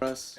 Russ.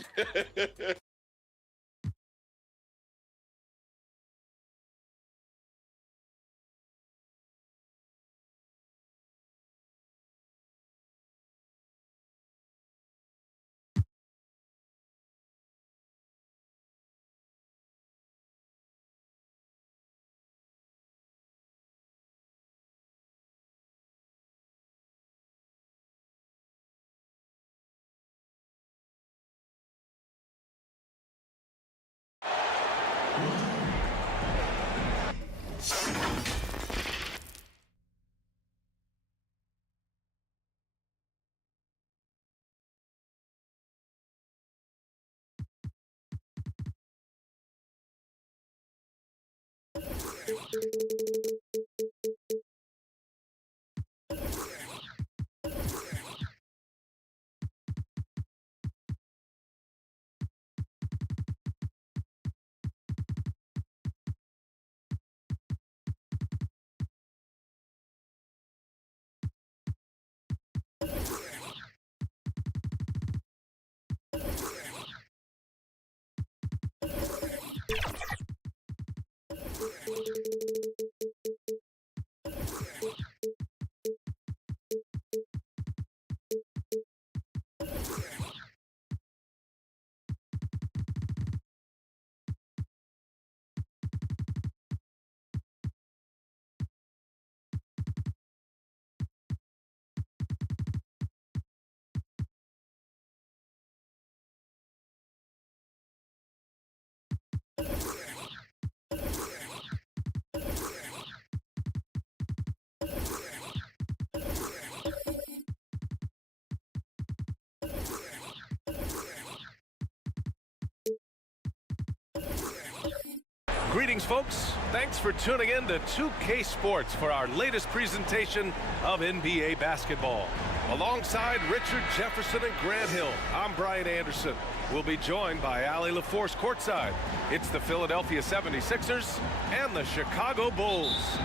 Greetings, folks. Thanks for tuning in to 2K Sports for our latest presentation of NBA basketball. Alongside Richard Jefferson and Grant Hill, I'm Brian Anderson. We'll be joined by Allie LaForce courtside. It's the Philadelphia 76ers and the Chicago Bulls.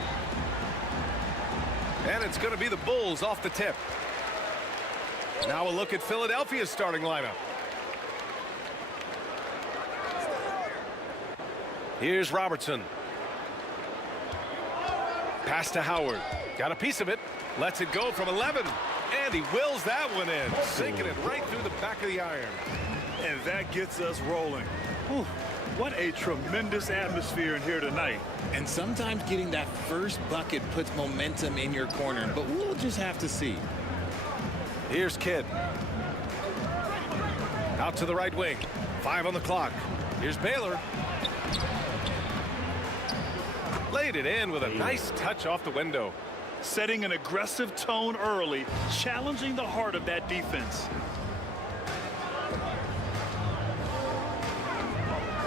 And it's going to be the Bulls off the tip. Now a look at Philadelphia's starting lineup. Here's Robertson. Pass to Howard. Got a piece of it. Lets it go from 11. And he wills that one in. Sinking it right through the back of the iron. And that gets us rolling. Whew, what a tremendous atmosphere in here tonight. And sometimes getting that first bucket puts momentum in your corner, but we'll just have to see. Here's Kidd. Out to the right wing. 5 on the clock. Here's Baylor. Laid it in with a nice touch off the window. Setting an aggressive tone early, challenging the heart of that defense.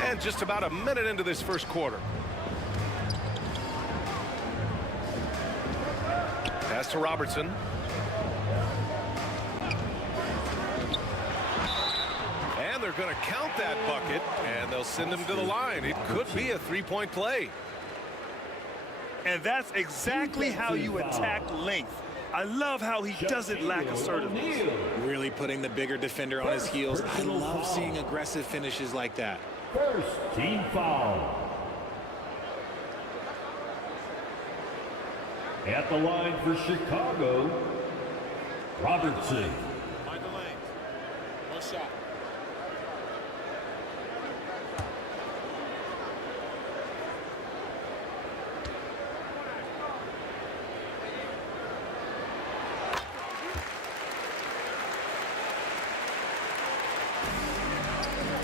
And just about a minute into this first quarter. Pass to Robertson. And they're going to count that bucket, and they'll send him to the line. It could be a three-point play. And that's exactly how you attack length. I love how he doesn't lack assertiveness. Really putting the bigger defender on his heels. I love seeing aggressive finishes like that. First team foul. At the line for Chicago, Robertson. Find the lane. One shot.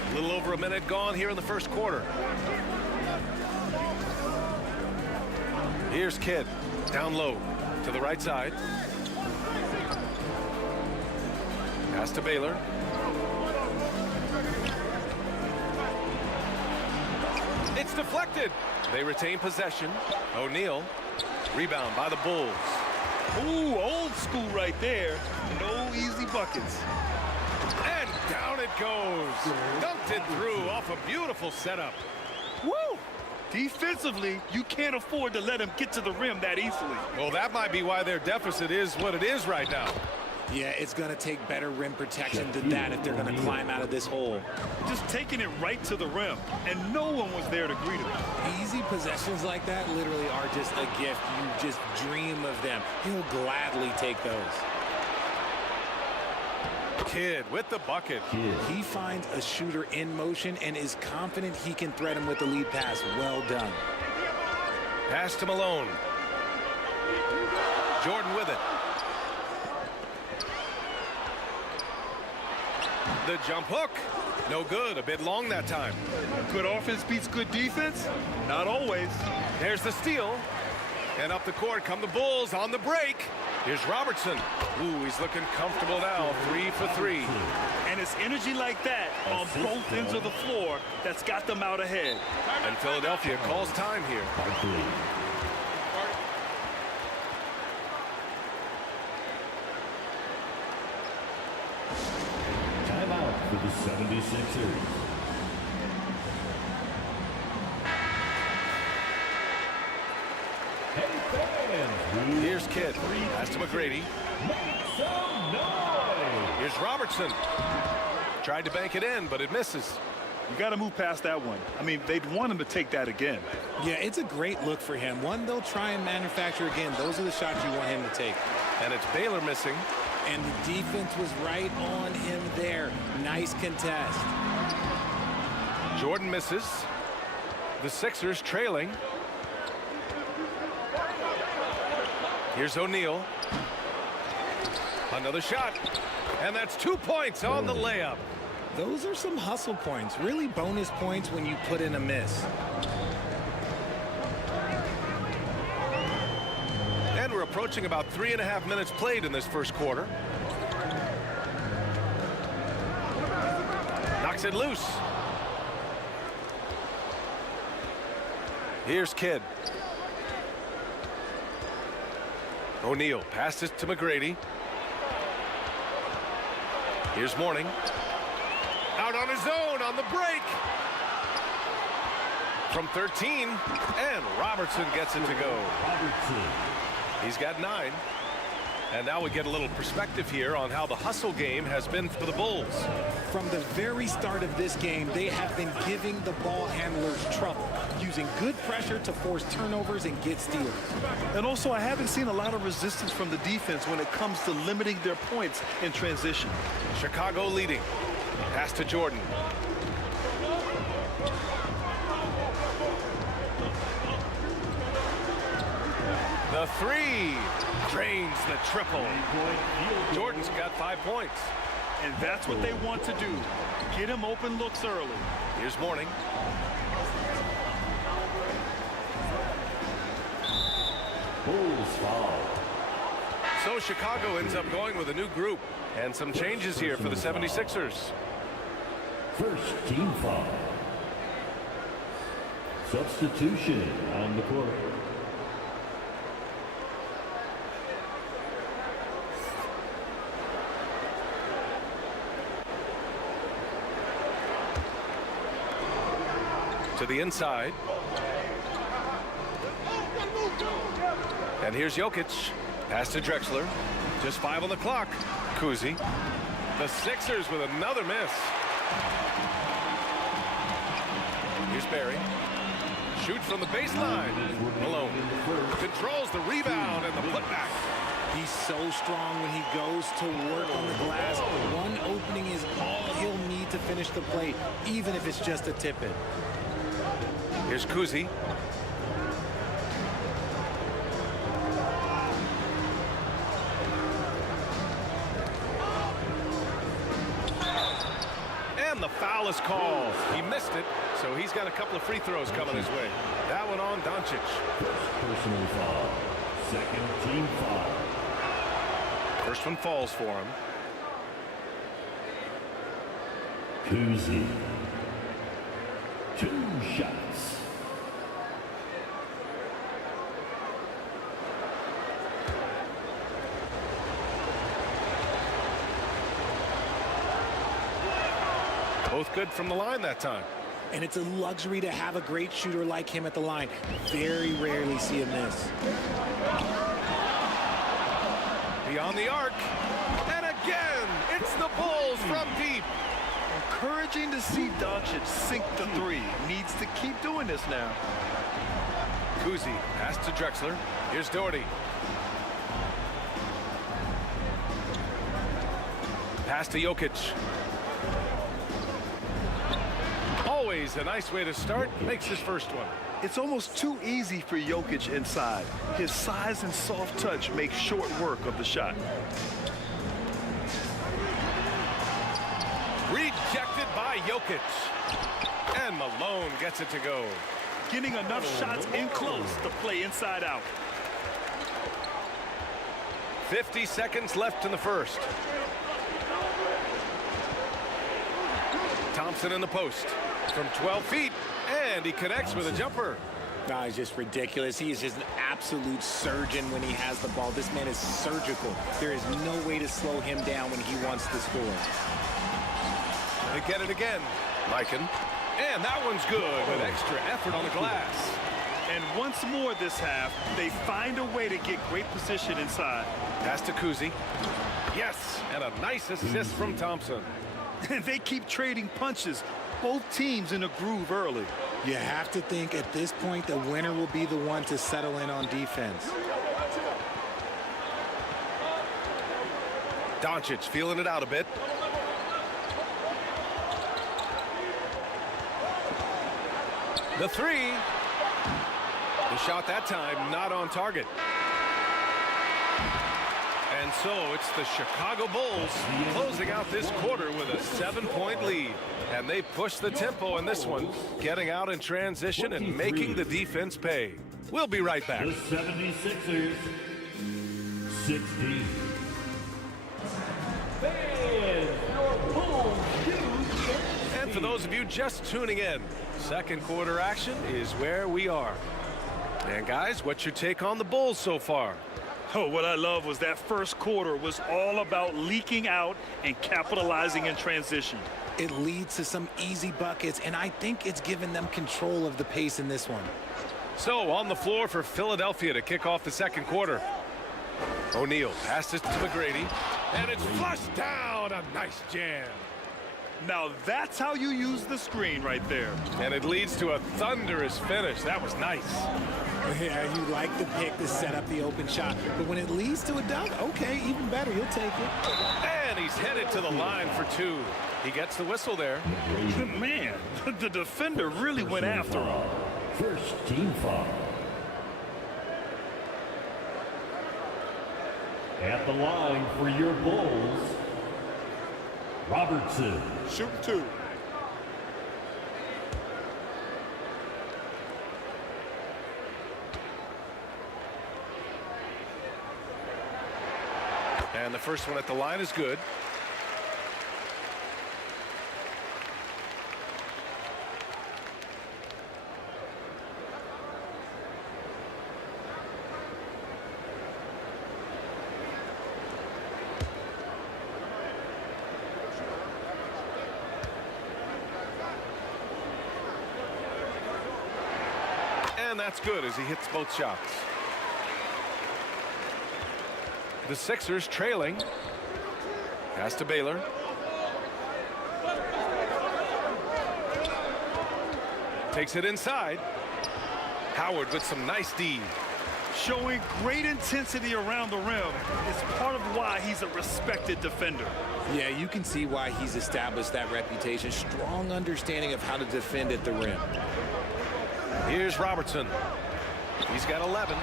A little over a minute gone here in the first quarter. Here's Kidd. Down low to the right side. Pass to Baylor. It's deflected. They retain possession. O'Neal. Rebound by the Bulls. Ooh, old school right there. No easy buckets. And down it goes. Dunked it through off a beautiful setup. Woo! Defensively, you can't afford to let him get to the rim that easily. Well, that might be why their deficit is what it is right now. Yeah, it's going to take better rim protection than that if they're going to climb out of this hole. Just taking it right to the rim, and no one was there to greet him. Easy possessions like that literally are just a gift. You just dream of them. He'll gladly take those. Kidd with the bucket. He finds a shooter in motion and is confident he can thread him with the lead pass. Well done. Pass to Malone. Jordan with it. The jump hook. No good. A bit long that time. Good offense beats good defense? Not always. There's the steal. And up the court come the Bulls on the break. Here's Robertson. Ooh, he's looking comfortable now. 3 for 3. And it's energy like that on both ends of the floor that's got them out ahead. And Philadelphia calls time here. Timeout for the 76ers. Here's Kidd. Pass to McGrady. Here's Robertson. Tried to bank it in, but it misses. You got to move past that one. I mean, they'd want him to take that again. Yeah, it's a great look for him. One they'll try and manufacture again. Those are the shots you want him to take. And it's Baylor missing. And the defense was right on him there. Nice contest. Jordan misses. The Sixers trailing. Here's O'Neal. Another shot. And that's 2 points on the layup. Those are some hustle points. Really bonus points when you put in a miss. And we're approaching about 3.5 minutes played in this first quarter. Knocks it loose. Here's Kidd. O'Neal passes to McGrady. Here's Mourning. Out on his own on the break. From 13, and Robertson gets it to go. He's got 9. And now we get a little perspective here on how the hustle game has been for the Bulls. From the very start of this game, they have been giving the ball handlers trouble, using good pressure to force turnovers and get steals. And also, I haven't seen a lot of resistance from the defense when it comes to limiting their points in transition. Chicago leading. Pass to Jordan. The 3 drains the triple. Jordan's got 5 points. And that's what they want to do. Get him open looks early. Here's Mourning. Bulls foul. So Chicago ends up going with a new group and some changes here for the 76ers. First team foul. Substitution on the court. To the inside. And here's Jokic. Pass to Drexler. Just 5 on the clock. Kuzi. The Sixers with another miss. Here's Barry. Shoot from the baseline. Malone controls the rebound and the putback. He's so strong when he goes to work on the glass. One opening is all he'll need to finish the play, even if it's just a tip-in. Here's Kuzi. And the foul is called. He missed it, so he's got a couple of free throws coming his way. That one on Doncic. Personal foul. Second team foul. First one falls for him. Kuzi. 2 shots. Both good from the line that time. And it's a luxury to have a great shooter like him at the line. Very rarely see a miss. beyond the arc. And again, it's the Bulls from deep. Encouraging to see Doncic sink the three. Needs to keep doing this now. Kuzi pass to Drexler. Here's Doherty. Pass to Jokic. Always a nice way to start. Makes his first one. It's almost too easy for Jokic inside. His size and soft touch make short work of the shot. Rejected by Jokic. And Malone gets it to go. Getting enough shots in close to play inside out. 50 seconds left in the first. Thompson in the post from 12 feet, and he connects with a jumper. No, it's just ridiculous. He is just an absolute surgeon when he has the ball. This man is surgical. There is no way to slow him down when he wants to score. They get it again. Lycan. And that one's good with extra effort on the glass. And once more this half, they find a way to get great position inside. Pass to Kuzi. Yes, and a nice assist from Thompson. And they keep trading punches. Both teams in a groove early. You have to think at this point the winner will be the one to settle in on defense. Doncic feeling it out a bit. The three. The shot that time not on target. And so it's the Chicago Bulls closing out this quarter with a 7-point lead. And they push the tempo in this one, getting out in transition and making the defense pay. We'll be right back. The 76ers, 16. Fans, your Bulls And for those of you just tuning in, second quarter action is where we are. And guys, what's your take on the Bulls so far? Oh, what I love was that first quarter was all about leaking out and capitalizing in transition. It leads to some easy buckets, and I think it's given them control of the pace in this one. So on the floor for Philadelphia to kick off the second quarter. O'Neal passes to McGrady, and it's flushed down. A nice jam. Now that's how you use the screen right there. And it leads to a thunderous finish. That was nice. Yeah, you like the pick to set up the open shot, but when it leads to a dunk, okay, even better, you'll take it. And he's headed to the line for two. He gets the whistle there. Man, the defender really went after him. First team foul. At the line for your Bulls, Robertson. Shooting two. And the first one at the line is good. And that's good as he hits both shots. The Sixers trailing. Pass to Baylor. Takes it inside. Howard with some nice D. Showing great intensity around the rim is part of why he's a respected defender. Yeah, you can see why he's established that reputation. Strong understanding of how to defend at the rim. Here's Robertson. He's got 11.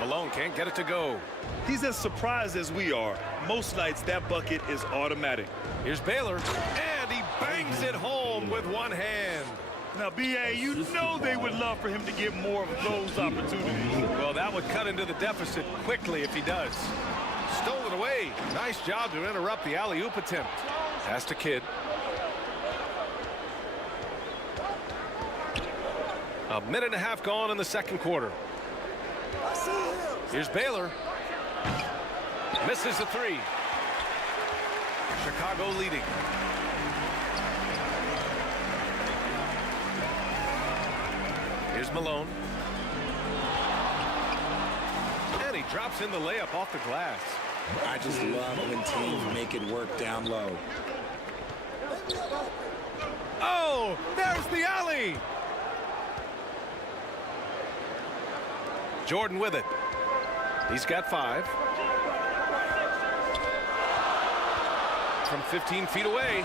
Malone can't get it to go. He's as surprised as we are. Most nights that bucket is automatic. Here's Baylor, and he bangs it home with one hand. Now, B.A., you know they would love for him to get more of those opportunities. Well, that would cut into the deficit quickly if he does. Stole it away. Nice job to interrupt the alley-oop attempt. Pass to Kidd. A minute and a half gone in the second quarter. Here's Baylor. Misses a three. Chicago leading. Here's Malone. And he drops in the layup off the glass. I just love when teams make it work down low. Oh, there's the alley. Jordan with it. He's got 5. From 15 feet away.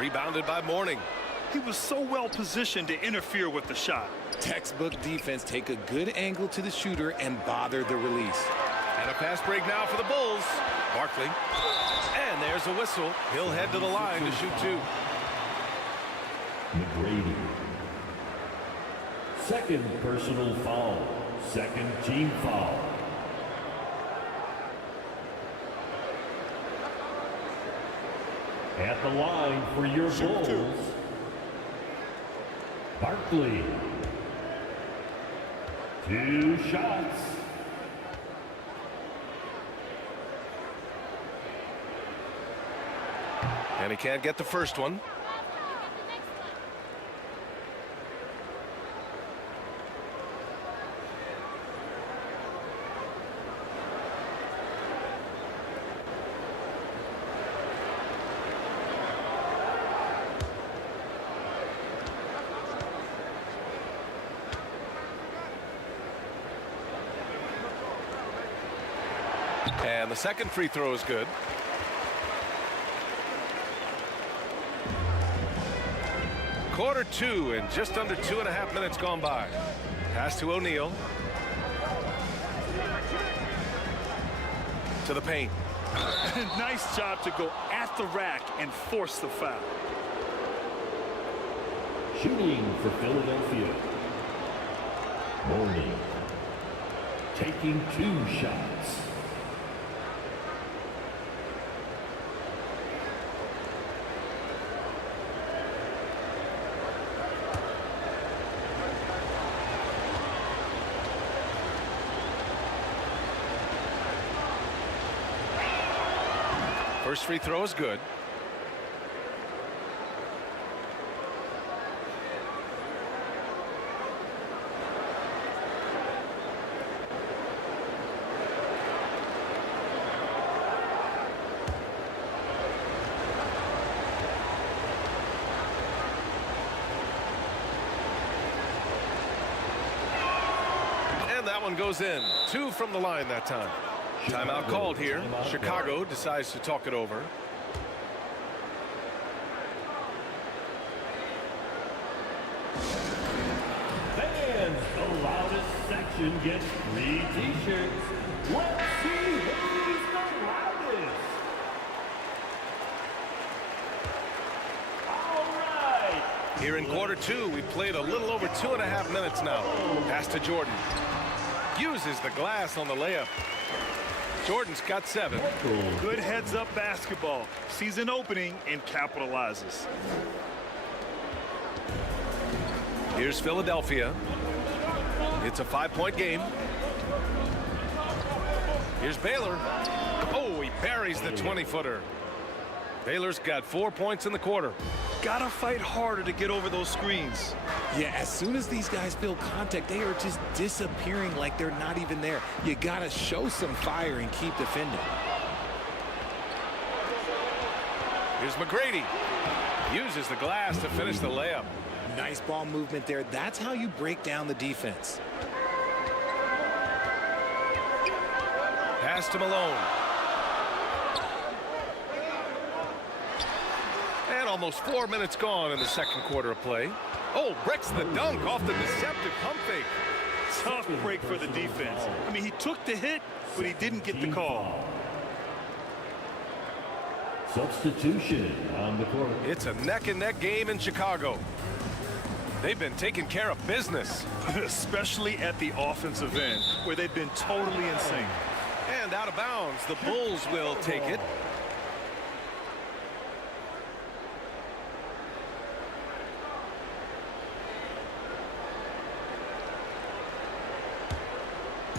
Rebounded by Mourning. He was so well positioned to interfere with the shot. Textbook defense, take a good angle to the shooter and bother the release. And a fast break now for the Bulls. Barkley. And there's a whistle. He'll head to the line to shoot 2. McGrady. Second personal foul. Second team foul. At the line for your Bulls, Barkley. 2 shots. And he can't get the first one. And the second free throw is good. Quarter 2 and just under 2.5 minutes gone by. Pass to O'Neal. To the paint. Nice job to go at the rack and force the foul. Shooting for Philadelphia. Mourning. Taking 2 shots. First free throw is good. And that one goes in. 2 from the line that time. Timeout called here. Chicago decides to talk it over. Fans, the loudest section gets 3 t-shirts. Let's see who's the loudest. All right. Here in quarter 2, we played a little over 2.5 minutes now. Pass to Jordan. Uses the glass on the layup. Jordan's got 7. Good heads-up basketball. Sees an opening and capitalizes. Here's Philadelphia. It's a 5-point game. Here's Baylor. Oh, he buries the 20-footer. Baylor's got 4 points in the quarter. Gotta fight harder to get over those screens. Yeah, as soon as these guys feel contact, they are just disappearing like they're not even there. You gotta show some fire and keep defending. Here's McGrady. Uses the glass to finish the layup. Nice ball movement there. That's how you break down the defense. Pass to Malone. And almost 4 minutes gone in the second quarter of play. Oh, breaks the dunk off the deceptive pump fake. Tough break for the defense. I mean, he took the hit, but he didn't get the call. Substitution on the court. It's a neck-and-neck game in Chicago. They've been taking care of business. Especially at the offensive end, where they've been totally in sync. And out of bounds, the Bulls will take it.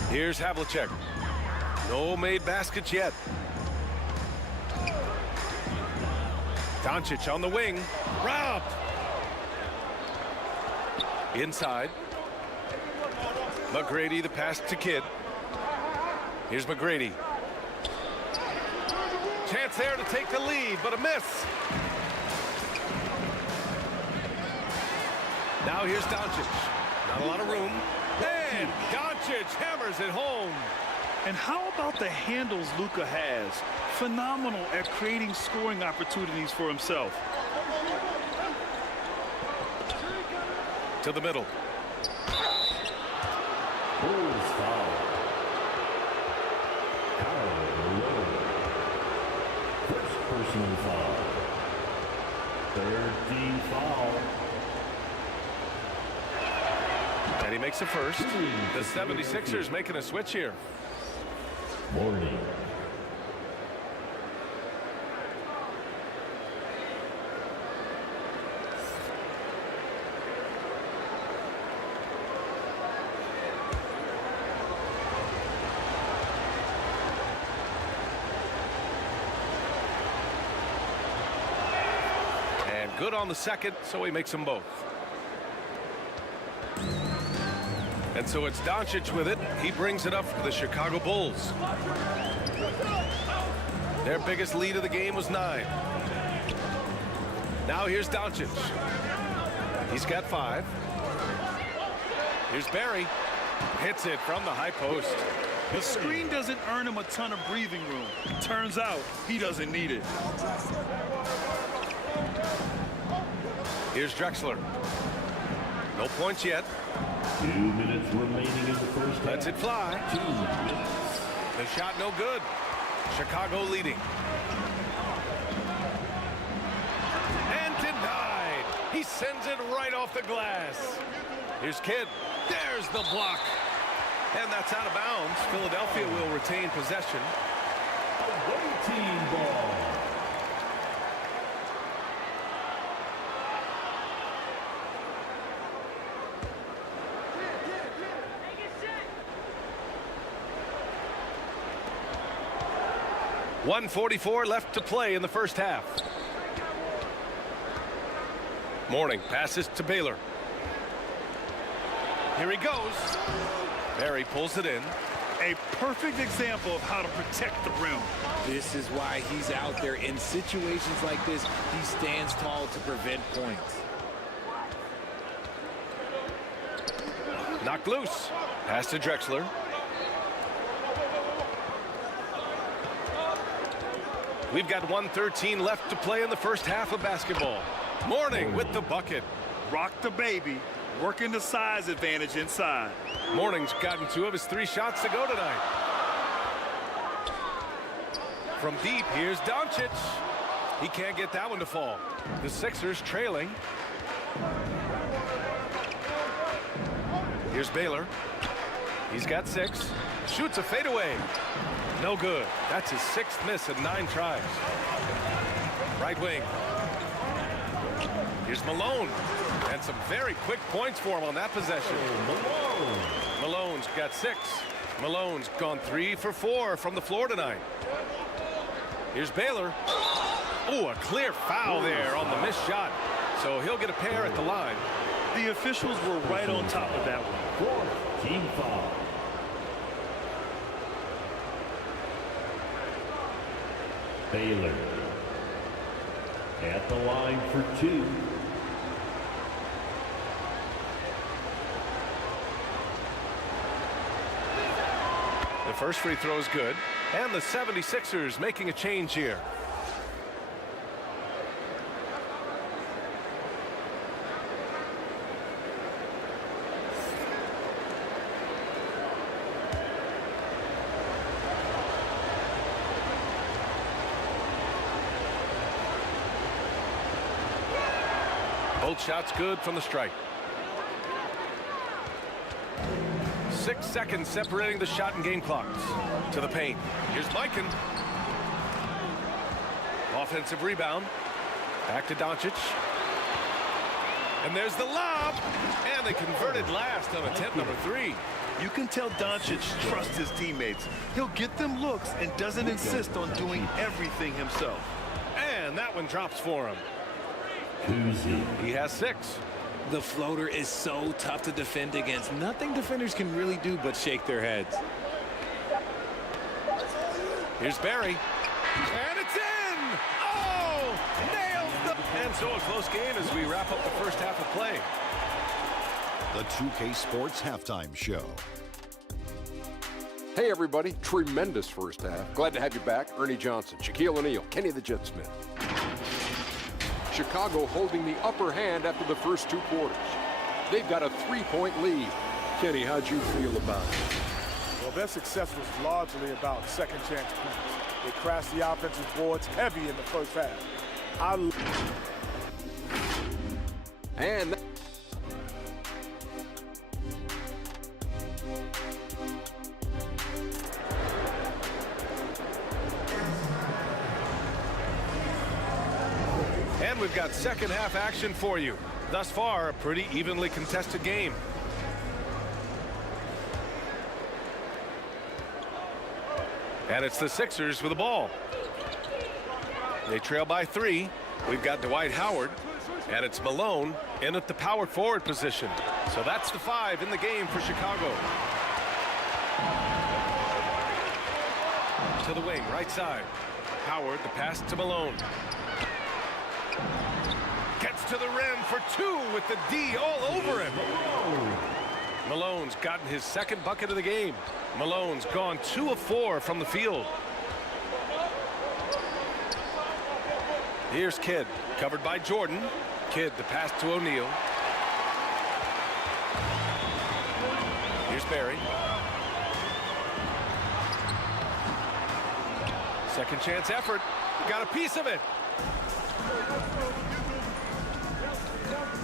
Here's Havlicek. No made baskets yet. Doncic on the wing. Robbed. Inside. McGrady, the pass to Kidd. Here's McGrady. Chance there to take the lead, but a miss. Now here's Doncic. Not a lot of room. And Doncic hammers it home. And how about the handles Luka has? Phenomenal at creating scoring opportunities for himself. To the middle. Bulls foul. KALBO. First personal foul. Third team foul. And he makes a first. The 76ers making a switch here. Morning. And good on the second, so he makes them both. And so it's Doncic with it. He brings it up for the Chicago Bulls. Their biggest lead of the game was 9. Now here's Doncic. He's got 5. Here's Barry. Hits it from the high post. The screen doesn't earn him a ton of breathing room. Turns out he doesn't need it. Here's Drexler. No points yet. 2 minutes remaining in the first half. Lets it fly. 2 minutes. The shot no good. Chicago leading. And denied. He sends it right off the glass. Here's Kidd. There's the block. And that's out of bounds. Philadelphia will retain possession. Away team ball. .144 left to play in the first half. Mourning passes to Baylor. Here he goes. Barry pulls it in. A perfect example of how to protect the rim. This is why he's out there. In situations like this, he stands tall to prevent points. Knocked loose. Pass to Drexler. We've got 1:13 left to play in the first half of basketball. Mourning with the bucket. Rock the baby, working the size advantage inside. Mourning's gotten 2 of his 3 shots to go tonight. From deep, here's Doncic. He can't get that one to fall. The Sixers trailing. Here's Baylor. He's got 6. Shoots a fadeaway. No good. That's his 6th miss in 9 tries. Right wing. Here's Malone. And some very quick points for him on that possession. Malone's got 6. Malone's gone 3 for 4 from the floor tonight. Here's Baylor. Oh, a clear foul there on the missed shot. So he'll get a pair at the line. The officials were right on top of that one. 4th team foul. Baylor at the line for 2. The first free throw is good. And the 76ers making a change here. Both shots good from the strike. 6 seconds separating the shot and game clocks. To the paint. Here's Mikan. Offensive rebound. Back to Doncic. And there's the lob. And they converted last on attempt number 3. You can tell Doncic trusts his teammates. He'll get them looks and doesn't insist on doing everything himself. And that one drops for him. He has 6. The floater is so tough to defend against. Nothing defenders can really do but shake their heads. Here's Barry. And it's And so a close game as we wrap up the first half of play. The 2K Sports Halftime Show. Hey everybody, tremendous first half. Glad to have you back. Ernie Johnson, Shaquille O'Neal, Kenny the Jet Smith. Chicago holding the upper hand after the first 2 quarters. They've got a 3-point lead. Kenny, how'd you feel about it? Well, their success was largely about second chance points. They crashed the offensive boards heavy in the first half. And we've got second half action for you. Thus far, a pretty evenly contested game. And it's the Sixers with the ball. They trail by 3. We've got Dwight Howard, and it's Malone in at the power forward position. So that's the 5 in the game for Chicago. To the wing, right side. Howard, the pass to Malone. Gets to the rim for 2 with the D all over him. Malone's gotten his second bucket of the game. Malone's gone 2 of 4 from the field. Here's Kidd, covered by Jordan. Kidd, the pass to O'Neal. Here's Barry. Second chance effort. Got a piece of it.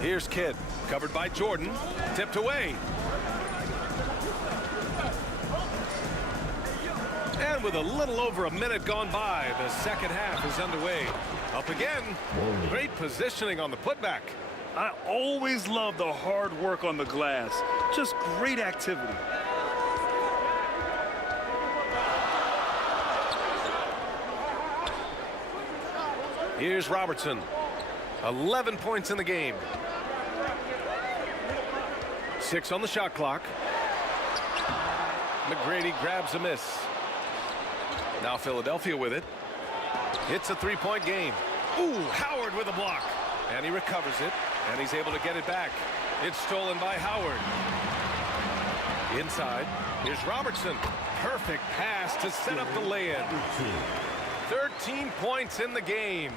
Here's Kidd, covered by Jordan. Tipped away. And with a little over a minute gone by, the second half is underway. Up again. Great positioning on the putback. I always love the hard work on the glass. Just great activity. Here's Robertson. 11 points in the game. 6 on the shot clock. McGrady grabs a miss. Now Philadelphia with it. It's a 3-point game. Ooh, Howard with a block. And he recovers it, and he's able to get it back. It's stolen by Howard. Inside, here's Robertson. Perfect pass to set up the lay-in. 13 points in the game.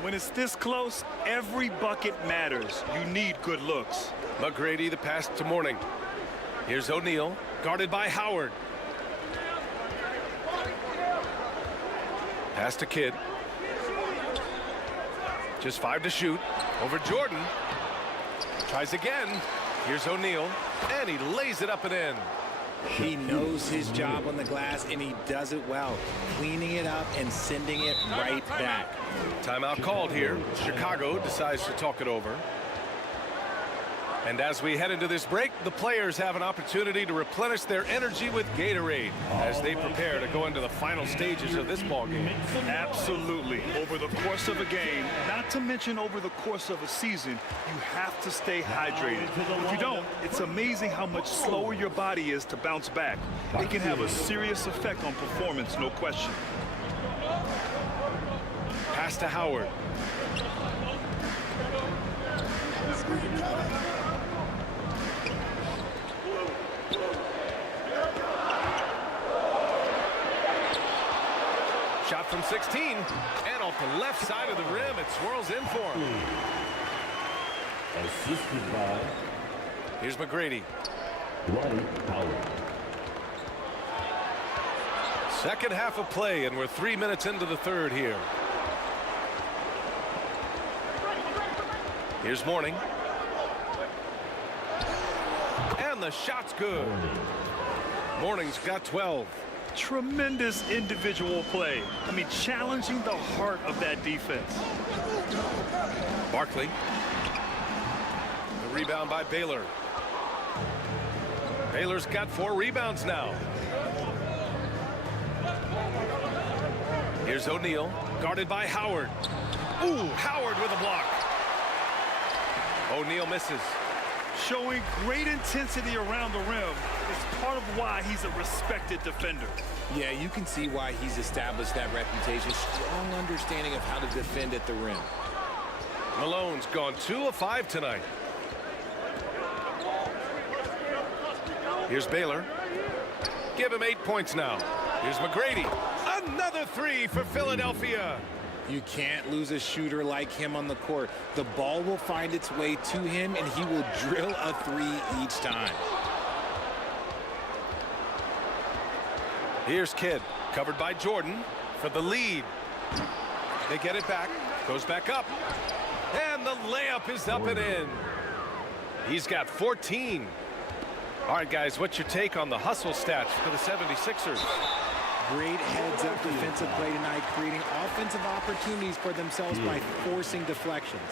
When it's this close, every bucket matters. You need good looks. McGrady, the pass to Mourning. Here's O'Neal, guarded by Howard. Pass to Kidd. Just 5 to shoot. Over Jordan. Tries again. Here's O'Neal, and he lays it up and in. He knows his job on the glass, and he does it well, cleaning it up and sending it right back. Timeout called here. Chicago decides to talk it over. And as we head into this break, the players have an opportunity to replenish their energy with Gatorade as they prepare to go into the final stages of this ball game. Absolutely. Over the course of a game, not to mention over the course of a season, you have to stay hydrated. If you don't, it's amazing how much slower your body is to bounce back. It can have a serious effect on performance, no question. Pass to Howard. Shot from 16, and off the left side of the rim, it swirls in for him. Assisted by Here's McGrady. Dwight Howard. Second half of play, and we're 3 minutes into the third here. Here's Mourning. And the shot's good. Mourning's got 12. Tremendous individual play. I mean, challenging the heart of that defense. Barkley. The rebound by Baylor. Baylor's got 4 rebounds now. Here's O'Neal, guarded by Howard. Ooh, Howard with a block. O'Neal misses. Showing great intensity around the rim is part of why he's a respected defender. Yeah, you can see why he's established that reputation. Strong understanding of how to defend at the rim. Malone's gone 2 of 5 tonight. Here's Baylor. Give him 8 points now. Here's McGrady. Another 3 for Philadelphia. You can't lose a shooter like him on the court. The ball will find its way to him, and he will drill a 3 each time. Here's Kidd, covered by Jordan for the lead. They get it back, goes back up, and the layup is up and in. He's got 14. All right, guys, what's your take on the hustle stats for the 76ers? Great heads-up defensive play tonight, creating offensive opportunities for themselves by forcing deflections.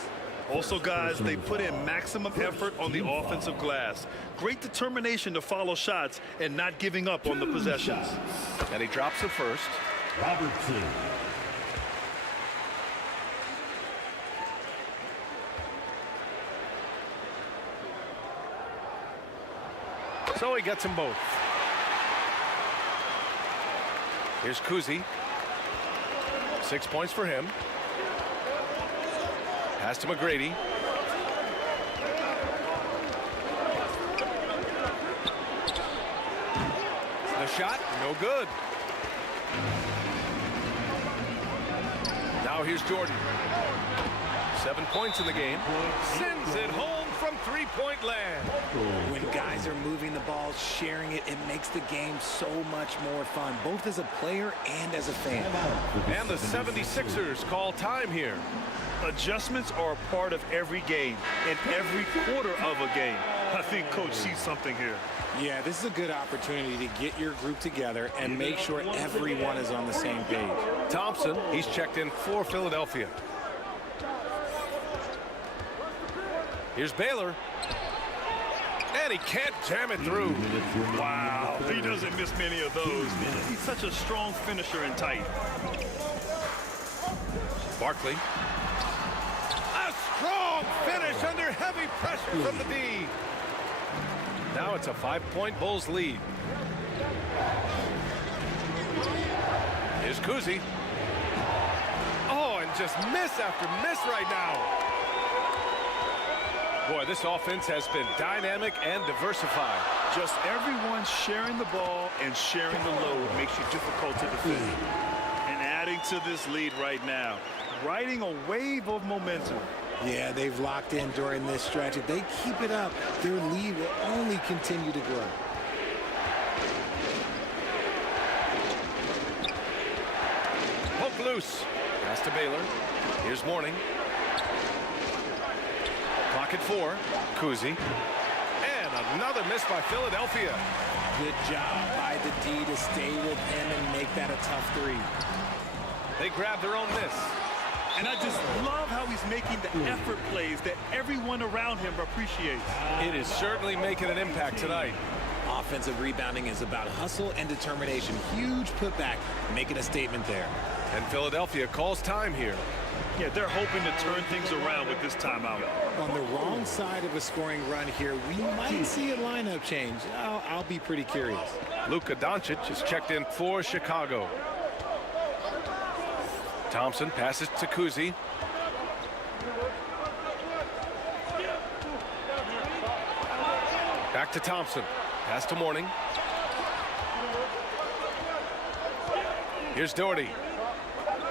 Also, guys, they put in maximum effort on the offensive glass. Great determination to follow shots and not giving up on the possessions. And he drops it first. Robertson. So he gets them both. Here's Kuzi. 6 points for him. Pass to McGrady. The shot, no good. Now here's Jordan. 7 points in the game. Sends it home from three-point land. When guys are moving the ball, sharing it, it makes the game so much more fun, both as a player and as a fan. And the 76ers call time here. Adjustments are a part of every game and every quarter of a game. I think Coach sees something here. Yeah, this is a good opportunity to get your group together and make sure everyone is on the same page. Thompson, he's checked in for Philadelphia. Here's Baylor. And he can't jam it through. Wow, he doesn't miss many of those. He's such a strong finisher and tight. Barkley. A strong finish under heavy pressure from the D. Now it's a 5-point Bulls lead. Here's Kuzi. Oh, and just miss after miss right now. Boy, this offense has been dynamic and diversified. Just everyone sharing the ball and sharing the load makes you difficult to defend. And adding to this lead right now, riding a wave of momentum. Yeah, they've locked in during this stretch. If they keep it up, their lead will only continue to grow. Poke loose. Pass to Baylor. Here's Morning. Clock at 4. Kuzi. And another miss by Philadelphia. Good job by the D to stay with him and make that a tough 3. They grab their own miss. And I just love how he's making the effort plays that everyone around him appreciates. It is certainly making an impact tonight. Offensive rebounding is about hustle and determination. Huge putback, making a statement there. And Philadelphia calls time here. Yeah, they're hoping to turn things around with this timeout. On the wrong side of a scoring run here, we might see a lineup change. I'll be pretty curious. Luka Doncic is checked in for Chicago. Thompson passes to Kuzi. Back to Thompson. Pass to Morning. Here's Doherty.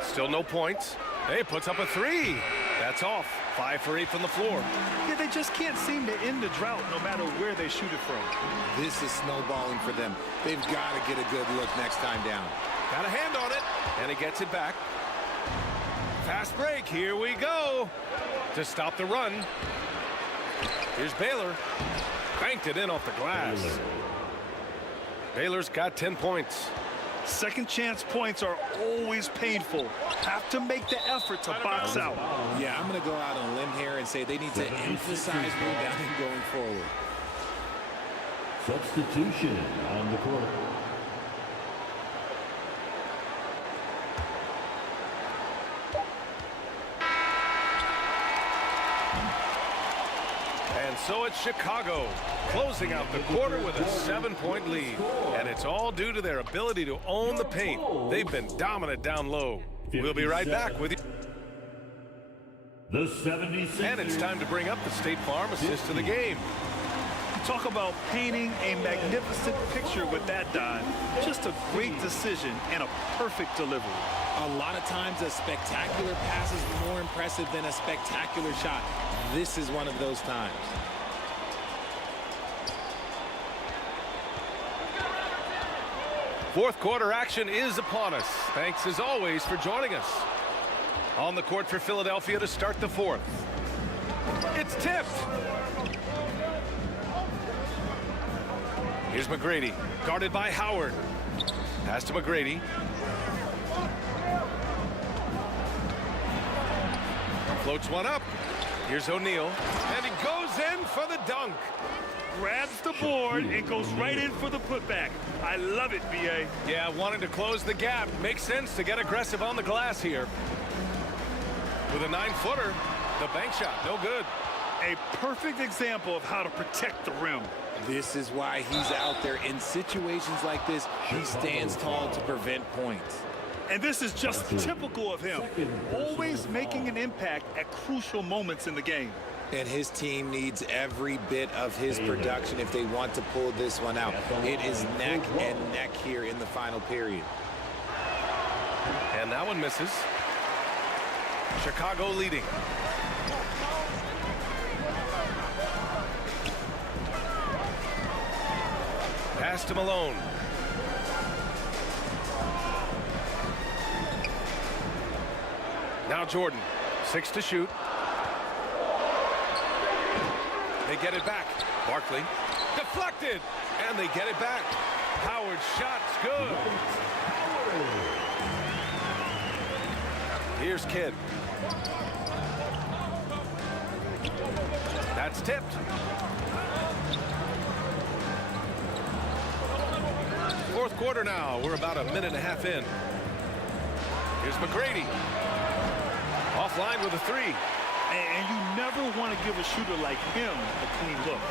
Still no points. Hey, puts up a 3. That's off. 5 for 8 from the floor. Yeah, they just can't seem to end the drought no matter where they shoot it from. This is snowballing for them. They've got to get a good look next time down. Got a hand on it, and he gets it back. Fast break, here we go. To stop the run. Here's Baylor. Banked it in off the glass. Baylor's got 10 points. Second chance points are always painful. Have to make the effort to box out. Yeah, I'm going to go out on a limb here and say they need to emphasize rebounding going forward. Substitution on the court. And so it's Chicago, closing out the quarter with a 7-point lead. And it's all due to their ability to own the paint. They've been dominant down low. We'll be right back with you. the 76ers. And it's time to bring up the State Farm assist of the game. Talk about painting a magnificent picture with that dive. Just a great decision and a perfect delivery. A lot of times a spectacular pass is more impressive than a spectacular shot. This is one of those times. Fourth quarter action is upon us. Thanks as always for joining us. On the court for Philadelphia to start the fourth. It's tipped. Here's McGrady, guarded by Howard. Pass to McGrady. Floats one up. Here's O'Neal, and he goes in for the dunk. Grabs the board and goes right in for the putback. I love it, BA. Yeah, wanting to close the gap. Makes sense to get aggressive on the glass here. With a 9-footer, the bank shot, no good. A perfect example of how to protect the rim. This is why he's out there. In situations like this, he stands tall to prevent points. And this is just typical of him. Always making an impact at crucial moments in the game. And his team needs every bit of his production if they want to pull this one out. It is neck and neck here in the final period. And that one misses. Chicago leading. Pass to Malone. Now Jordan, 6 to shoot. They get it back. Barkley, deflected, and they get it back. Howard's shot's good. Here's Kidd. That's tipped. Fourth quarter now. We're about a minute and a half in. Here's McGrady. Offline with a 3. And you never want to give a shooter like him a clean look.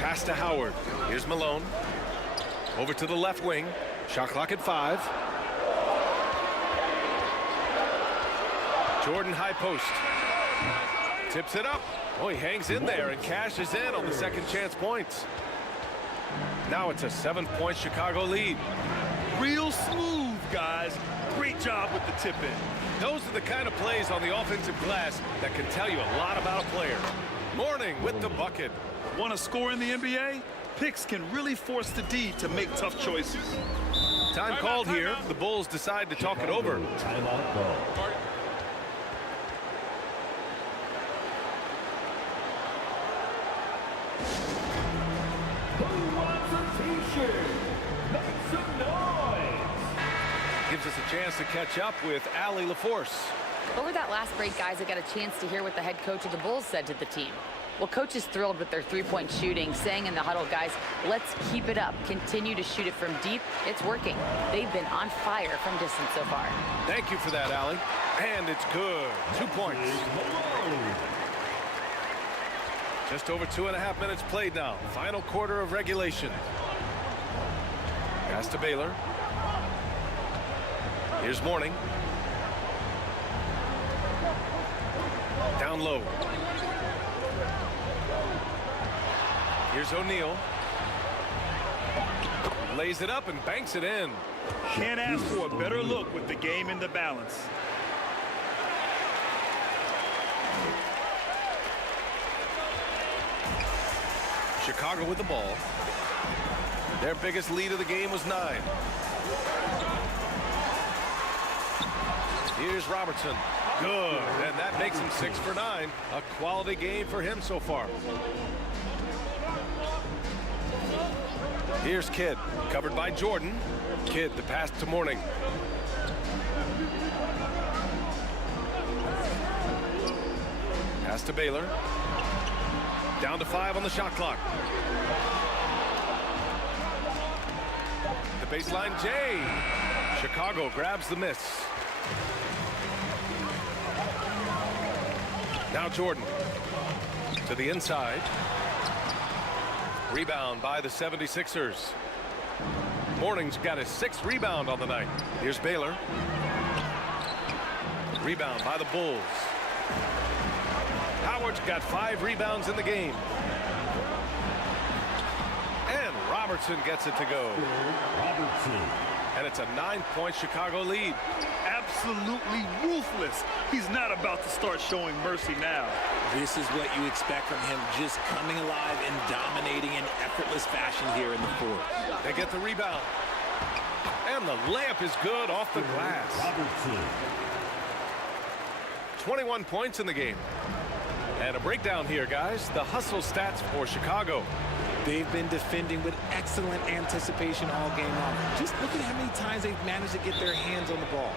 Pass to Howard. Here's Malone. Over to the left wing. Shot clock at 5. Jordan high post. Tips it up. Oh, he hangs in there and cashes in on the second chance points. Now it's a 7-point Chicago lead. Real smooth, guys. Great job with the tip-in. Those are the kind of plays on the offensive glass that can tell you a lot about a player. Morning with the bucket. Want to score in the NBA? Picks can really force the D to make tough choices. Time called here. The Bulls decide to talk it over. Timeout call. Who wants a t-shirt? Make some noise. Gives us a chance to catch up with Allie LaForce. Over that last break, guys, I got a chance to hear what the head coach of the Bulls said to the team. Well, coach is thrilled with their three-point shooting, saying in the huddle, guys, let's keep it up. Continue to shoot it from deep. It's working. They've been on fire from distance so far. Thank you for that, Allie. And it's good. 2 points. Just over 2.5 minutes played now. Final quarter of regulation. Pass to Baylor. Here's Morning. Down low. Here's O'Neal. Lays it up and banks it in. Can't ask for a better look with the game in the balance. Chicago with the ball. Their biggest lead of the game was 9. Here's Robertson. Good, and that makes him 6 for 9. A quality game for him so far. Here's Kidd, covered by Jordan. Kidd, the pass to Morning. Pass to Baylor. Down to 5 on the shot clock. The baseline, Jay. Chicago grabs the miss. Now Jordan to the inside. Rebound by the 76ers. Morning's got his 6th rebound on the night. Here's Baylor. Rebound by the Bulls. Howard's got 5 rebounds in the game. And Robertson gets it to go. And it's a 9-point Chicago lead. Absolutely ruthless. He's not about to start showing mercy now. This is what you expect from him, just coming alive and dominating in effortless fashion here in the fourth. They get the rebound. And the layup is good off the glass. 21 points in the game. And a breakdown here, guys. The hustle stats for Chicago. They've been defending with excellent anticipation all game long. Just look at how many times they've managed to get their hands on the ball.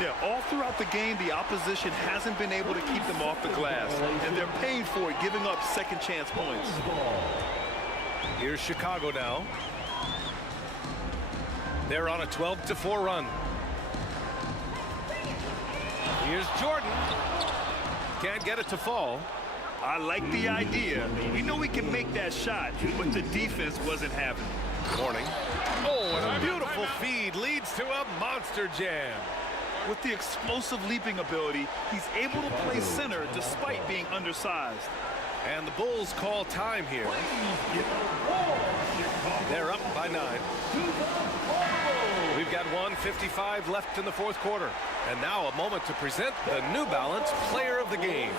Yeah, all throughout the game, the opposition hasn't been able to keep them off the glass. And they're paying for it, giving up second chance points. Here's Chicago now. They're on a 12-4 run. Here's Jordan. Can't get it to fall. I like the idea. We know we can make that shot, but the defense wasn't having it. Morning. Oh, and a beautiful feed leads to a monster jam. With the explosive leaping ability, he's able to play center despite being undersized. And the Bulls call time here. They're up by 9. We've got 1:55 left in the fourth quarter. And now a moment to present the New Balance Player of the Game.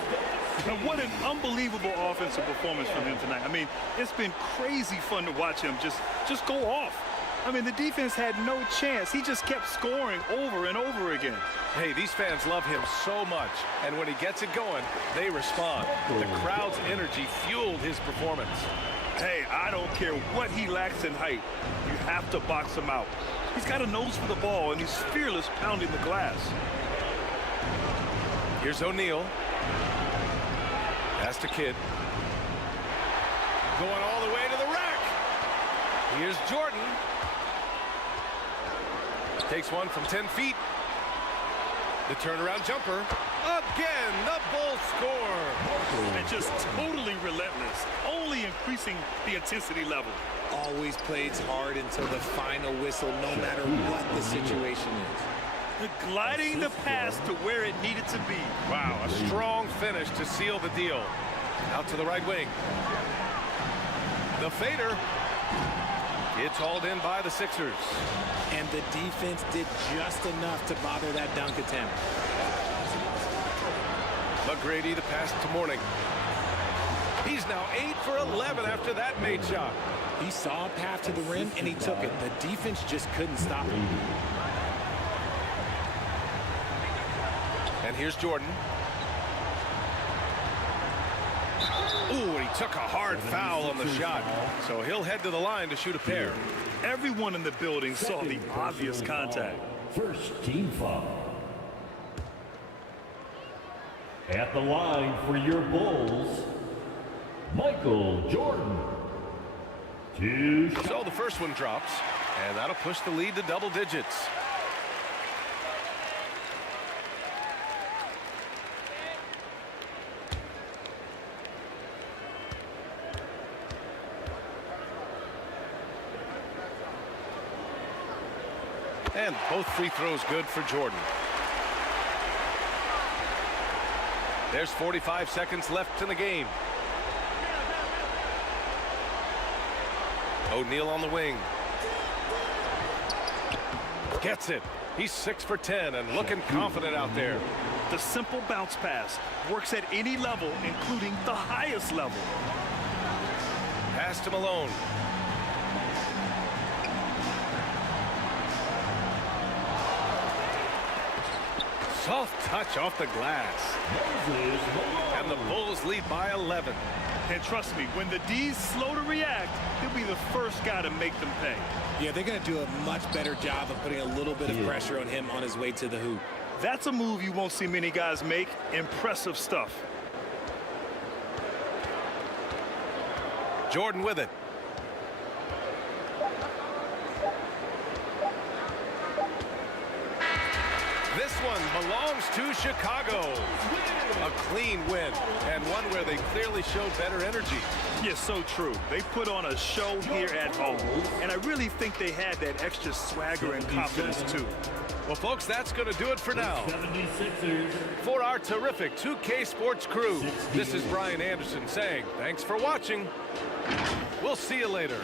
And what an unbelievable offensive performance from him tonight. I mean, it's been crazy fun to watch him just go off. I mean, the defense had no chance. He just kept scoring over and over again. Hey, these fans love him so much. And when he gets it going, they respond. The crowd's energy fueled his performance. Hey, I don't care what he lacks in height. You have to box him out. He's got a nose for the ball, and he's fearless pounding the glass. Here's O'Neal. Pass to Kidd. Going all the way to the rack. Here's Jordan. Takes one from 10 feet. The turnaround jumper. Again, the Bulls score. And just totally relentless, only increasing the intensity level. Always plays hard until the final whistle, no matter what the situation is. Gliding the pass to where it needed to be. Wow, a strong finish to seal the deal. Out to the right wing. The fader. It's hauled in by the Sixers. And the defense did just enough to bother that dunk attempt. McGrady, the pass to Morning. He's now 8 for 11 after that made shot. He saw a path to the rim, and he took it. The defense just couldn't stop him. And here's Jordan. Ooh, and he took a hard foul on the shot. So he'll head to the line to shoot a pair. Everyone in the building saw the obvious contact. First team foul. At the line for your Bulls, Michael Jordan. So the first one drops, and that'll push the lead to double digits. And both free throws good for Jordan. There's 45 seconds left in the game. O'Neal on the wing. Gets it. He's 6 for 10 and looking confident out there. The simple bounce pass works at any level, including the highest level. Pass to Malone. Soft touch off the glass. And the Bulls lead by 11. And trust me, when the D's slow to react, he'll be the first guy to make them pay. Yeah, they're going to do a much better job of putting a little bit of pressure on him on his way to the hoop. That's a move you won't see many guys make. Impressive stuff. Jordan with it. This one belongs to Chicago. A clean win, and one where they clearly showed better energy. Yes, so true. They put on a show here at home, and I really think they had that extra swagger and confidence, too. Well, folks, that's going to do it for now. 76ers. For our terrific 2K Sports crew, this is Brian Anderson saying thanks for watching. We'll see you later.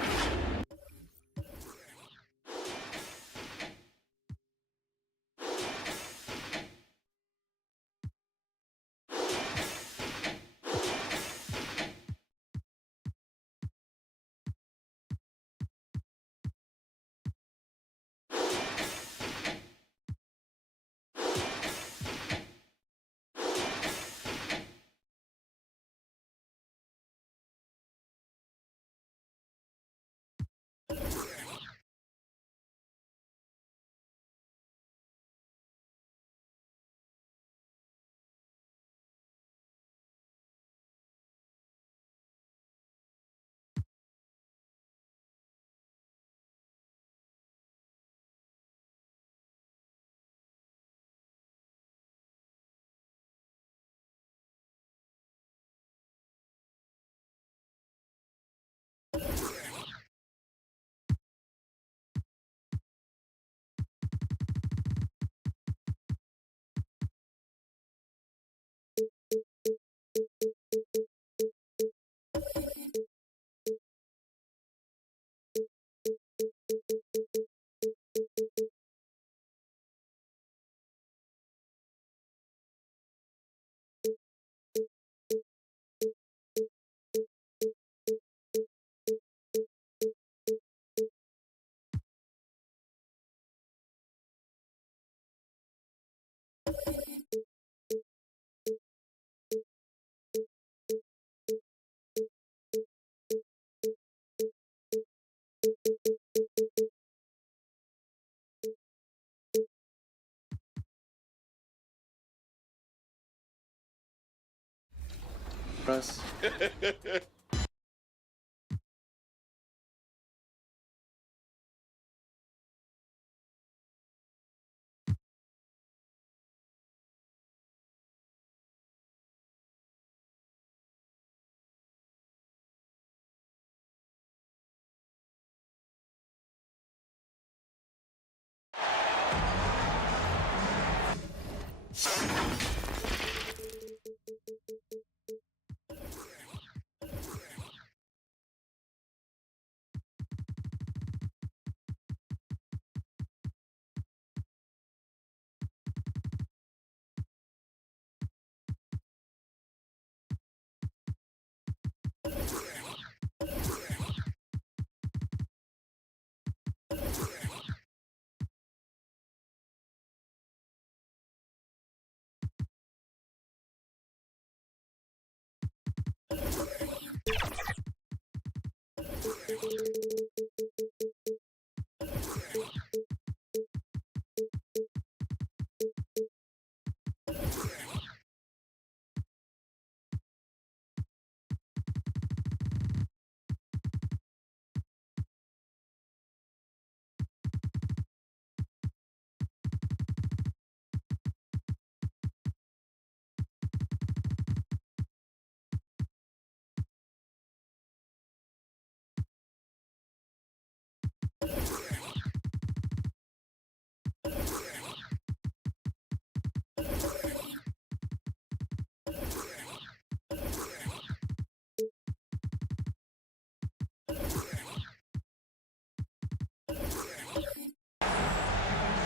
Press.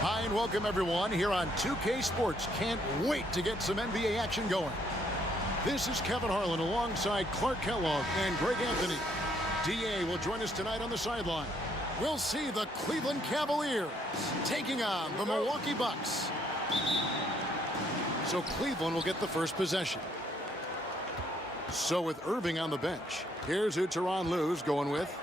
Hi and welcome everyone here on 2K Sports. Can't wait to get some NBA action going. This is Kevin Harlan alongside Clark Kellogg and Greg Anthony. DA will join us tonight on the sideline. We'll see the Cleveland Cavaliers taking on the Milwaukee Bucks. So Cleveland will get the first possession. So with Irving on the bench, here's who Tyronn Lue's going with.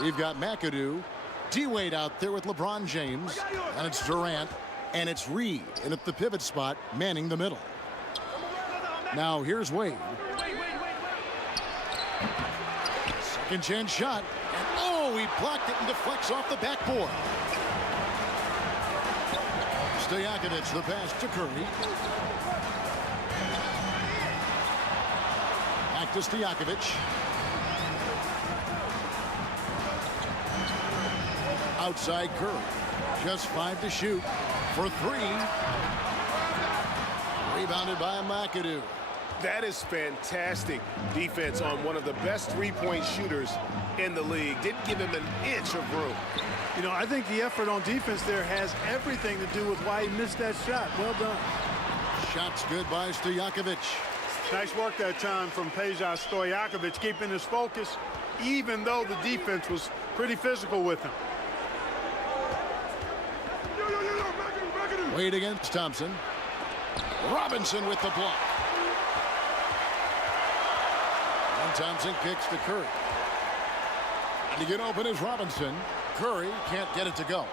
We've got McAdoo, D-Wade out there with LeBron James, and it's Durant, and it's Reed in at the pivot spot, manning the middle. Now here's Wade. Second chance shot, and oh, he blocked it and deflects off the backboard. Stojakovic, the pass to Curry. Back to Stojakovic. Outside Curry. Just 5 to shoot for 3. Rebounded by McADOO. That is fantastic defense on one of the best three-point shooters in the league. Didn't give him an inch of room. You know, I think the effort on defense there has everything to do with why he missed that shot. Well done. Shots good by Stojakovic. Nice work that time from Peja Stojakovic, keeping his focus, even though the defense was pretty physical with him. Wade against Thompson. Robinson with the block. And Thompson kicks to Curry. And to get open is Robinson. Curry can't get it to go.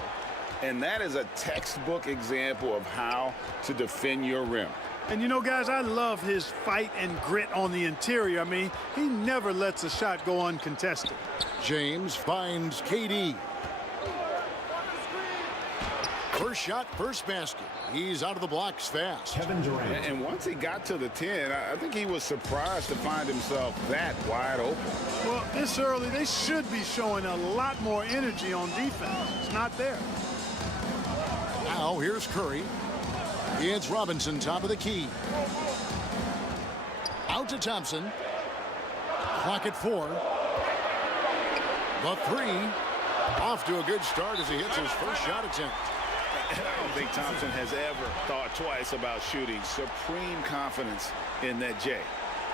And that is a textbook example of how to defend your rim. And you know, guys, I love his fight and grit on the interior. I mean, he never lets a shot go uncontested. James finds KD. First shot, first basket. He's out of the blocks fast. Kevin Durant. And once he got to the 10, I think he was surprised to find himself that wide open. Well, this early, they should be showing a lot more energy on defense. It's not there. Now here's Curry. It's Robinson, top of the key. Out to Thompson. Clock at 4. The 3. Off to a good start as he hits his first shot attempt. I don't think Thompson has ever thought twice about shooting. Supreme confidence in that J.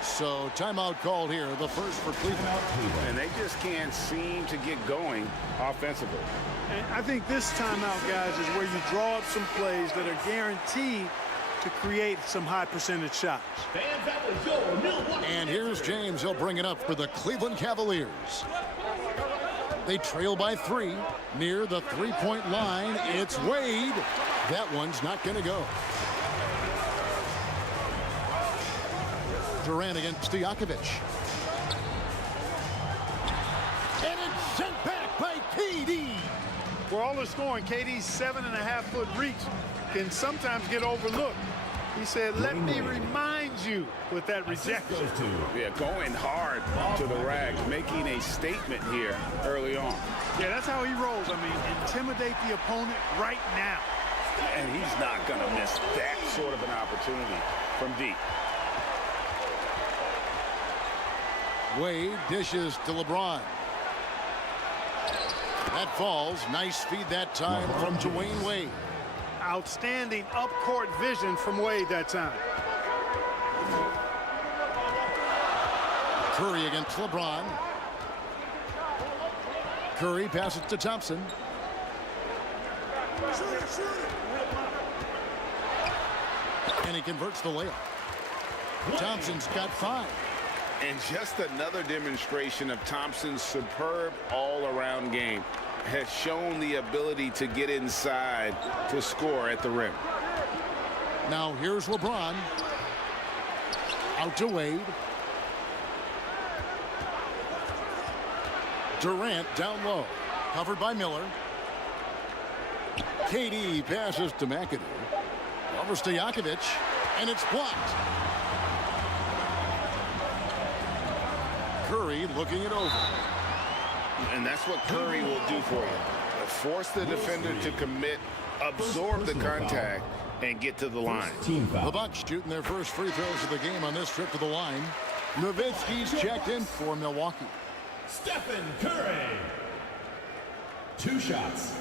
So timeout called here, the first for Cleveland. And they just can't seem to get going offensively. And I think this timeout, guys, is where you draw up some plays that are guaranteed to create some high percentage shots. And here's James. He'll bring it up for the Cleveland Cavaliers. They trail by 3 near the three-point line. It's Wade. That one's not going to go. Durant against Stojakovic. And it's sent back by KD. For all the scoring, KD's 7.5-foot reach can sometimes get overlooked. He said, let me remind you with that rejection. Yeah, going hard to the rack, making a statement here early on. Yeah, that's how he rolls. I mean, intimidate the opponent right now. And he's not going to miss that sort of an opportunity from deep. Wade dishes to LeBron. That falls. Nice feed that time from Dwayne Wade. Outstanding up-court vision from Wade that time. Curry against LeBron. Curry passes to Thompson. And he converts the layup. Thompson's got 5. And just another demonstration of Thompson's superb all-around game. Has shown the ability to get inside to score at the rim. Now here's LeBron. Out to Wade. Durant down low. Covered by Miller. KD passes to McADOO. Over Stojakovic. And it's blocked. Curry looking it over. And that's what Curry will do for you. Force the defender to commit, absorb the contact, and get to the line. The Bucks shooting their first free throws of the game on this trip to the line. Nowitzki's checked in for Milwaukee. Stephen Curry. 2 shots.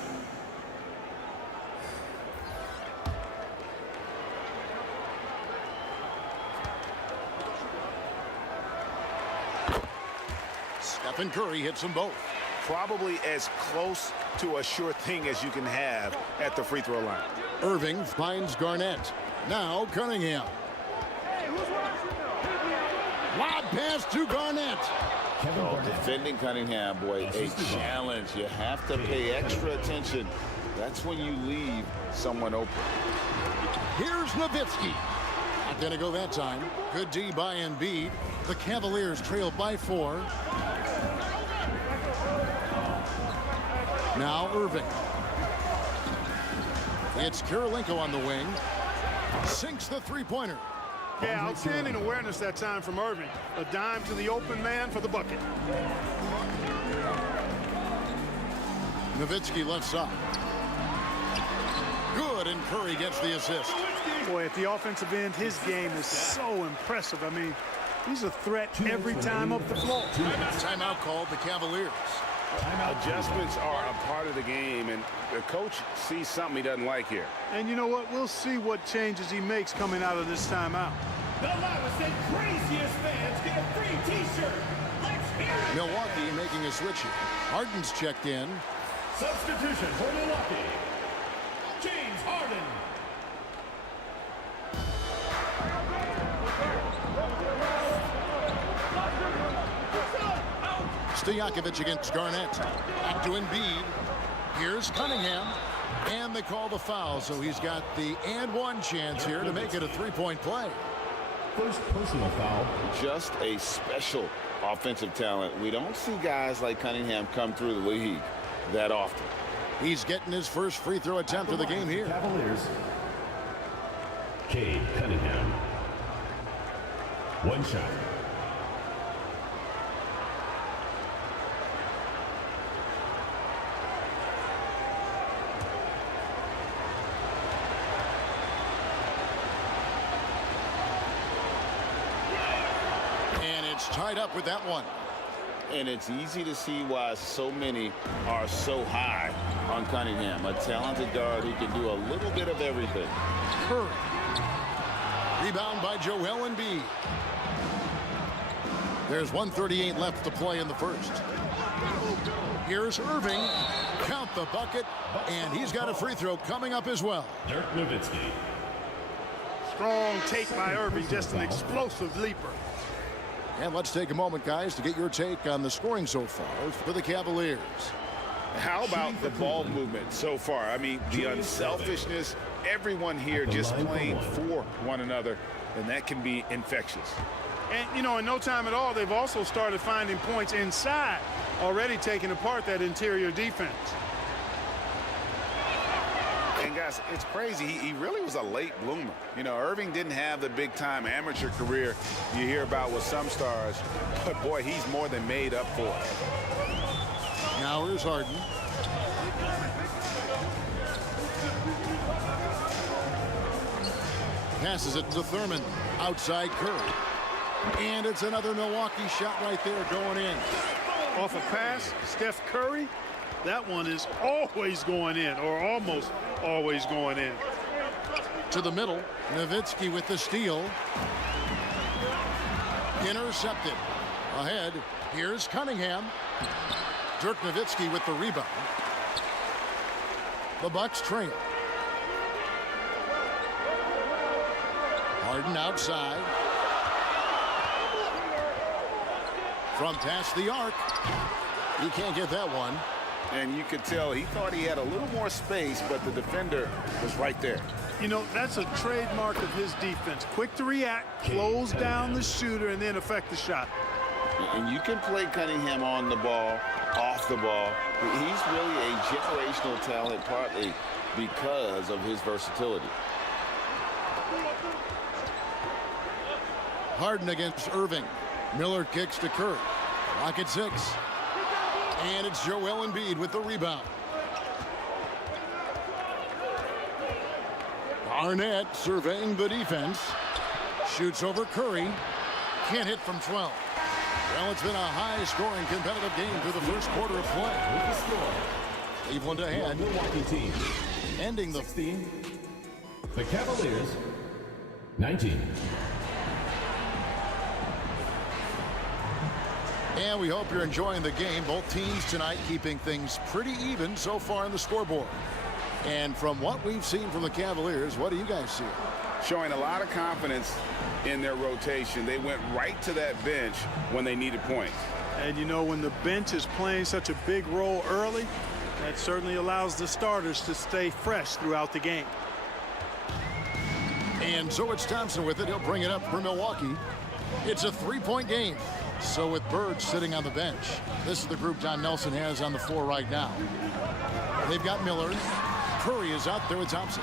Stephen Curry hits them both. Probably as close to a sure thing as you can have at the free throw line. Irving finds Garnett. Now Cunningham. Lob pass to Garnett. Oh, defending Cunningham, boy, a challenge. You have to pay extra attention. That's when you leave someone open. Here's Nowitzki. Not going to go that time. Good D by EMBIID. The Cavaliers trail by 4. Now Irving. It's Kirilenko on the wing. Sinks the three-pointer. Yeah, outstanding awareness that time from Irving. A dime to the open man for the bucket. Nowitzki left side. Good, and Curry gets the assist. Boy, at the offensive end, his game is so impressive. I mean, he's a threat every time up the floor. Timeout called the Cavaliers. Adjustments are a part of the game, and the coach sees something he doesn't like here. And you know what? We'll see what changes he makes coming out of this timeout. The loudest and craziest fans get a free T-shirt. Let's hear it. Milwaukee making a switch here. Harden's checked in. Substitution for Milwaukee. James Harden. Stojakovic against Garnett. Back to EMBIID. Here's Cunningham. And they call the foul, so he's got the and one chance here to make it a three-point play. First personal foul. Just a special offensive talent. We don't see guys like Cunningham come through the league that often. He's getting his first free throw attempt of the game here. Cavaliers. Cade Cunningham. One shot. Tied up with that one. And it's easy to see why so many are so high on Cunningham. A talented guard who can do a little bit of everything. Curry. Rebound by Joel Embiid. There's 1:38 left to play in the first. Here's Irving. Count the bucket. And he's got a free throw coming up as well. Dirk Nowitzki. Strong take by Irving. Just an explosive leaper. And let's take a moment, guys, to get your take on the scoring so far for the Cavaliers. How about the ball movement so far? I mean, the unselfishness, everyone here just playing for one another, and that can be infectious. And, you know, in no time at all, they've also started finding points inside, already taking apart that interior defense. And guys, it's crazy. He really was a late bloomer. You know, Irving didn't have the big-time amateur career you hear about with some stars, but boy, he's more than made up for it. Now here's Harden. Passes it to Thurman. Outside Curry. And it's another Milwaukee shot right there going in. Off a pass, Steph Curry. That one is always going in, or almost always going in. To the middle, Nowitzki with the steal. Intercepted. Ahead, here's Cunningham. Dirk Nowitzki with the rebound. The Bucks trail. Harden outside. From past the arc. He can't get that one. And you could tell he thought he had a little more space, but the defender was right there. You know, that's a trademark of his defense. Quick to react, close down the shooter, and then affect the shot. And you can play Cunningham on the ball, off the ball. He's really a generational talent, partly because of his versatility. Harden against Irving. Miller kicks to Curry. Lock at 6. And it's Joel Embiid with the rebound. Garnett surveying the defense. Shoots over Curry. Can't hit from 12. Well, it's been a high-scoring competitive game through the first quarter of play. With the score. Cleveland ahead. Milwaukee team. Ending the 16. The Cavaliers. 19. And we hope you're enjoying the game. Both teams tonight keeping things pretty even so far on the scoreboard. And from what we've seen from the Cavaliers, what do you guys see? Showing a lot of confidence in their rotation. They went right to that bench when they needed points. And you know, when the bench is playing such a big role early, that certainly allows the starters to stay fresh throughout the game. And so it's Thompson with it. He'll bring it up for Milwaukee. It's a three-point game. So with Bird sitting on the bench, this is the group Don Nelson has on the floor right now. They've got Miller, Curry is out there with Thompson.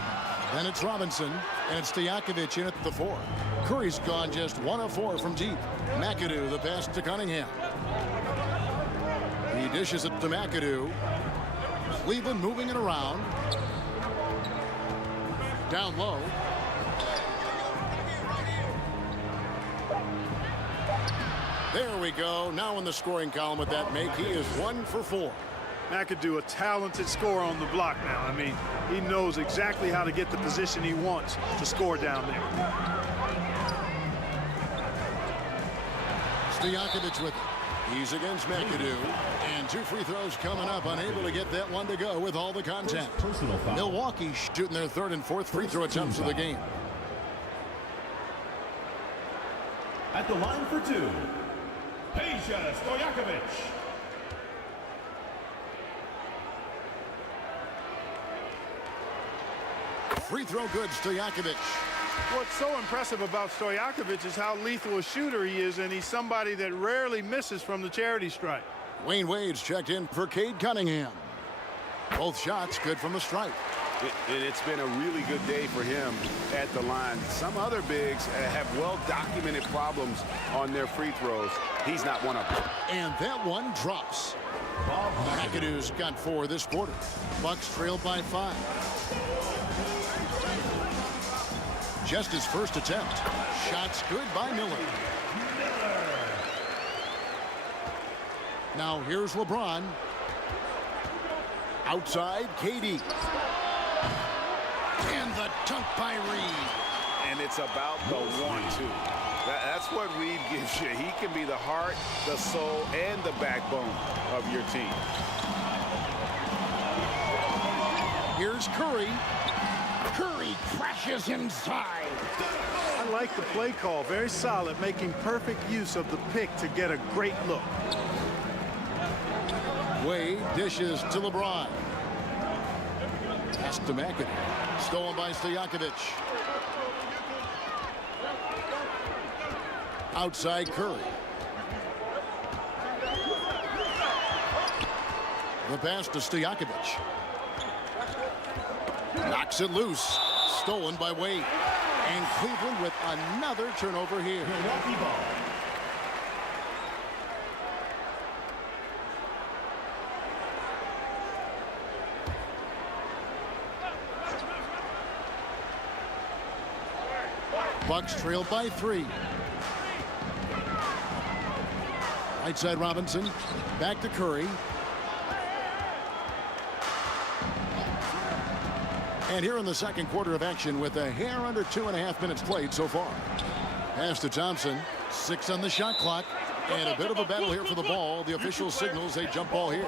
Then it's Robinson, and it's Stojakovic in at the 4. Curry's gone just 1 of 4 from deep. McAdoo, the pass to Cunningham. He dishes it to McAdoo. Cleveland moving it around. Down low. There we go. Now in the scoring column with that make, he is 1 for 4. McAdoo, a talented scorer on the block now. I mean, he knows exactly how to get the position he wants to score down there. Stojakovic with it. He's against McAdoo. And 2 free throws coming up. Unable to get that one to go with all the contact. Milwaukee shooting their 3rd and 4th free throw attempts of the game. At the line for 2, Peja Stojakovic. Free throw good, Stojakovic. What's so impressive about Stojakovic is how lethal a shooter he is, and he's somebody that rarely misses from the charity stripe. Wayne Wade's checked in for Cade Cunningham. Both shots good from the stripe. It's been a really good day for him at the line. Some other bigs have well-documented problems on their free throws. He's not one of them. And that one drops. McAdoo's got 4 this quarter. Bucks trailed by 5. Just his first attempt. Shots good by Miller. Now here's LeBron. Outside, KD. And the dunk by Reed. And it's about the 1-2. That's what Reed gives you. He can be the heart, the soul, and the backbone of your team. Here's Curry. Curry crashes inside. I like the play call. Very solid, making perfect use of the pick to get a great look. Wade dishes to LeBron. Pass to McAdoo. Stolen by Stojakovic. Outside Curry. The pass to Stojakovic. Knocks it loose. Stolen by Wade. And Cleveland with another turnover here. Milwaukee ball. Bucks trailed by 3. Right side Robinson. Back to Curry. And here in the second quarter of action with a hair under 2.5 minutes played so far. Pass to Thompson. 6 on the shot clock. And a bit of a battle here for the ball. The official signals a jump ball here.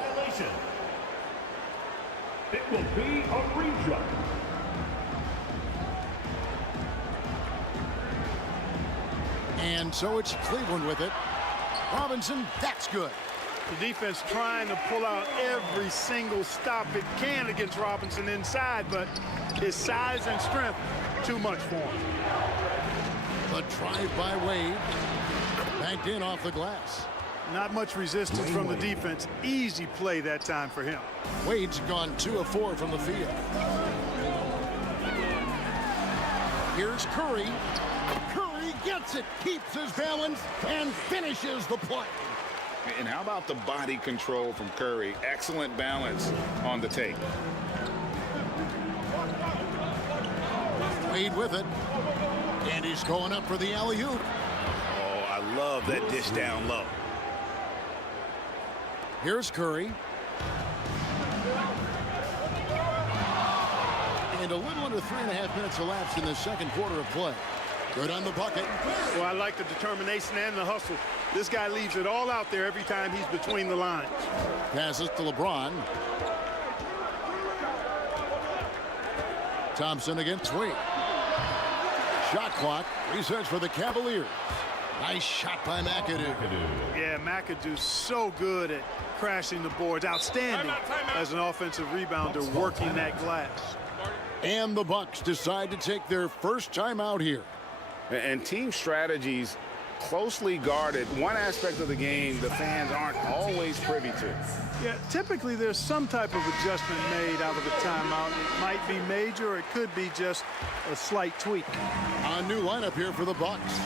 It will be a redraw. And so it's Cleveland with it. Robinson, that's good. The defense trying to pull out every single stop it can against Robinson inside, but his size and strength, too much for him. The drive by Wade. Banked in off the glass. Not much resistance from the defense. Easy play that time for him. Wade's gone 2 of 4 from the field. Here's Curry. Curry gets it, keeps his balance, and finishes the play. And how about the body control from Curry? Excellent balance on the take. Wade with it. And he's going up for the alley-oop. Oh, I love that dish down low. Here's Curry. And a little under 3.5 minutes elapsed in the second quarter of play. Good on the bucket. Well, I like the determination and the hustle. This guy leaves it all out there every time he's between the lines. Passes to LeBron. Thompson against Wade. Shot clock resets for the Cavaliers. Nice shot by McAdoo. Yeah, McAdoo's so good at crashing the boards. Outstanding as an offensive rebounder, working that glass. And the Bucks decide to take their first time out here. And team strategies closely guarded. One aspect of the game the fans aren't always privy to. Yeah, typically there's some type of adjustment made out of the timeout. It might be major, or it could be just a slight tweak. A new lineup here for the Bucks.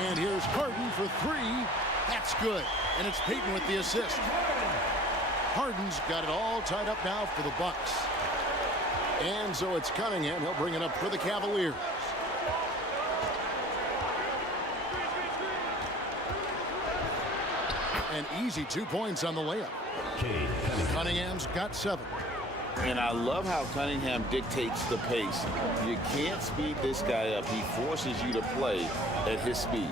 And here's Harden for 3. That's good. And it's Payton with the assist. Harden's got it all tied up now for the Bucks. And so it's Cunningham. He'll bring it up for the Cavaliers. An easy 2 points on the layup. Cunningham's got 7. And I love how Cunningham dictates the pace. You can't speed this guy up. He forces you to play at his speed.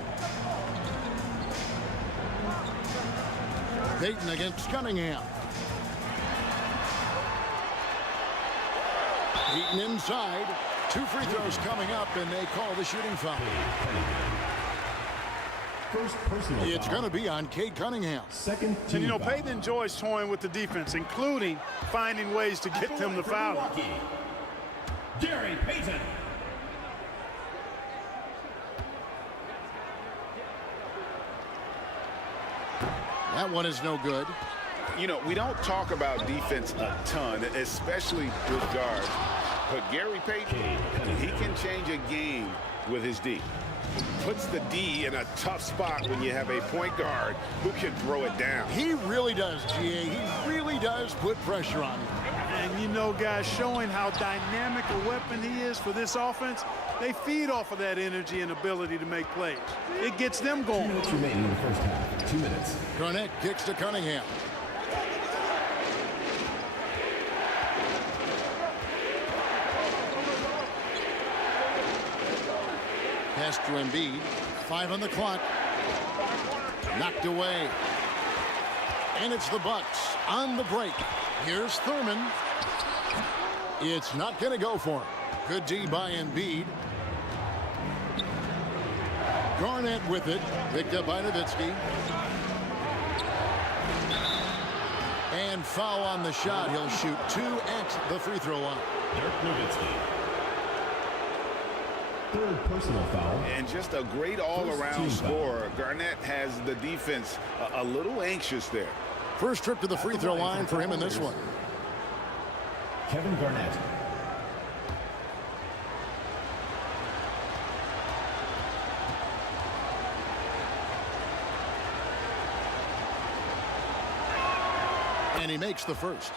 Payton against Cunningham. Payton inside. 2 free throws coming up, and they call the shooting foul. It's going to be on Cade Cunningham. And you know, Payton enjoys toying with the defense, including finding ways to get them to foul. Gary Payton. That one is no good. You know, we don't talk about defense a ton, especially with guards. But Gary Payton, he can change a game with his D. Puts the D in a tough spot when you have a point guard who can throw it down. He really does, GA. He really does put pressure on him. And you know, guys, showing how dynamic a weapon he is for this offense, they feed off of that energy and ability to make plays. It gets them going. 2 minutes remaining in the first half. 2 minutes. Garnett kicks to Cunningham. Pass to EMBIID. 5 on the clock. Knocked away. And it's the Bucks on the break. Here's Thurman. It's not going to go for him. Good D by EMBIID. Garnett with it. Picked up by Nowitzki. And foul on the shot. He'll shoot 2 at the free throw line. Dirk Nowitzki. Third personal foul. And just a great all-around scorer. Garnett has the defense a little anxious there. First trip to the free throw line for him in this one. Kevin Garnett. And he makes the first.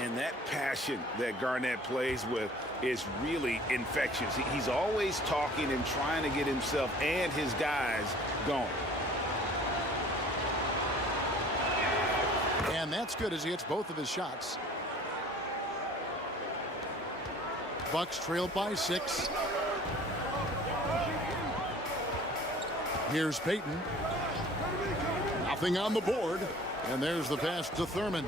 And that passion that Garnett plays with is really infectious. He's always talking and trying to get himself and his guys going. And that's good as he hits both of his shots. Bucks trail by 6. Here's Payton. Nothing on the board. And there's the pass to Thurman.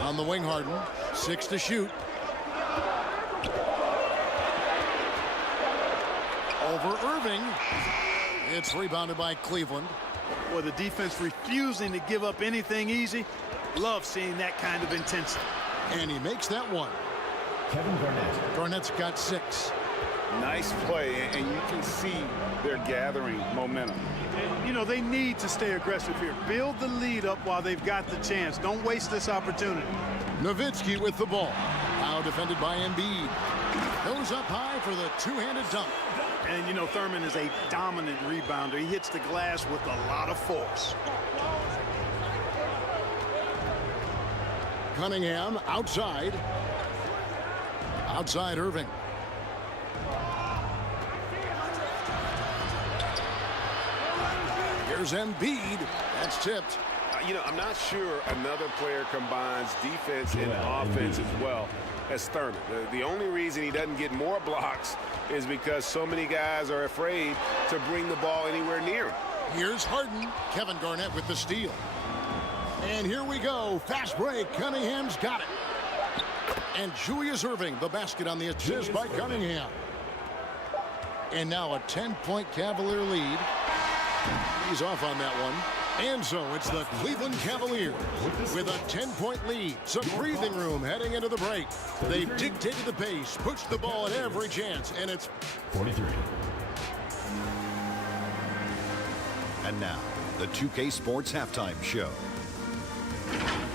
On the wing, Harden. 6 to shoot. Over Irving. It's rebounded by Cleveland. Boy, the defense refusing to give up anything easy. Love seeing that kind of intensity. And he makes that one. Kevin Garnett. Garnett's got 6. Nice play, and you can see they're gathering momentum. And, you know, they need to stay aggressive here. Build the lead up while they've got the chance. Don't waste this opportunity. Nowitzki with the ball. Now defended by EMBIID. Goes up high for the two-handed dunk. And, you know, Thurman is a dominant rebounder. He hits the glass with a lot of force. Cunningham outside. Outside Irving. Here's EMBIID. That's tipped. You know, I'm not sure another player combines defense and offense as well as Thurman. The only reason he doesn't get more blocks is because so many guys are afraid to bring the ball anywhere near him. Here's Harden. Kevin Garnett with the steal. And here we go. Fast break. Cunningham's got it. And Julius Erving, the basket on the assist by Cunningham. And now a 10-point Cavalier lead. He's off on that one. And so it's the Cleveland Cavaliers with a 10-point lead. Some breathing room heading into the break. They've dictated the pace, pushed the ball at every chance, and it's 43. And now, the 2K Sports Halftime Show.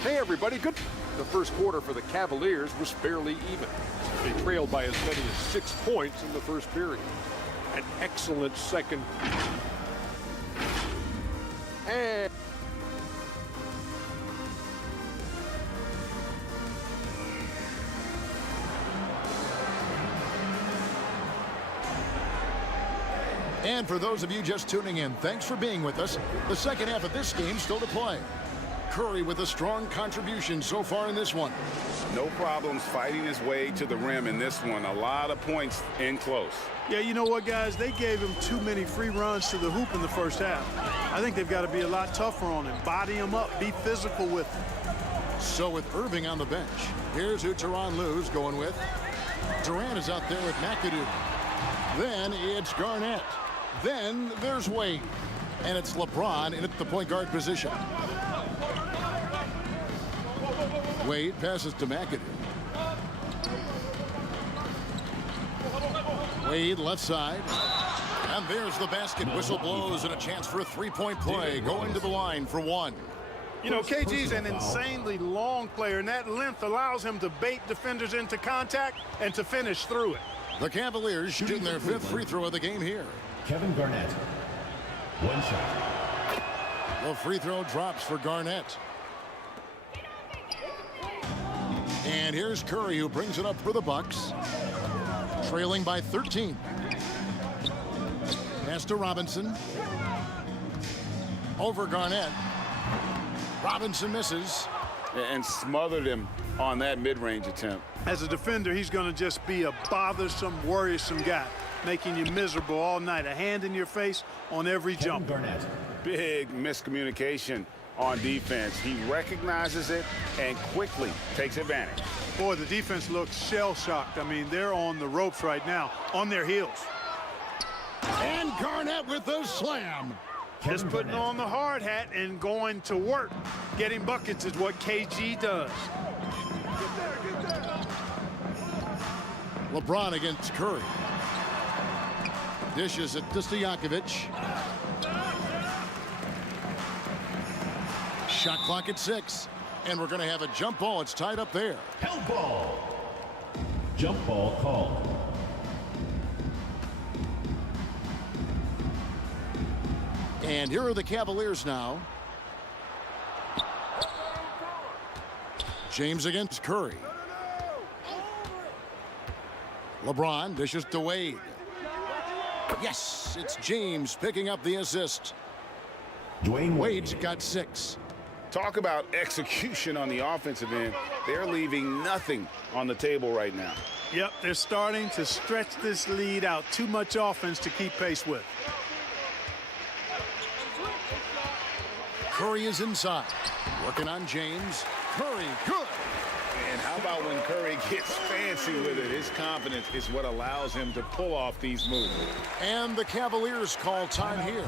Hey, everybody. Good. The first quarter for the Cavaliers was fairly even. They trailed by as many as 6 points in the first period. An excellent second. And for those of you just tuning in, thanks for being with us. The second half of this game still to play. Curry with a strong contribution so far in this one. No problems fighting his way to the rim in this one. A lot of points in close. Yeah, you know what, guys? They gave him too many free runs to the hoop in the first half. I think they've got to be a lot tougher on him. Body him up. Be physical with him. So with Irving on the bench, here's who Tyronn Lue's going with. Durant is out there with MCADOO. Then it's Garnett. Then there's Wade. And it's LeBron in at the point guard position. Wade passes to MCADOO. Wade left side. And there's the basket. Whistle blows and a chance for a three-point play. Going to the line for one. You know, KG's an insanely long player, and that length allows him to bait defenders into contact and to finish through it. The Cavaliers shooting their fifth free throw of the game here. Kevin Garnett. One shot. The free throw drops for Garnett. And here's Curry, who brings it up for the Bucks. Trailing by 13. Pass to Robinson. Over Garnett. Robinson misses. And smothered him on that mid-range attempt. As a defender, he's going to just be a bothersome, worrisome guy, making you miserable all night. A hand in your face on every jump. Garnett. Big miscommunication on defense. He recognizes it and quickly takes advantage. Boy, the defense looks shell-shocked. I mean, they're on the ropes right now, on their heels. And Garnett with the slam. Just putting on the hard hat and going to work. Getting buckets is what KG does. LeBron against Curry. Dishes it to Stojakovic. Shot clock at 6. And we're going to have a jump ball. It's tied up there. Held ball. Jump ball called. And here are the Cavaliers now. James against Curry. LeBron dishes to Wade. Yes, it's James picking up the assist. Wade's got 6. Talk about execution on the offensive end. They're leaving nothing on the table right now. Yep, they're starting to stretch this lead out. Too much offense to keep pace with. Curry is inside. Working on James. Curry, good. And how about when Curry gets fancy with it? His confidence is what allows him to pull off these moves. And the Cavaliers call time here.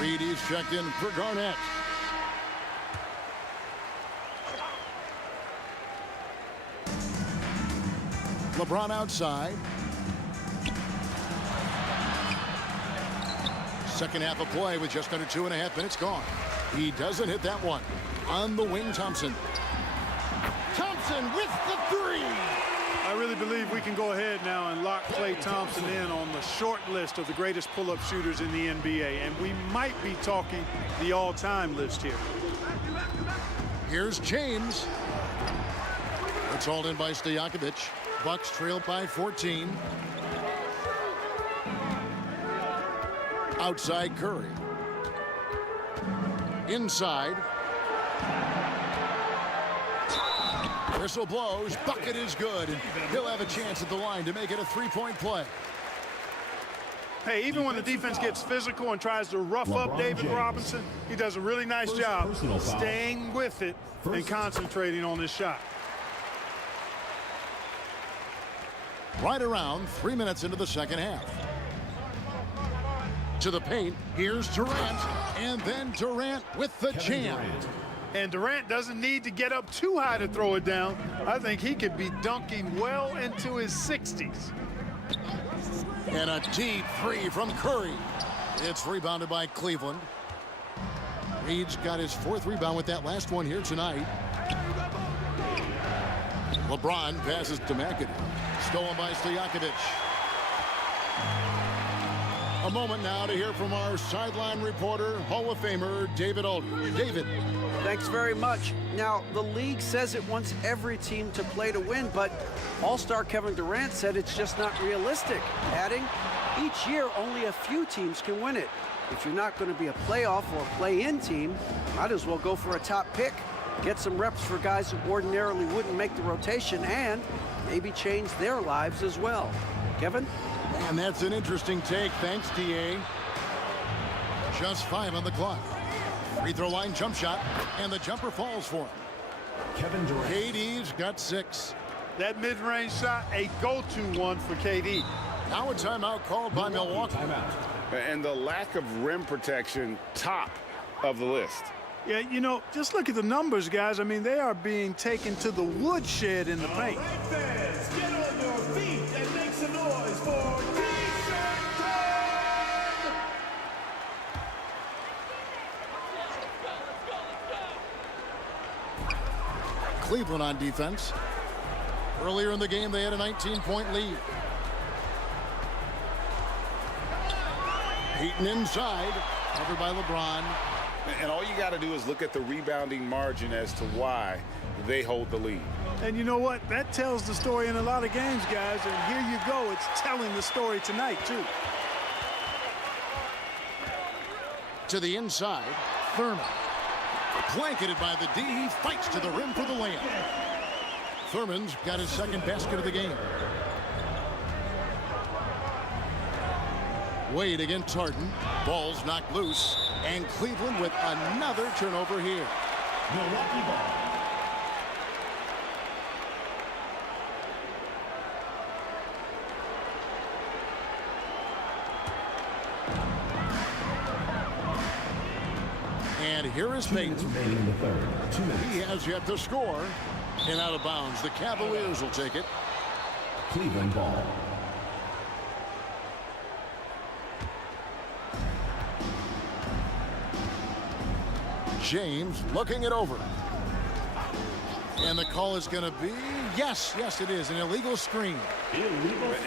Reedy's checked in for Garnett. LeBron outside. Second half of play with just under 2.5 minutes gone. He doesn't hit that one. On the wing, Thompson. Thompson with the 3. I really believe we can go ahead now and lock Klay Thompson in on the short list of the greatest pull-up shooters in the NBA. And we might be talking the all-time list here. Here's James. It's hauled in by Stojakovic. Bucks trailed by 14. Outside Curry. Inside. Whistle blows. Bucket is good. And he'll have a chance at the line to make it a 3-point play. Hey, even when the defense gets physical and tries to rough up David Robinson, he does a really nice job staying with it and concentrating on his shot. Right around 3 minutes into the second half. To the paint, here's Durant, and then Durant with the jam. And Durant doesn't need to get up too high to throw it down. I think he could be dunking well into his 60s. And a deep three from Curry. It's rebounded by Cleveland. Reed's got his 4th rebound with that last one here tonight. LeBron passes to McADoo. Stolen by Stojakovic. A moment now to hear from our sideline reporter, Hall of Famer David Aldridge. David. Thanks very much. Now, the league says it wants every team to play to win, but All-Star Kevin Durant said it's just not realistic, adding, each year only a few teams can win it. If you're not going to be a playoff or play-in team, might as well go for a top pick, get some reps for guys who ordinarily wouldn't make the rotation, and maybe change their lives as well. Kevin? And that's an interesting take. Thanks, DA. Just 5 on the clock. Free throw line jump shot, and the jumper falls for him. Kevin Durant. KD's got 6. That mid-range shot, a go-to one for KD. Now a timeout called by Milwaukee. And the lack of rim protection, top of the list. Yeah, you know, just look at the numbers, guys. I mean, they are being taken to the woodshed in the paint. All right, fans, get on your feet and make some noise for T-shirt time! Cleveland on defense. Earlier in the game, they had a 19-point lead. Heaton inside, covered by LeBron. And all you got to do is look at the rebounding margin as to why they hold the lead. And you know what? That tells the story in a lot of games, guys. And here you go. It's telling the story tonight, too. To the inside, Thurman. Blanketed by the D. He fights to the rim for the layup. Thurman's got his 2nd basket of the game. Wade against Harden. Ball's knocked loose. And Cleveland with another turnover here. Milwaukee ball. And here is Payton. Remaining in the third. 2 minutes. He has yet to score. And out of bounds. The Cavaliers will take it. Cleveland ball. James looking it over. And the call is going to be, yes, it is, an illegal screen.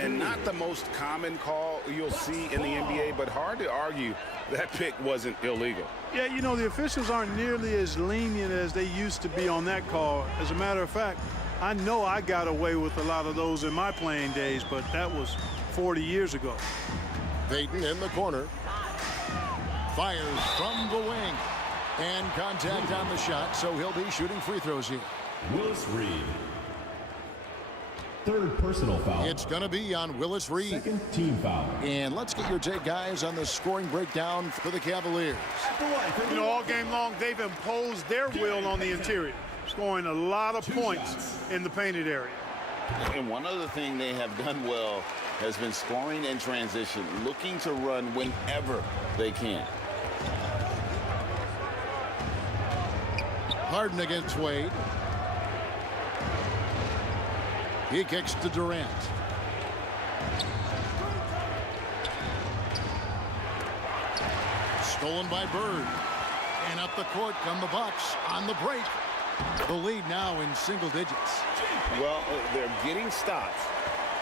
And not the most common call you'll see in the NBA, but hard to argue that pick wasn't illegal. Yeah, you know, the officials aren't nearly as lenient as they used to be on that call. As a matter of fact, I know I got away with a lot of those in my playing days, but that was 40 years ago. Payton in the corner. Fires from the wing. And contact on the shot, so he'll be shooting free throws here. Willis Reed. 3rd personal foul. It's going to be on Willis Reed. 2nd team foul. And let's get your take, guys, on the scoring breakdown for the Cavaliers. You know, all game long, they've imposed their will on the interior, scoring a lot of points in the painted area. And one other thing they have done well has been scoring in transition, looking to run whenever they can. Harden against Wade. He kicks to Durant. Stolen by Bird. And up the court come the Bucks on the break. The lead now in single digits. Well, they're getting stops,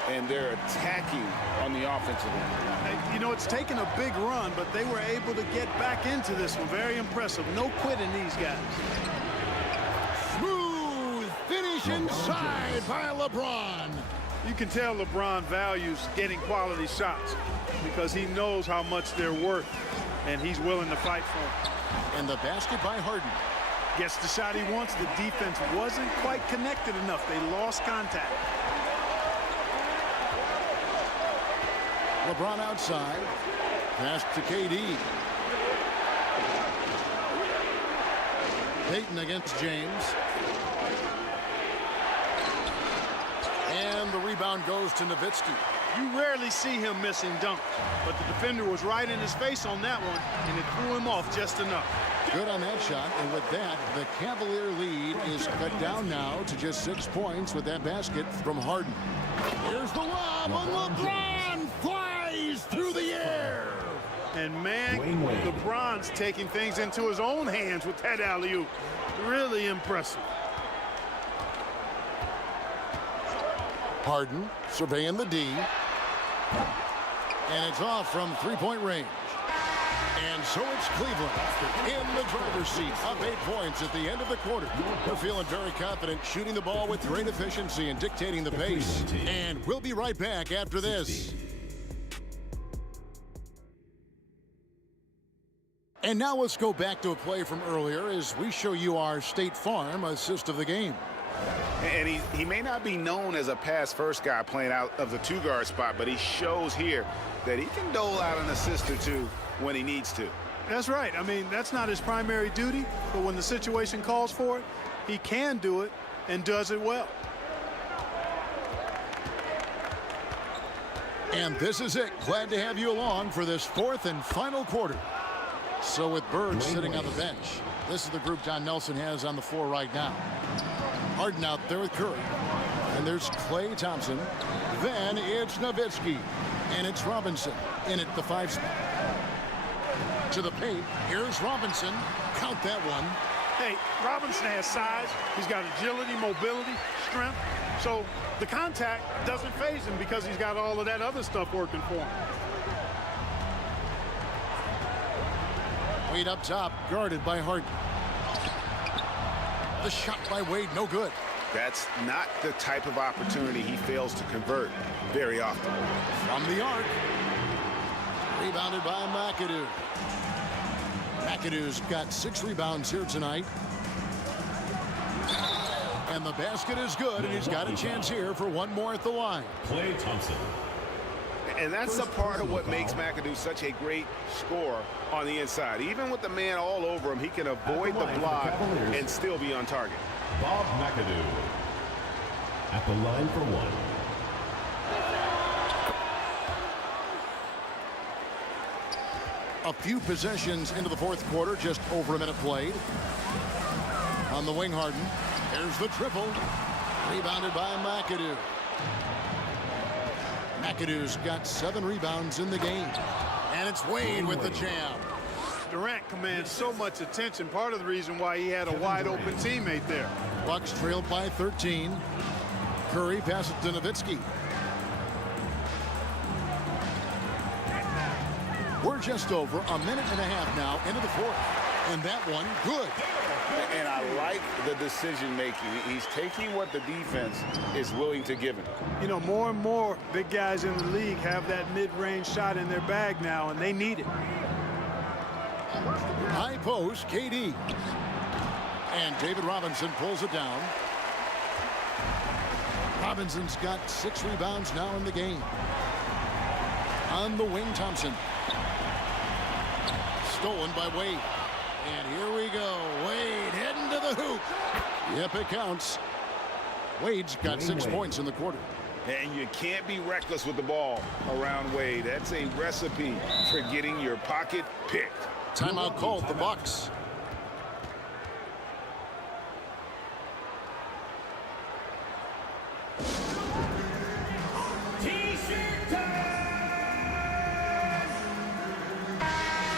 and they're attacking on the offensive end. You know, it's taken a big run, but they were able to get back into this one. Very impressive. No quitting these guys. Smooth finish inside by LeBron. You can tell LeBron values getting quality shots because he knows how much they're worth, and he's willing to fight for them. And the basket by Harden. Gets the shot he wants. The defense wasn't quite connected enough. They lost contact. LeBron outside. Pass to KD. Payton against James. And the rebound goes to Nowitzki. You rarely see him missing dunks, but the defender was right in his face on that one, and it threw him off just enough. Good on that shot, and with that, the Cavalier lead is cut down now to just 6 points with that basket from Harden. Here's the lob, and LeBron flies through the air. And man, LeBron's taking things into his own hands with that alley-oop. Really impressive. Harden surveying the D. And it's off from three-point range. And so it's Cleveland in the driver's seat, up 8 points at the end of the quarter. They're feeling very confident, shooting the ball with great efficiency and dictating the pace. And we'll be right back after this. And now let's go back to a play from earlier as we show you our State Farm assist of the game. And he may not be known as a pass-first guy playing out of the two-guard spot, but he shows here that he can dole out an assist or two when he needs to. That's right. I mean, that's not his primary duty, but when the situation calls for it, he can do it and does it well. And this is it. Glad to have you along for this fourth and final quarter. So with Bird sitting on the bench, this is the group Don Nelson has on the floor right now. Harden out there with Curry. And there's Klay Thompson. Then it's Nowitzki. And it's Robinson in at the 5 spot. To the paint. Here's Robinson. Count that one. Hey, Robinson has size. He's got agility, mobility, strength. So the contact doesn't faze him because he's got all of that other stuff working for him. Wade up top, guarded by Harden. The shot by Wade, no good. That's not the type of opportunity he fails to convert very often. From the arc. Rebounded by McAdoo. McAdoo's got 6 rebounds here tonight. And the basket is good, and he's got a chance here for one more at the line. Klay Thompson. And that's a part of what makes McAdoo such a great scorer on the inside. Even with the man all over him, he can avoid the block and still be on target. Bob McAdoo at the line for one. A few possessions into the fourth quarter, just over a minute played. On the wing, Harden. There's the triple. Rebounded by McAdoo. McAdoo's got 7 rebounds in the game. And it's Wade with the jam. Durant commands so much attention, part of the reason why he had a wide-open teammate there. Bucks trailed by 13. Curry passes to Nowitzki. We're just over a minute and a half now into the fourth. And that one, good. And I like the decision-making. He's taking what the defense is willing to give him. You know, more and more big guys in the league have that mid-range shot in their bag now, and they need it. High post, KD. And David Robinson pulls it down. Robinson's got 6 rebounds now in the game. On the wing, Thompson. Stolen by Wade. And here we go. Wade heading to the hoop. Yep, it counts. Wade's got 6 points in the quarter. And you can't be reckless with the ball around Wade. That's a recipe for getting your pocket picked. Timeout called, the Bucks.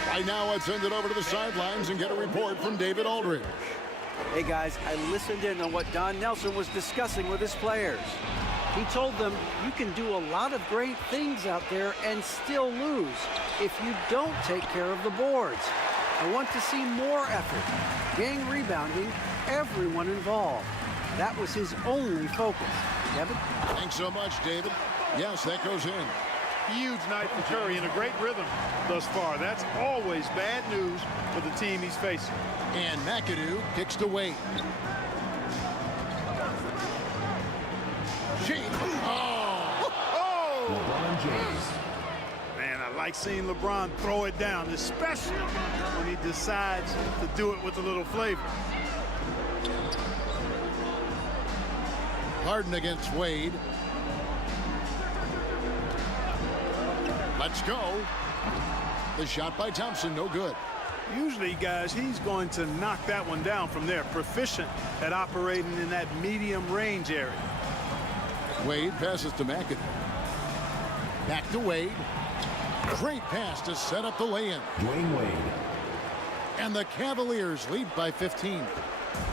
Right now, let's send it over to the sidelines and get a report from David Aldridge. Hey guys, I listened in on what Don Nelson was discussing with his players. He told them you can do a lot of great things out there and still lose if you don't take care of the boards. I want to see more effort, gang rebounding, everyone involved. That was his only focus. Devin? Thanks so much, David. Yes, that goes in. Huge night for Curry in a great rhythm thus far. That's always bad news for the team he's facing. And McAdoo kicks to Wade. James. Oh! LeBron James. like seeing LeBron throw it down, especially when he decides to do it with a little flavor. Harden against Wade. Let's go. The shot by Thompson, no good. Usually, guys, he's going to knock that one down from there. Proficient at operating in that medium range area. Wade passes to McADoo. Back to Wade. Great pass to set up the lay-in. Dwayne Wade. And the Cavaliers lead by 15.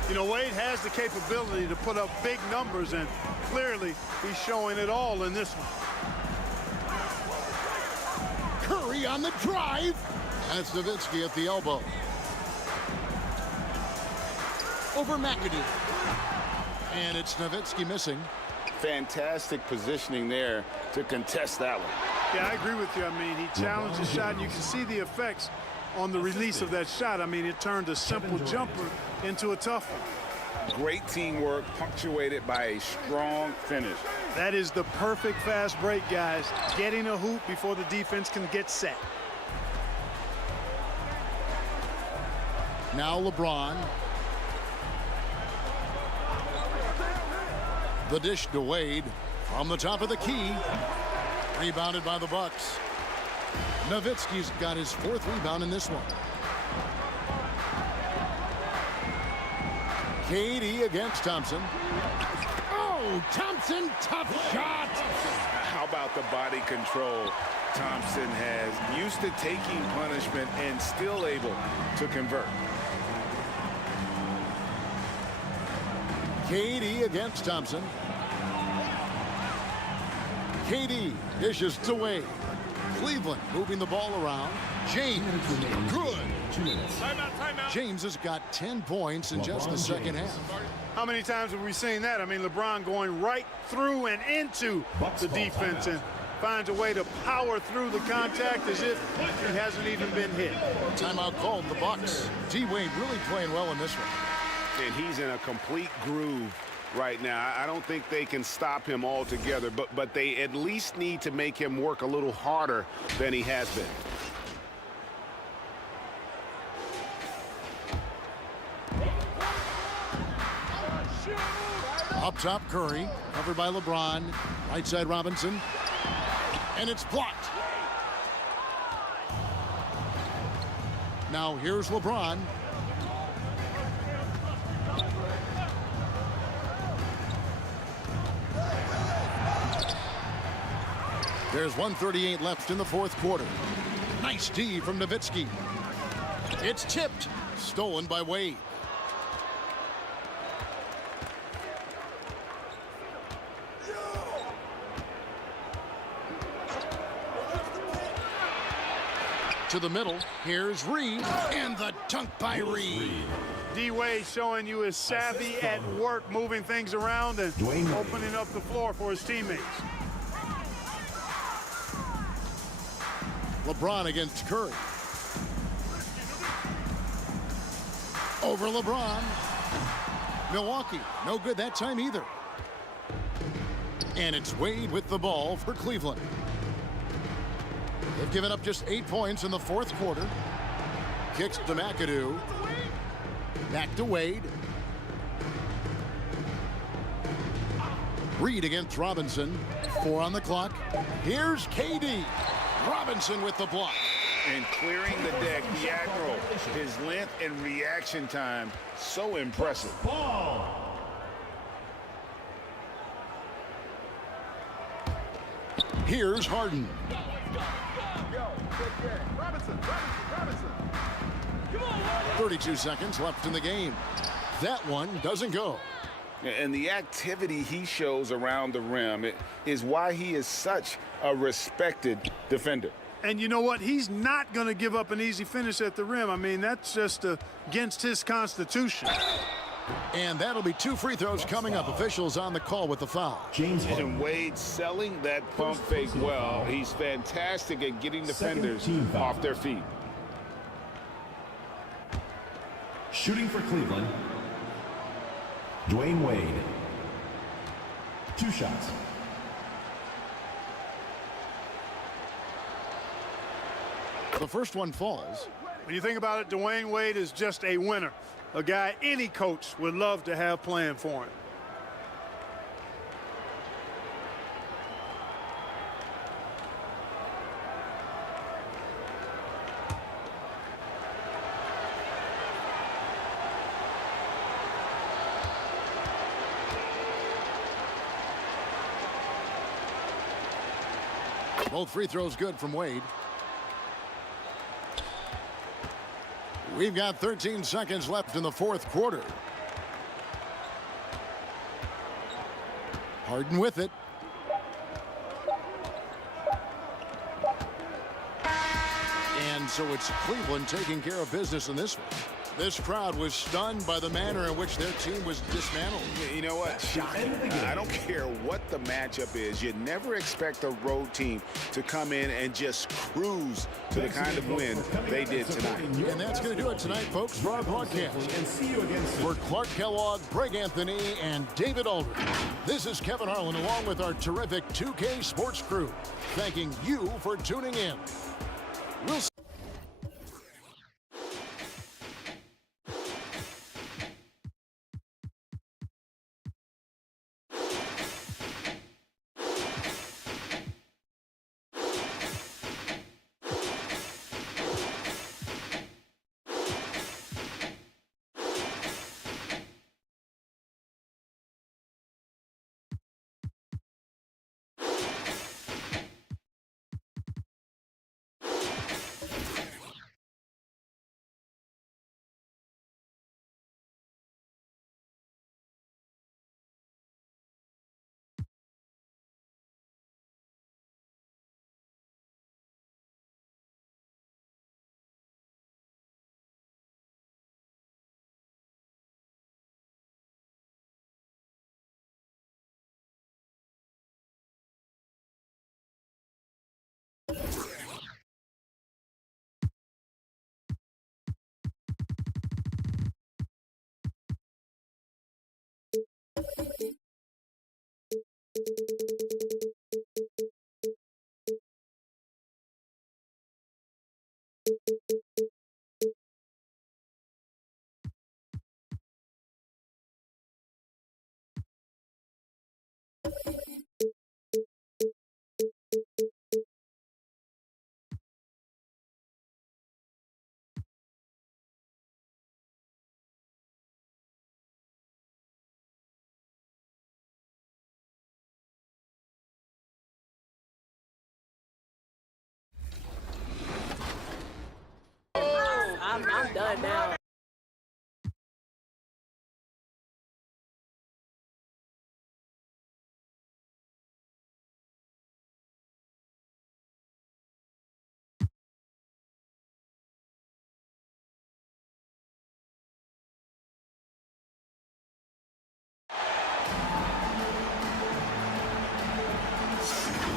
You know, Wade has the capability to put up big numbers, and clearly he's showing it all in this one. Curry on the drive. That's Nowitzki at the elbow. Over McADoo. And it's Nowitzki missing. Fantastic positioning there to contest that one. Yeah, I agree with you. I mean, he challenged the shot, and you can see the effects on the release of that shot. I mean, it turned a simple jumper into a tough one. Great teamwork punctuated by a strong finish. That is the perfect fast break, guys. Getting a hoop before the defense can get set. Now LeBron. The dish to Wade from the top of the key. Rebounded by the Bucks. Nowitzki's got his 4th rebound in this one. KD against Thompson. Oh, Thompson, tough shot. How about the body control Thompson has? Used to taking punishment and still able to convert. KD against Thompson. KD dishes to Wade. Cleveland moving the ball around. James, good. James has got 10 points in just the second half. How many times have we seen that? I mean, LeBron going right through and into the defense and finds a way to power through the contact as if he hasn't even been hit. Timeout called the Bucks. D-Wade really playing well in this one. And he's in a complete groove right now. I don't think they can stop him altogether, but they at least need to make him work a little harder than he has been. Up top, Curry, covered by LeBron. Right side, Robinson. And it's blocked. Now here's LeBron. There's 1:38 left in the 4th quarter. Nice D from Nowitzki. It's tipped. Stolen by Wade. To the middle. Here's Reed. And the dunk by Reed. D-Wade showing you his savvy at work, moving things around and opening up the floor for his teammates. LeBron against Curry. Over LeBron. Milwaukee, no good that time either. And it's Wade with the ball for Cleveland. They've given up just 8 points in the 4th quarter. Kicks to McADoo. Back to Wade. Reed against Robinson. 4 on the clock. Here's KD. Robinson with the block. And clearing the deck, the Admiral. His length and reaction time, so impressive. Here's Harden. 32 seconds left in the game. That one doesn't go. And the activity he shows around the rim is why he is such a respected defender. And you know what? He's not going to give up an easy finish at the rim. I mean, that's just against his constitution. And that'll be 2 free throws coming up. Officials on the call with the foul. And Wade selling that pump fake well. He's fantastic at getting defenders off their feet. Shooting for Cleveland, Dwayne Wade. 2 shots. The first one falls. When you think about it, Dwayne Wade is just a winner. A guy any coach would love to have playing for him. Both free throws good from Wade. We've got 13 seconds left in the fourth quarter. Harden with it. And so it's Cleveland taking care of business in this one. This crowd was stunned by the manner in which their team was dismantled. You know what? Shocking. I don't care what the matchup is. You never expect a road team to come in and just cruise to the kind of win they did tonight. And that's going to do it tonight, folks, for our broadcast. For Clark Kellogg, Greg Anthony, and David Aldridge, this is Kevin Harlan along with our terrific 2K Sports crew, thanking you for tuning in. We'll see. I'm done now.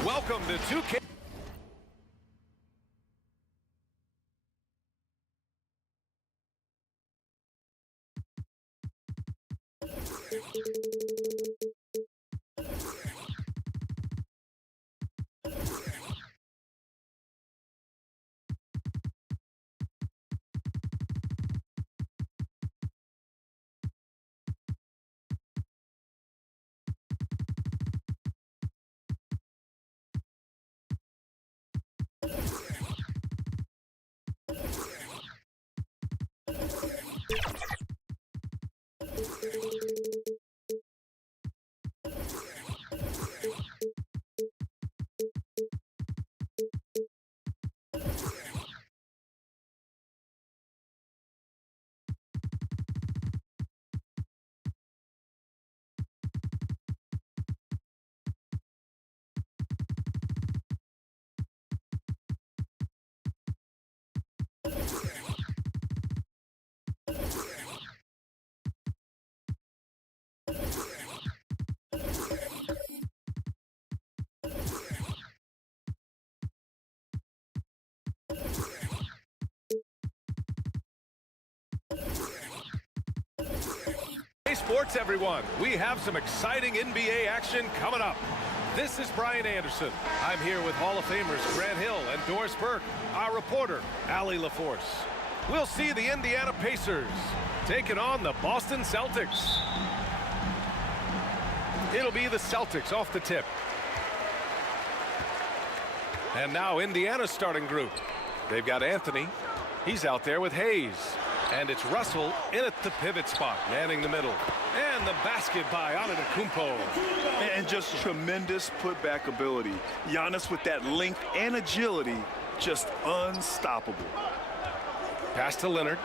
Welcome to 2K. Hey sports everyone, we have some exciting NBA action coming up. This is Brian Anderson. I'm here with Hall of Famers Grant Hill and Doris Burke, our reporter, Allie LaForce. We'll see the Indiana Pacers taking on the Boston Celtics. It'll be the Celtics off the tip. And now Indiana's starting group. They've got Anthony. He's out there with Hayes. And it's Russell in at the pivot spot, manning the middle. And the basket by Antetokounmpo. And just tremendous putback ability. Giannis with that length and agility, just unstoppable. Pass to Leonard.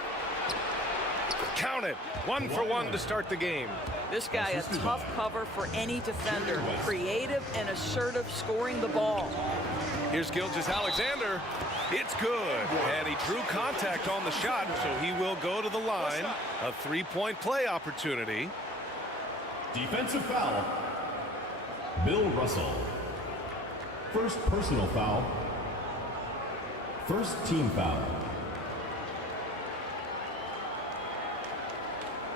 Count it. 1 for 1 to start the game. This guy a tough cover for any defender. Creative and assertive scoring the ball. Here's Gilgeous-Alexander. It's good. And he drew contact on the shot, so he will go to the line. A 3-point play opportunity. Defensive foul. Bill Russell. First personal foul. First team foul.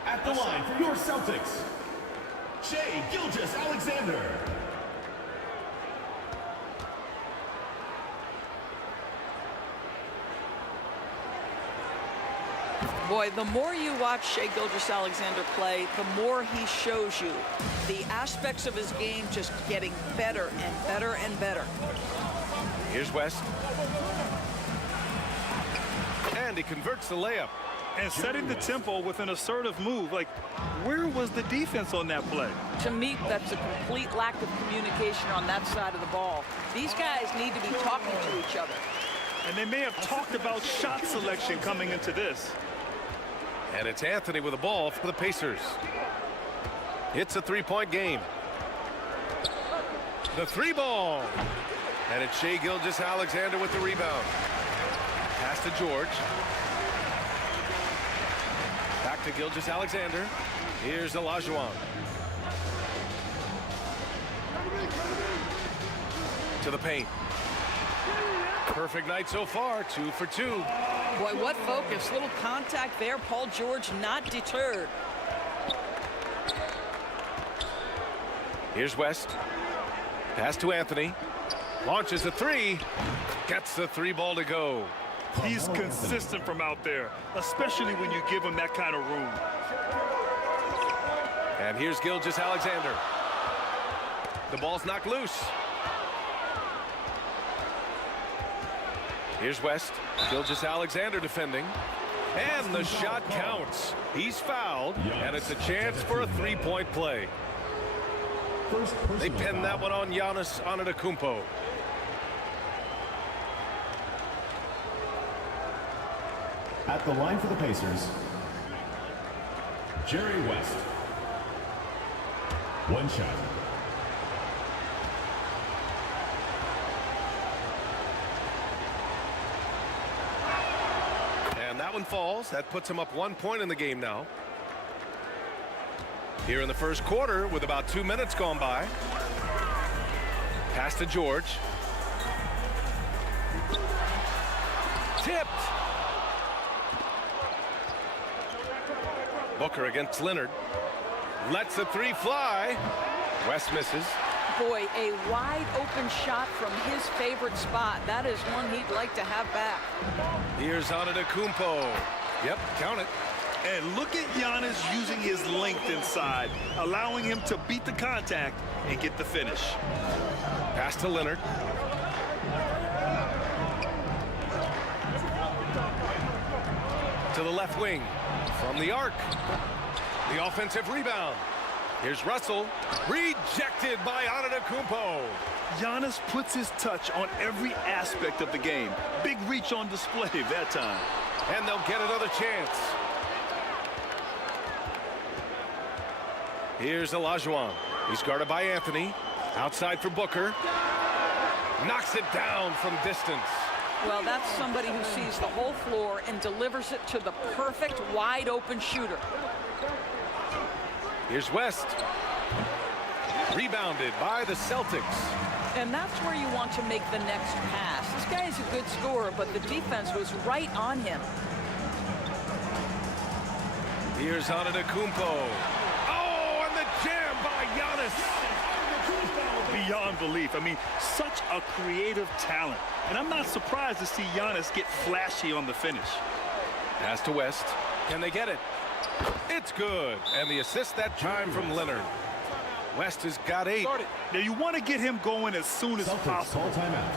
At the line for your Celtics, Shai Gilgeous-Alexander. Boy, the more you watch Shai Gilgeous-Alexander play, the more he shows you the aspects of his game just getting better and better and better. Here's West. And he converts the layup. And setting the tempo with an assertive move. Like, where was the defense on that play? To me, that's a complete lack of communication on that side of the ball. These guys need to be talking to each other. And they may have talked about shot selection coming into this. And it's Anthony with the ball for the Pacers. It's a 3-point game. The 3-ball. And it's Shai Gilgeous-Alexander with the rebound. Pass to George. Back to Gilgeous-Alexander. Here's Olajuwon. To the paint. Perfect night so far, 2 for 2. Boy, what focus. Little contact there. Paul George not deterred. Here's West. Pass to Anthony. Launches a 3. Gets the 3-ball to go. He's consistent from out there, especially when you give him that kind of room. And here's Gilgeous-Alexander. The ball's knocked loose. Here's West. Gilgeous-Alexander defending. And the shot counts. He's fouled, and it's a chance for a 3-point play. They pinned that one on Giannis Antetokounmpo. At the line for the Pacers, Jerry West. 1 shot. And that one falls. That puts him up 1 point in the game now. Here in the first quarter with about 2 minutes gone by. Pass to George. Tipped. Booker against Leonard. Lets the 3 fly. West misses. Boy, a wide open shot from his favorite spot. That is one he'd like to have back. Here's Antetokounmpo. Yep, count it. And look at Giannis using his length inside, allowing him to beat the contact and get the finish. Pass to Leonard. To the left wing. From the arc. The offensive rebound. Here's Russell. Rejected by Antetokounmpo. Giannis puts his touch on every aspect of the game. Big reach on display that time. And they'll get another chance. Here's Olajuwon. He's guarded by Anthony. Outside for Booker. Knocks it down from distance. Well, that's somebody who sees the whole floor and delivers it to the perfect wide open shooter. Here's West. Rebounded by the Celtics. And that's where you want to make the next pass. This guy is a good scorer, but the defense was right on him. Here's Antetokounmpo. Oh, and the jam by Giannis. beyond belief. I mean, such a creative talent. And I'm not surprised to see Giannis get flashy on the finish. Pass to West. Can they get it? It's good. And the assist that time from Leonard. West has got 8. Now, you want to get him going as soon as possible.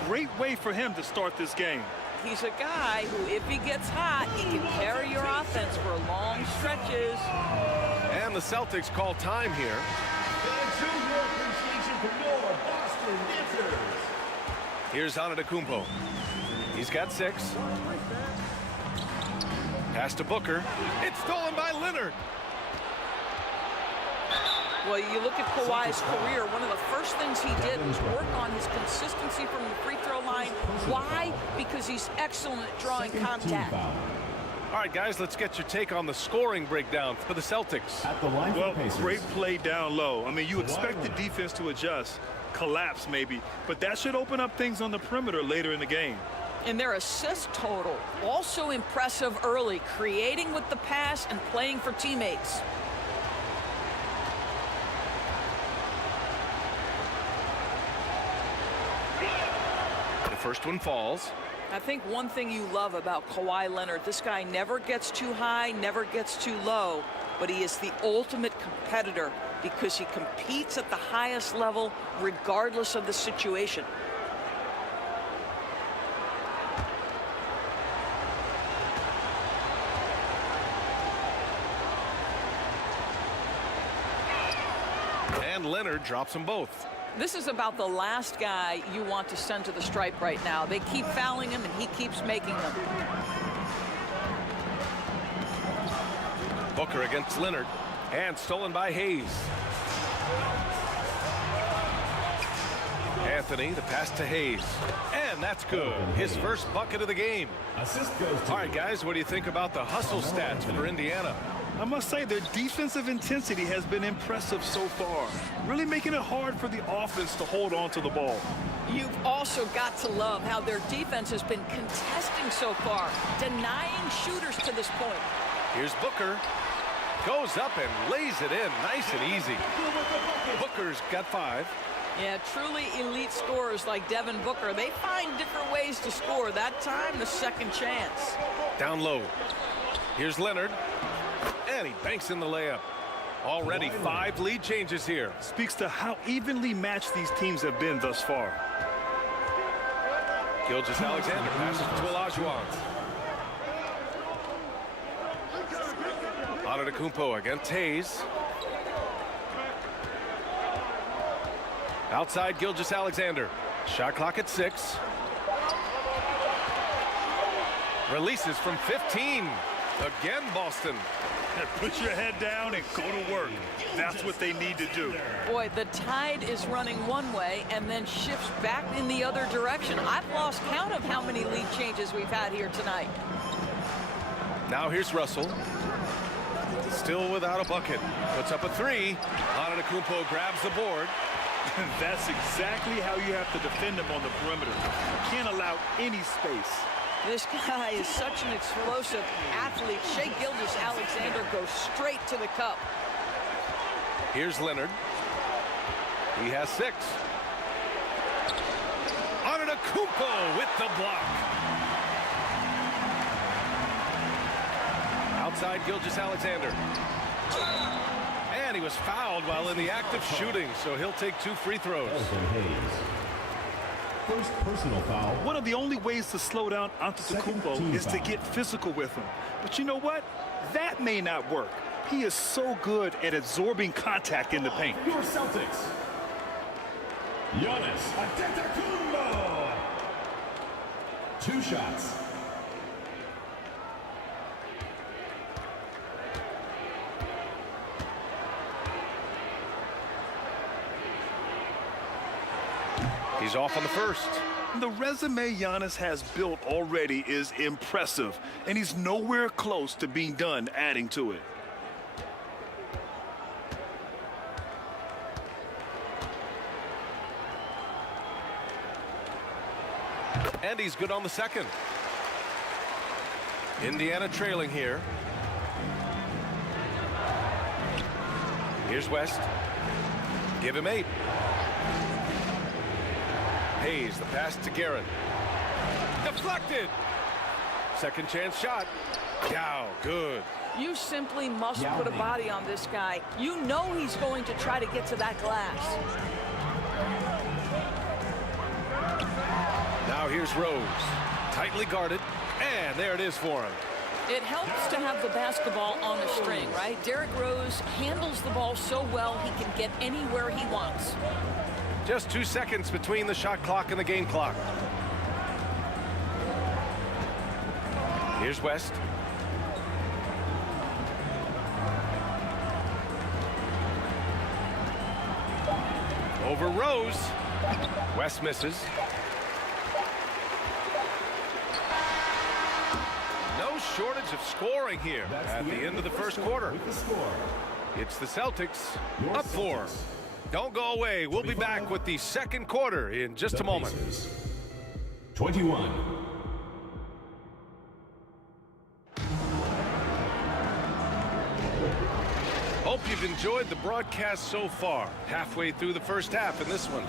Great way for him to start this game. He's a guy who, if he gets hot, he can carry your offense for long stretches. And the Celtics call time here. Here's Antetokounmpo. He's got 6. Pass to Booker. It's stolen by Leonard. Well, you look at Kawhi's career, one of the first things he did was work on his consistency from the free throw line. Why? Because he's excellent at drawing contact. All right, guys, let's get your take on the scoring breakdown for the Celtics. Well, great play down low. I mean, you expect the defense to adjust, collapse maybe, but that should open up things on the perimeter later in the game. And their assist total, also impressive early, creating with the pass and playing for teammates. First one falls. I think one thing you love about Kawhi Leonard, this guy never gets too high, never gets too low, but he is the ultimate competitor because he competes at the highest level regardless of the situation. And Leonard drops them both. This is about the last guy you want to send to the stripe right now. They keep fouling him, and he keeps making them. Booker against Leonard, and stolen by Hayes. Anthony, the pass to Hayes, and that's good. His first bucket of the game. All right, guys, what do you think about the hustle stats for Indiana? I must say their defensive intensity has been impressive so far, really making it hard for the offense to hold on to the ball. You've also got to love how their defense has been contesting so far, denying shooters to this point. Here's Booker. Goes up and lays it in nice and easy. Booker's got 5. Yeah, truly elite scorers like Devin Booker, they find different ways to score. That time, the second chance. Down low. Here's Leonard. And he banks in the layup. Already 5 lead changes here. Speaks to how evenly matched these teams have been thus far. Gilgeous-Alexander passes to Olajuwon. Antetokounmpo against Hayes. Outside Gilgeous-Alexander. Shot clock at 6. Releases from 15. Again, Boston. Put your head down and go to work. That's what they need to do. Boy, the tide is running one way and then shifts back in the other direction. I've lost count of how many lead changes we've had here tonight. Now here's Russell. Still without a bucket. Puts up a 3. Antetokounmpo grabs the board. That's exactly how you have to defend him on the perimeter. You can't allow any space. This guy is such an explosive athlete. Shai Gilgeous-Alexander goes straight to the cup. Here's Leonard. He has 6. Antetokounmpo with the block. Outside Gilgeous-Alexander. And he was fouled while in the act of shooting, so he'll take 2 free throws. First personal foul. One of the only ways to slow down Antetokounmpo is to get physical with him. But you know what? That may not work. He is so good at absorbing contact in the paint. Your Celtics. Giannis Antetokounmpo. 2 shots. He's off on the first. The resume Giannis has built already is impressive, and he's nowhere close to being done adding to it. And he's good on the second. Indiana trailing here. Here's West. Give him 8. Hayes, the pass to Guerin. Deflected. Second chance shot. Dow, good. You simply must put a body on this guy. You know he's going to try to get to that glass. Now here's Rose. Tightly guarded. And there it is for him. It helps to have the basketball on a string, right? Derrick Rose handles the ball so well he can get anywhere he wants. Just 2 seconds between the shot clock and the game clock. Here's West. Over Rose. West misses. No shortage of scoring here at the end of the first quarter. It's the Celtics up 4. Don't go away. We'll be back with the second quarter in just a moment. 21. Hope you've enjoyed the broadcast so far. Halfway through the first half in this one.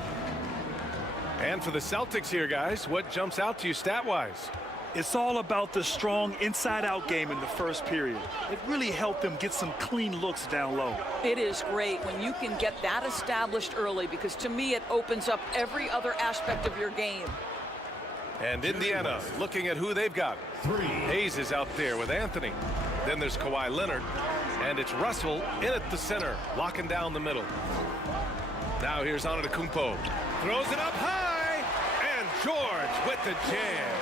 And for the Celtics here, guys, what jumps out to you stat-wise? It's all about the strong inside-out game in the first period. It really helped them get some clean looks down low. It is great when you can get that established early, because to me it opens up every other aspect of your game. And Indiana looking at who they've got. Hayes is out there with Anthony. Then there's Kawhi Leonard. And it's Russell in at the center, locking down the middle. Now here's Antetokounmpo. Throws it up high. And George with the jam.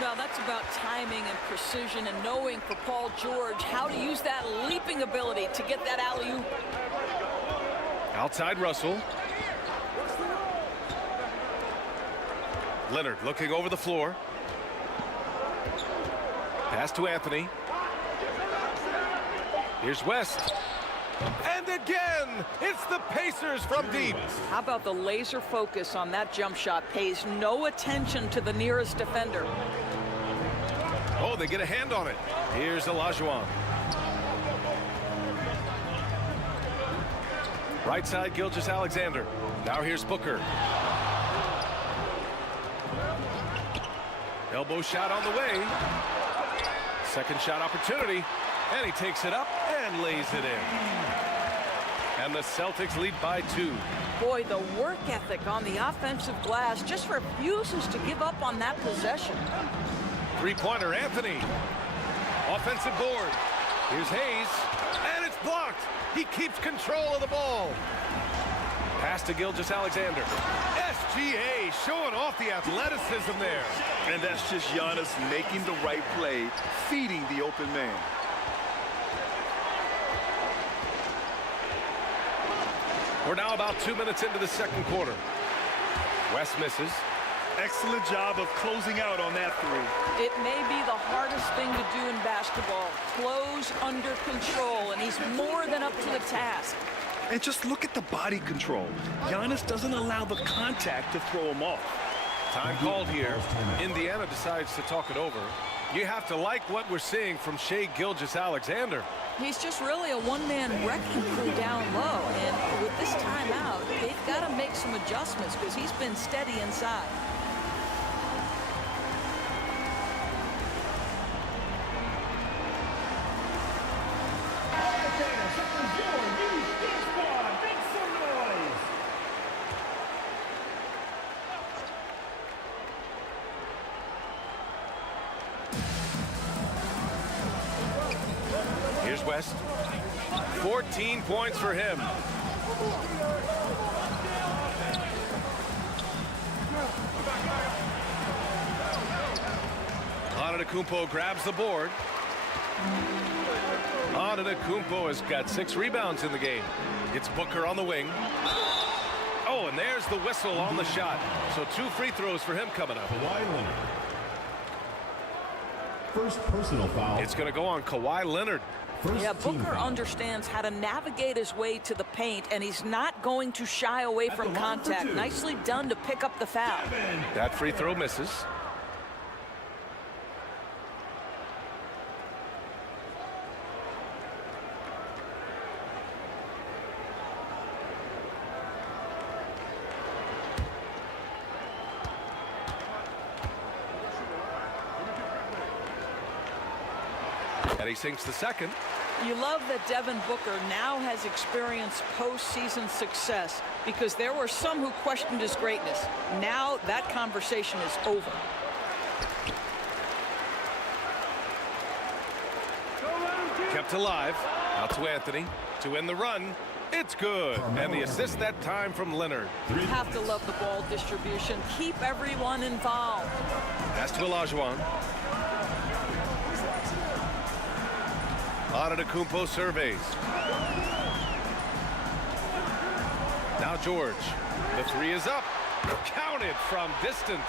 Now that's about timing and precision and knowing for Paul George how to use that leaping ability to get that alley-oop. Outside Russell. Leonard looking over the floor. Pass to Anthony. Here's West. And again, it's the Pacers from deep. How about the laser focus on that jump shot? Pays no attention to the nearest defender. Oh, they get a hand on it. Here's Olajuwon. Right side, Gilgeous-Alexander. Now here's Booker. Elbow shot on the way. Second shot opportunity. And he takes it up and lays it in. And the Celtics lead by 2. Boy, the work ethic on the offensive glass just refuses to give up on that possession. Three-pointer, Anthony. Offensive board. Here's Hayes. And it's blocked. He keeps control of the ball. Pass to Gilgeous-Alexander. SGA showing off the athleticism there. And that's just Giannis making the right play, feeding the open man. We're now about 2 minutes into the second quarter. West misses. Excellent job of closing out on that three. It may be the hardest thing to do in basketball. Close under control, and he's more than up to the task. And just look at the body control. Giannis doesn't allow the contact to throw him off. Time called here. Indiana decides to talk it over. You have to like what we're seeing from Shai Gilgeous-Alexander. He's just really a one-man wrecking crew down low. And with this timeout, they've got to make some adjustments because he's been steady inside. Here's West. 14 points for him. Antetokounmpo grabs the board. Antetokounmpo has got 6 rebounds in the game. It's Booker on the wing. Oh, and there's the whistle on the shot. So 2 free throws for him coming up. Kawhi Leonard. First personal foul. It's going to go on Kawhi Leonard. Yeah, Booker understands how to navigate his way to the paint, and he's not going to shy away from contact. Nicely done to pick up the foul. That free throw misses. And he sinks the second. You love that Devin Booker now has experienced postseason success because there were some who questioned his greatness. Now that conversation is over. Kept alive. Out to Anthony to win the run. It's good. And the assist that time from Leonard. You have to love the ball distribution. Keep everyone involved. Pass to Olajuwon. Antetokounmpo surveys. Now George. The three is up. Counted from distance.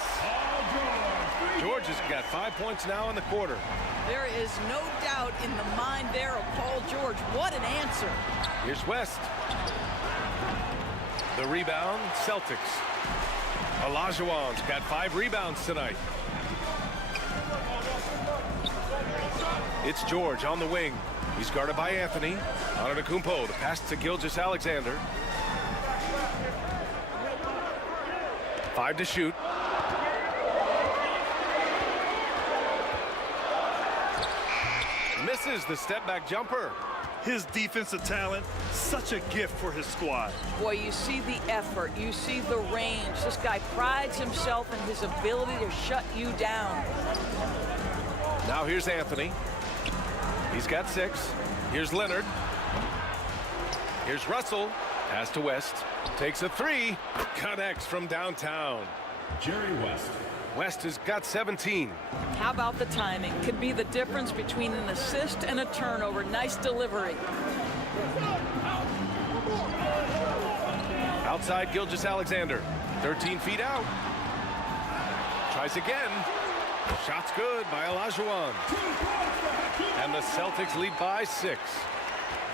George has got 5 points now in the quarter. There is no doubt in the mind there of Paul George. What an answer. Here's West. The rebound, Celtics. Olajuwon's got 5 rebounds tonight. It's George on the wing. He's guarded by Anthony. Antetokounmpo, the pass to Gilgeous-Alexander. 5 to shoot. Misses the step-back jumper. His defensive talent, such a gift for his squad. Boy, you see the effort, you see the range. This guy prides himself in his ability to shut you down. Now here's Anthony. He's got 6. Here's Leonard. Here's Russell. Pass to West. Takes a 3. Connects from downtown. Jerry West. West has got 17. How about the timing? Could be the difference between an assist and a turnover. Nice delivery. Outside Gilgeous-Alexander. 13 feet out. Tries again. Shot's good by Olajuwon. And the Celtics lead by 6.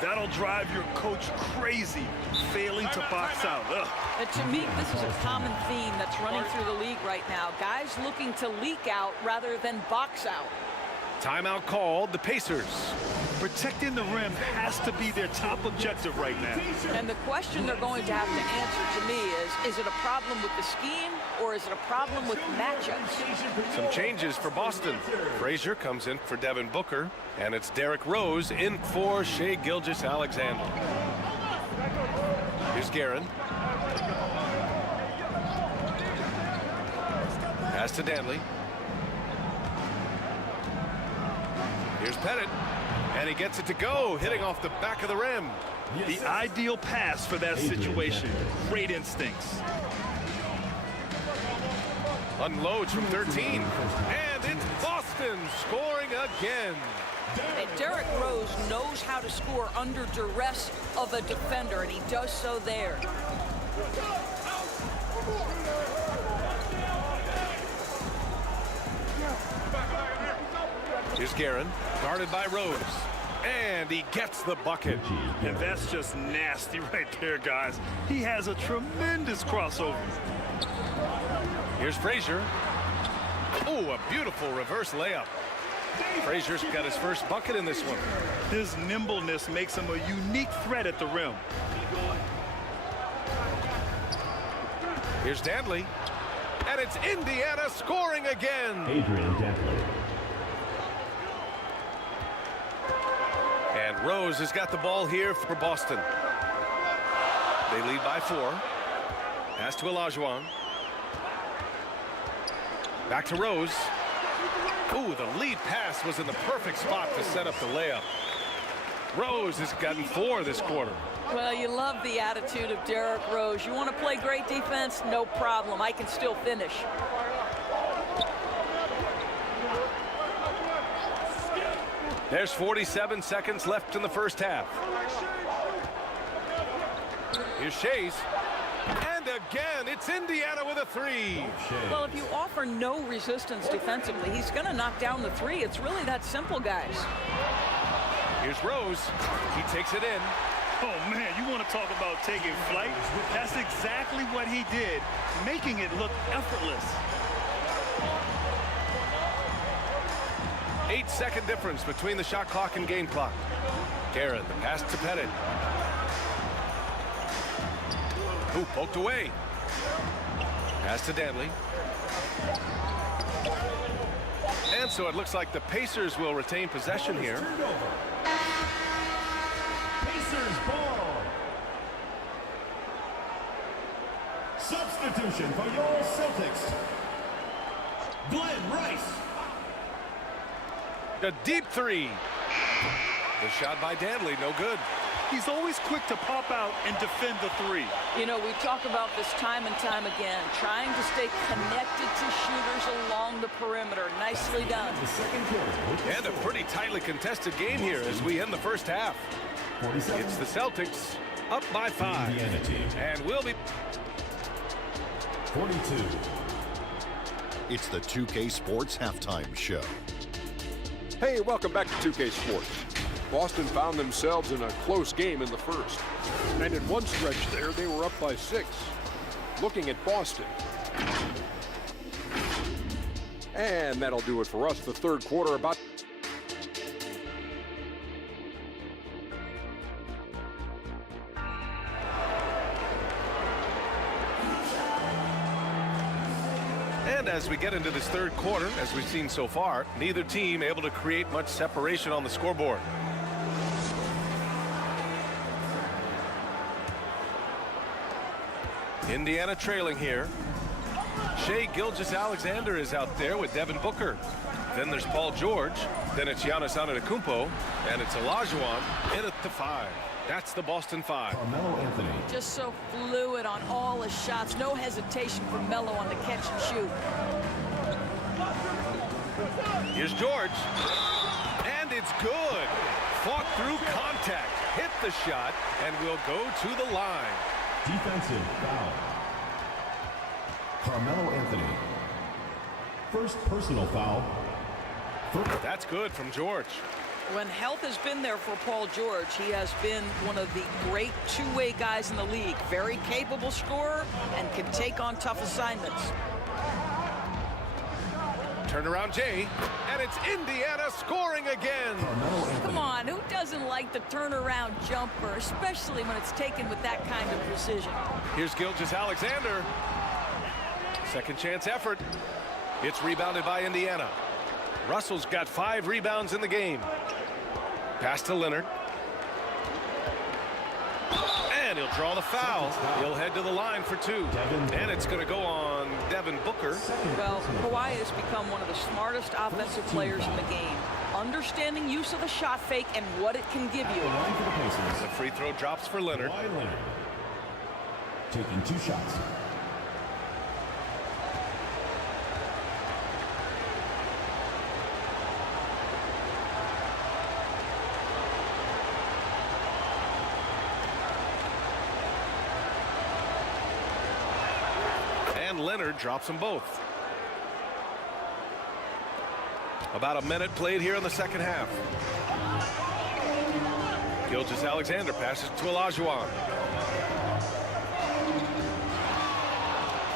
That'll drive your coach crazy, failing to box out. Ugh. And to me, this is a common theme that's running through the league right now. Guys looking to leak out rather than box out. Timeout called. The Pacers. Protecting the rim has to be their top objective right now. And the question they're going to have to answer to me is it a problem with the scheme or is it a problem with matchups? Some changes for Boston. Frazier comes in for Devin Booker, and it's Derrick Rose in for Shai Gilgeous-Alexander. Here's Guerin. Pass to Danley. Here's Pettit. And he gets it to go, hitting off the back of the rim. The ideal pass for that situation. Great instincts. Unloads from 13. And it's Boston scoring again. And Derrick Rose knows how to score under duress of a defender, and he does so there. Here's Guerin, guarded by Rose. And he gets the bucket. And that's just nasty right there, guys. He has a tremendous crossover. Here's Frazier. Oh, a beautiful reverse layup. Frazier's got his first bucket in this one. His nimbleness makes him a unique threat at the rim. Here's Danley. And it's Indiana scoring again. Adrian Dantley. And Rose has got the ball here for Boston. They lead by 4. Pass to Olajuwon. Back to Rose. Ooh, the lead pass was in the perfect spot to set up the layup. Rose has gotten 4 this quarter. Well, you love the attitude of Derrick Rose. You want to play great defense? No problem. I can still finish. There's 47 seconds left in the first half. Here's Shays. And again, it's Indiana with a 3. Well, if you offer no resistance defensively, he's going to knock down the 3. It's really that simple, guys. Here's Rose. He takes it in. Oh, man, you want to talk about taking flight? That's exactly what he did, making it look effortless. 8-second difference between the shot clock and game clock. Guerin, the pass to Pettit. Ooh, poked away. Pass to Danley. And so it looks like the Pacers will retain possession here. Pacers ball. Substitution for your Celtics. Glenn Rice. A deep three. The shot by Danley, no good. He's always quick to pop out and defend the three. You know, we talk about this time and time again, trying to stay connected to shooters along the perimeter. Nicely done. And a pretty tightly contested game here as we end the first half. It's the Celtics up by 5. And we'll be 42. It's the 2K Sports Halftime Show. Hey, welcome back to 2K Sports. Boston found themselves in a close game in the first. And in one stretch there, they were up by 6. Looking at Boston. And that'll do it for us. The third quarter about... And as we get into this third quarter, as we've seen so far, neither team able to create much separation on the scoreboard. Indiana trailing here. Shai Gilgeous-Alexander is out there with Devin Booker. Then there's Paul George. Then it's Giannis Antetokounmpo. And it's Olajuwon in at the 5. That's the Boston 5. Carmelo Anthony. Just so fluid on all his shots. No hesitation for Melo on the catch and shoot. Here's George. And it's good. Fought through contact. Hit the shot. And will go to the line. Defensive foul. Carmelo Anthony. First personal foul. That's good from George. When health has been there for Paul George, he has been one of the great two-way guys in the league. Very capable scorer and can take on tough assignments. Turnaround Jay, and it's Indiana scoring again. Come on, who doesn't like the turnaround jumper, especially when it's taken with that kind of precision? Here's Gilgeous-Alexander. Second chance effort. It's rebounded by Indiana. Russell's got 5 rebounds in the game. Pass to Leonard. And he'll draw the foul. He'll head to the line for 2. And it's going to go on Devin Booker. Well, Kawhi has become one of the smartest offensive players in the game. Understanding use of the shot fake and what it can give you. The free throw drops for Leonard. Taking 2 shots. Leonard drops them both. About a minute played here in the second half. Gilgeous-Alexander passes to Olajuwon.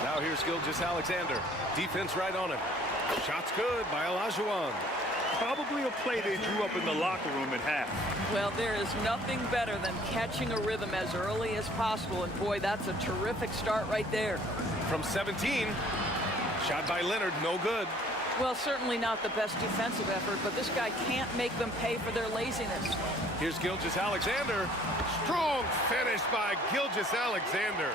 Now here's Gilgeous-Alexander. Defense right on him. Shot's good by Olajuwon. Probably a play they drew up in the locker room at half. Well, there is nothing better than catching a rhythm as early as possible. And boy, that's a terrific start right there. From 17, shot by Leonard, no good. Well, certainly not the best defensive effort, but this guy can't make them pay for their laziness. Here's Gilgeous-Alexander. Strong finish by Gilgeous-Alexander.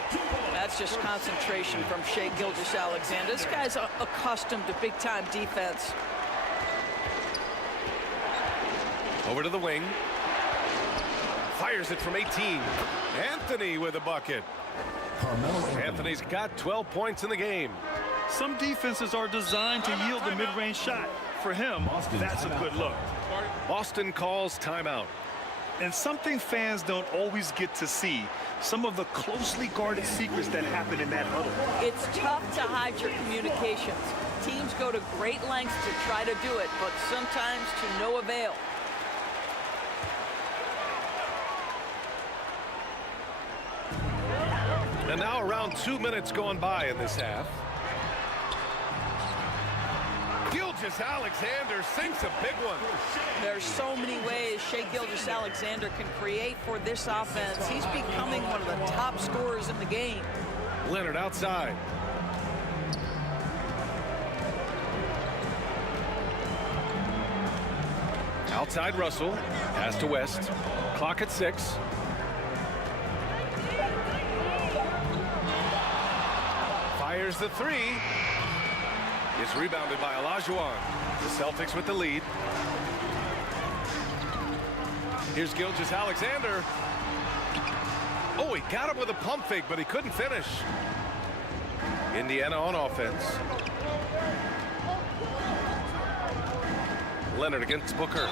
That's just concentration from Shai Gilgeous-Alexander. This guy's accustomed to big-time defense. Over to the wing. Fires it from 18. Anthony with a bucket. Anthony's got 12 points in the game. Some defenses are designed to yield the mid-range shot. For him, that's a good look. Boston calls timeout. And something fans don't always get to see, some of the closely guarded secrets that happen in that huddle. It's tough to hide your communications. Teams go to great lengths to try to do it, but sometimes to no avail. And now around 2 minutes going by in this half. Gilgeous-Alexander sinks a big one. There's so many ways Shai Gilgeous-Alexander can create for this offense. He's becoming one of the top scorers in the game. Leonard outside. Outside Russell. Pass to West. Clock at 6. Fires the 3. It's rebounded by Olajuwon. The Celtics with the lead. Here's Gilgeous-Alexander. Oh, he got him with a pump fake, but he couldn't finish. Indiana on offense. Leonard against Booker.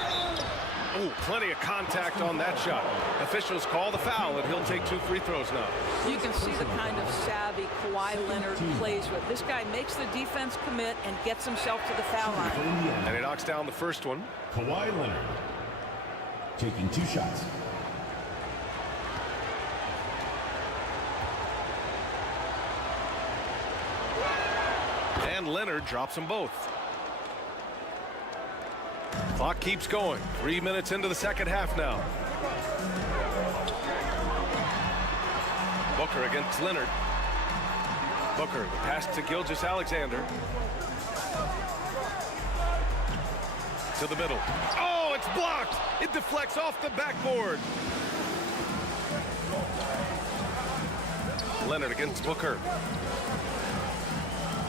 Oh, plenty of contact on that shot. Officials call the foul, and he'll take 2 free throws now. You can see the kind of savvy Kawhi Leonard plays with. This guy makes the defense commit and gets himself to the foul line. And he knocks down the first one. Kawhi Leonard taking 2 shots. And Leonard drops them both. Clock keeps going. 3 minutes into the second half now. Booker against Leonard. Booker, the pass to Gilgeous-Alexander. To the middle. Oh, it's blocked. It deflects off the backboard. Leonard against Booker.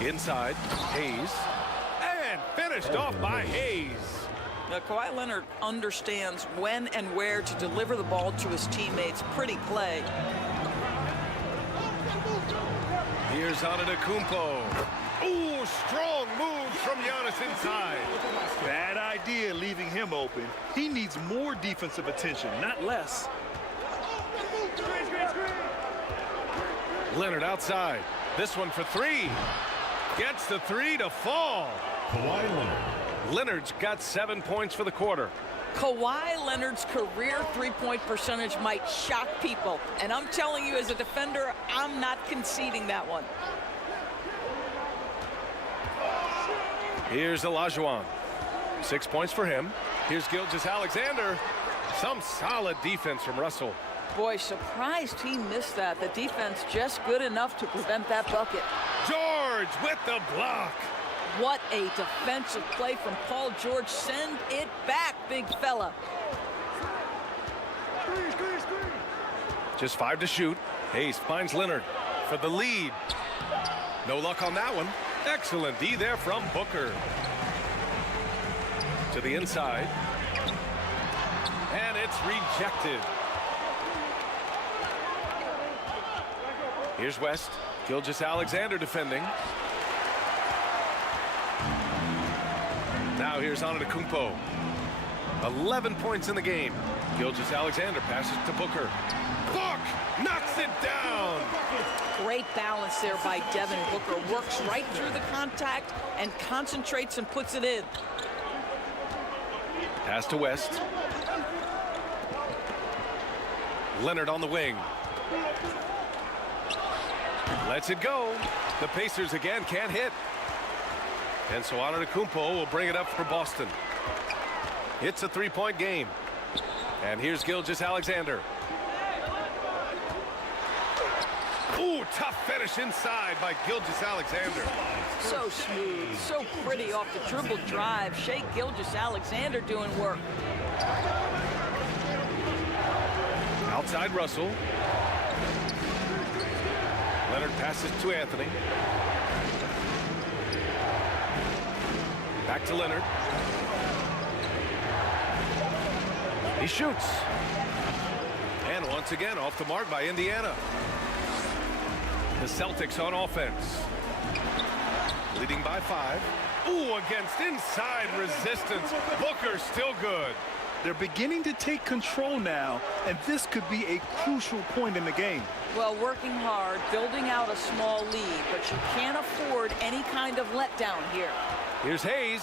Inside, Hayes. And finished off by Hayes. Now, Kawhi Leonard understands when and where to deliver the ball to his teammates. Pretty play. Here's Antetokounmpo. Ooh, strong move from Giannis inside. Bad idea leaving him open. He needs more defensive attention, not less. Leonard outside. This one for 3. Gets the 3 to fall. Kawhi Leonard. Leonard's got 7 points for the quarter. Kawhi Leonard's career three-point percentage might shock people. And I'm telling you, as a defender, I'm not conceding that one. Here's Olajuwon. 6 points for him. Here's Gilgeous-Alexander. Some solid defense from Russell. Boy, surprised he missed that. The defense just good enough to prevent that bucket. George with the block. What a defensive play from Paul George. Send it back, big fella. Just 5 to shoot. Hayes finds Leonard for the lead. No luck on that one. Excellent D there from Booker. To the inside. And it's rejected. Here's West. Gilgeous-Alexander defending. Now here's Antetokounmpo. 11 points in the game. Gilgeous-Alexander passes to Booker. Book knocks it down. Great balance there by Devin Booker. Works right through the contact and concentrates and puts it in. Pass to West. Leonard on the wing. Lets it go. The Pacers again can't hit. And so Antetokounmpo will bring it up for Boston. It's a 3-point game. And here's Gilgeous-Alexander. Ooh, tough finish inside by Gilgeous-Alexander. So smooth, so pretty off the dribble drive. Shai Gilgeous-Alexander doing work. Outside Russell. Leonard passes to Anthony. Back to Leonard. He shoots. And once again off the mark by Indiana. The Celtics on offense. Leading by 5. Ooh, against inside resistance. Booker still good. They're beginning to take control now, and this could be a crucial point in the game. Well, working hard, building out a small lead, but you can't afford any kind of letdown here. Here's Hayes.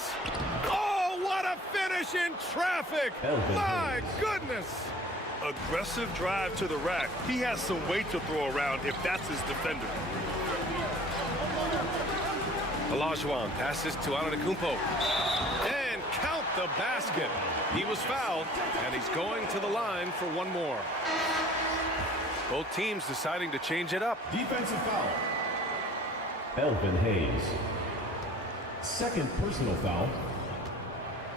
Oh, what a finish in traffic. My goodness. Aggressive drive to the rack. He has some weight to throw around if that's his defender. Olajuwon passes to Antetokounmpo. And count the basket. He was fouled, and he's going to the line for one more. Both teams deciding to change it up. Defensive foul. Elvin Hayes. Second personal foul.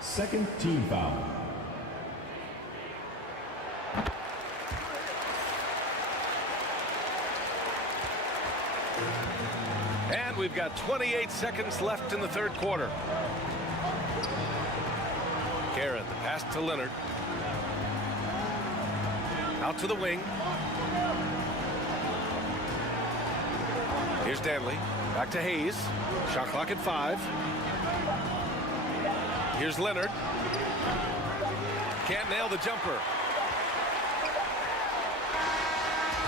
Second team foul. we've got 28 seconds left in the third quarter. Garrett, the pass to Leonard. Out to the wing. Here's Danley. Back to Hayes. Shot clock at 5. Here's Leonard. Can't nail the jumper.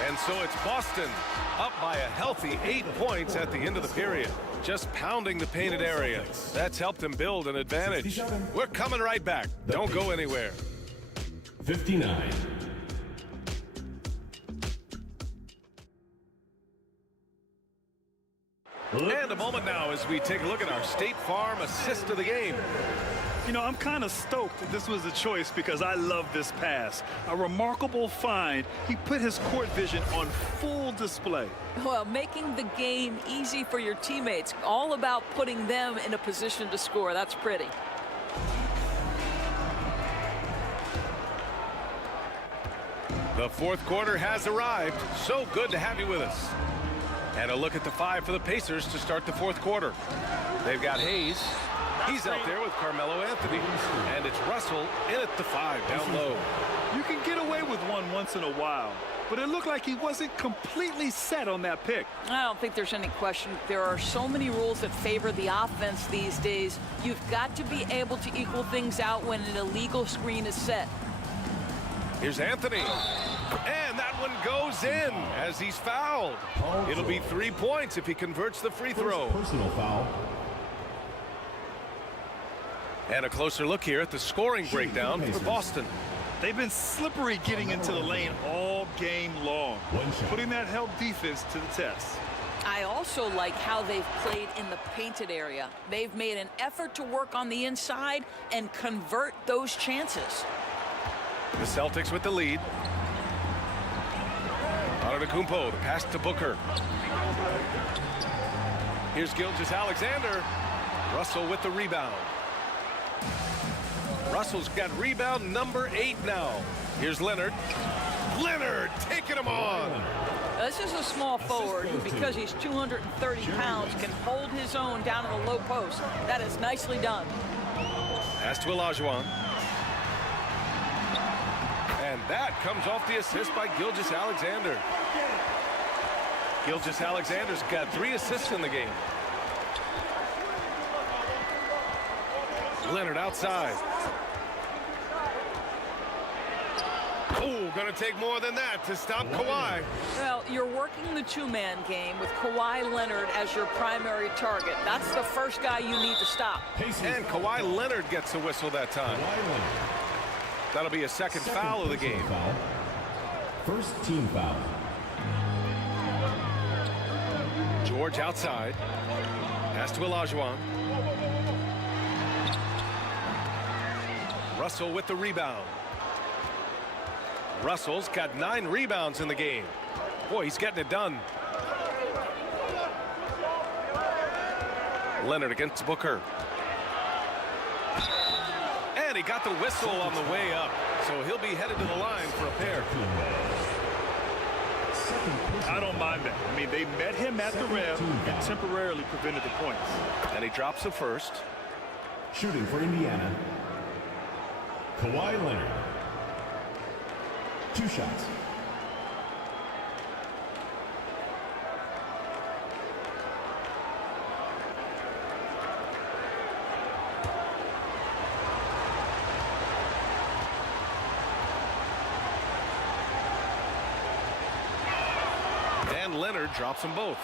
And so it's Boston up by a healthy 8 points at the end of the period. Just pounding the painted area. That's helped them build an advantage. We're coming right back. Don't go anywhere. 59. And a moment now as we take a look at our State Farm assist of the game. You know, I'm kind of stoked that this was a choice because I love this pass. A remarkable find. He put his court vision on full display. Well, making the game easy for your teammates. All about putting them in a position to score. That's pretty. The fourth quarter has arrived. So good to have you with us. And a look at the 5 for the Pacers to start the fourth quarter. They've got Hayes. He's out there with Carmelo Anthony. And it's Russell in at the 5 down low. You can get away with one once in a while, but it looked like he wasn't completely set on that pick. I don't think there's any question. There are so many rules that favor the offense these days. You've got to be able to equal things out when an illegal screen is set. Here's Anthony. And that one goes in as he's fouled. It'll be 3 points if he converts the free throw. Personal foul. And a closer look here at the scoring breakdown for Boston. They've been slippery getting into the lane all game long, putting that help defense to the test. I also like how they've played in the painted area. They've made an effort to work on the inside and convert those chances. The Celtics with the lead. Antetokounmpo, the pass to Booker. Here's Gilgeous-Alexander. Russell with the rebound. Russell's got rebound number 8 now. Here's Leonard. Leonard taking him on. This is a small forward who, because he's 230 pounds, can hold his own down in the low post. That is nicely done. Pass to Olajuwon. And that comes off the assist by Gilgeous-Alexander. Gilgeous-Alexander's got 3 assists in the game. Leonard outside. Oh, gonna take more than that to stop Kawhi. Well, you're working the two-man game with Kawhi Leonard as your primary target. That's the first guy you need to stop. And Kawhi Leonard gets a whistle that time. That'll be a second foul of the game. First team foul. George outside. Pass to Olajuwon. Russell with the rebound. Russell's got 9 rebounds in the game. Boy, he's getting it done. Leonard against Booker. And he got the whistle on the way up. So he'll be headed to the line for a pair. I don't mind that. I mean, they met him at the rim and temporarily prevented the points. And he drops the first. Shooting for Indiana, Kawhi Leonard. 2 shots. And Leonard drops them both.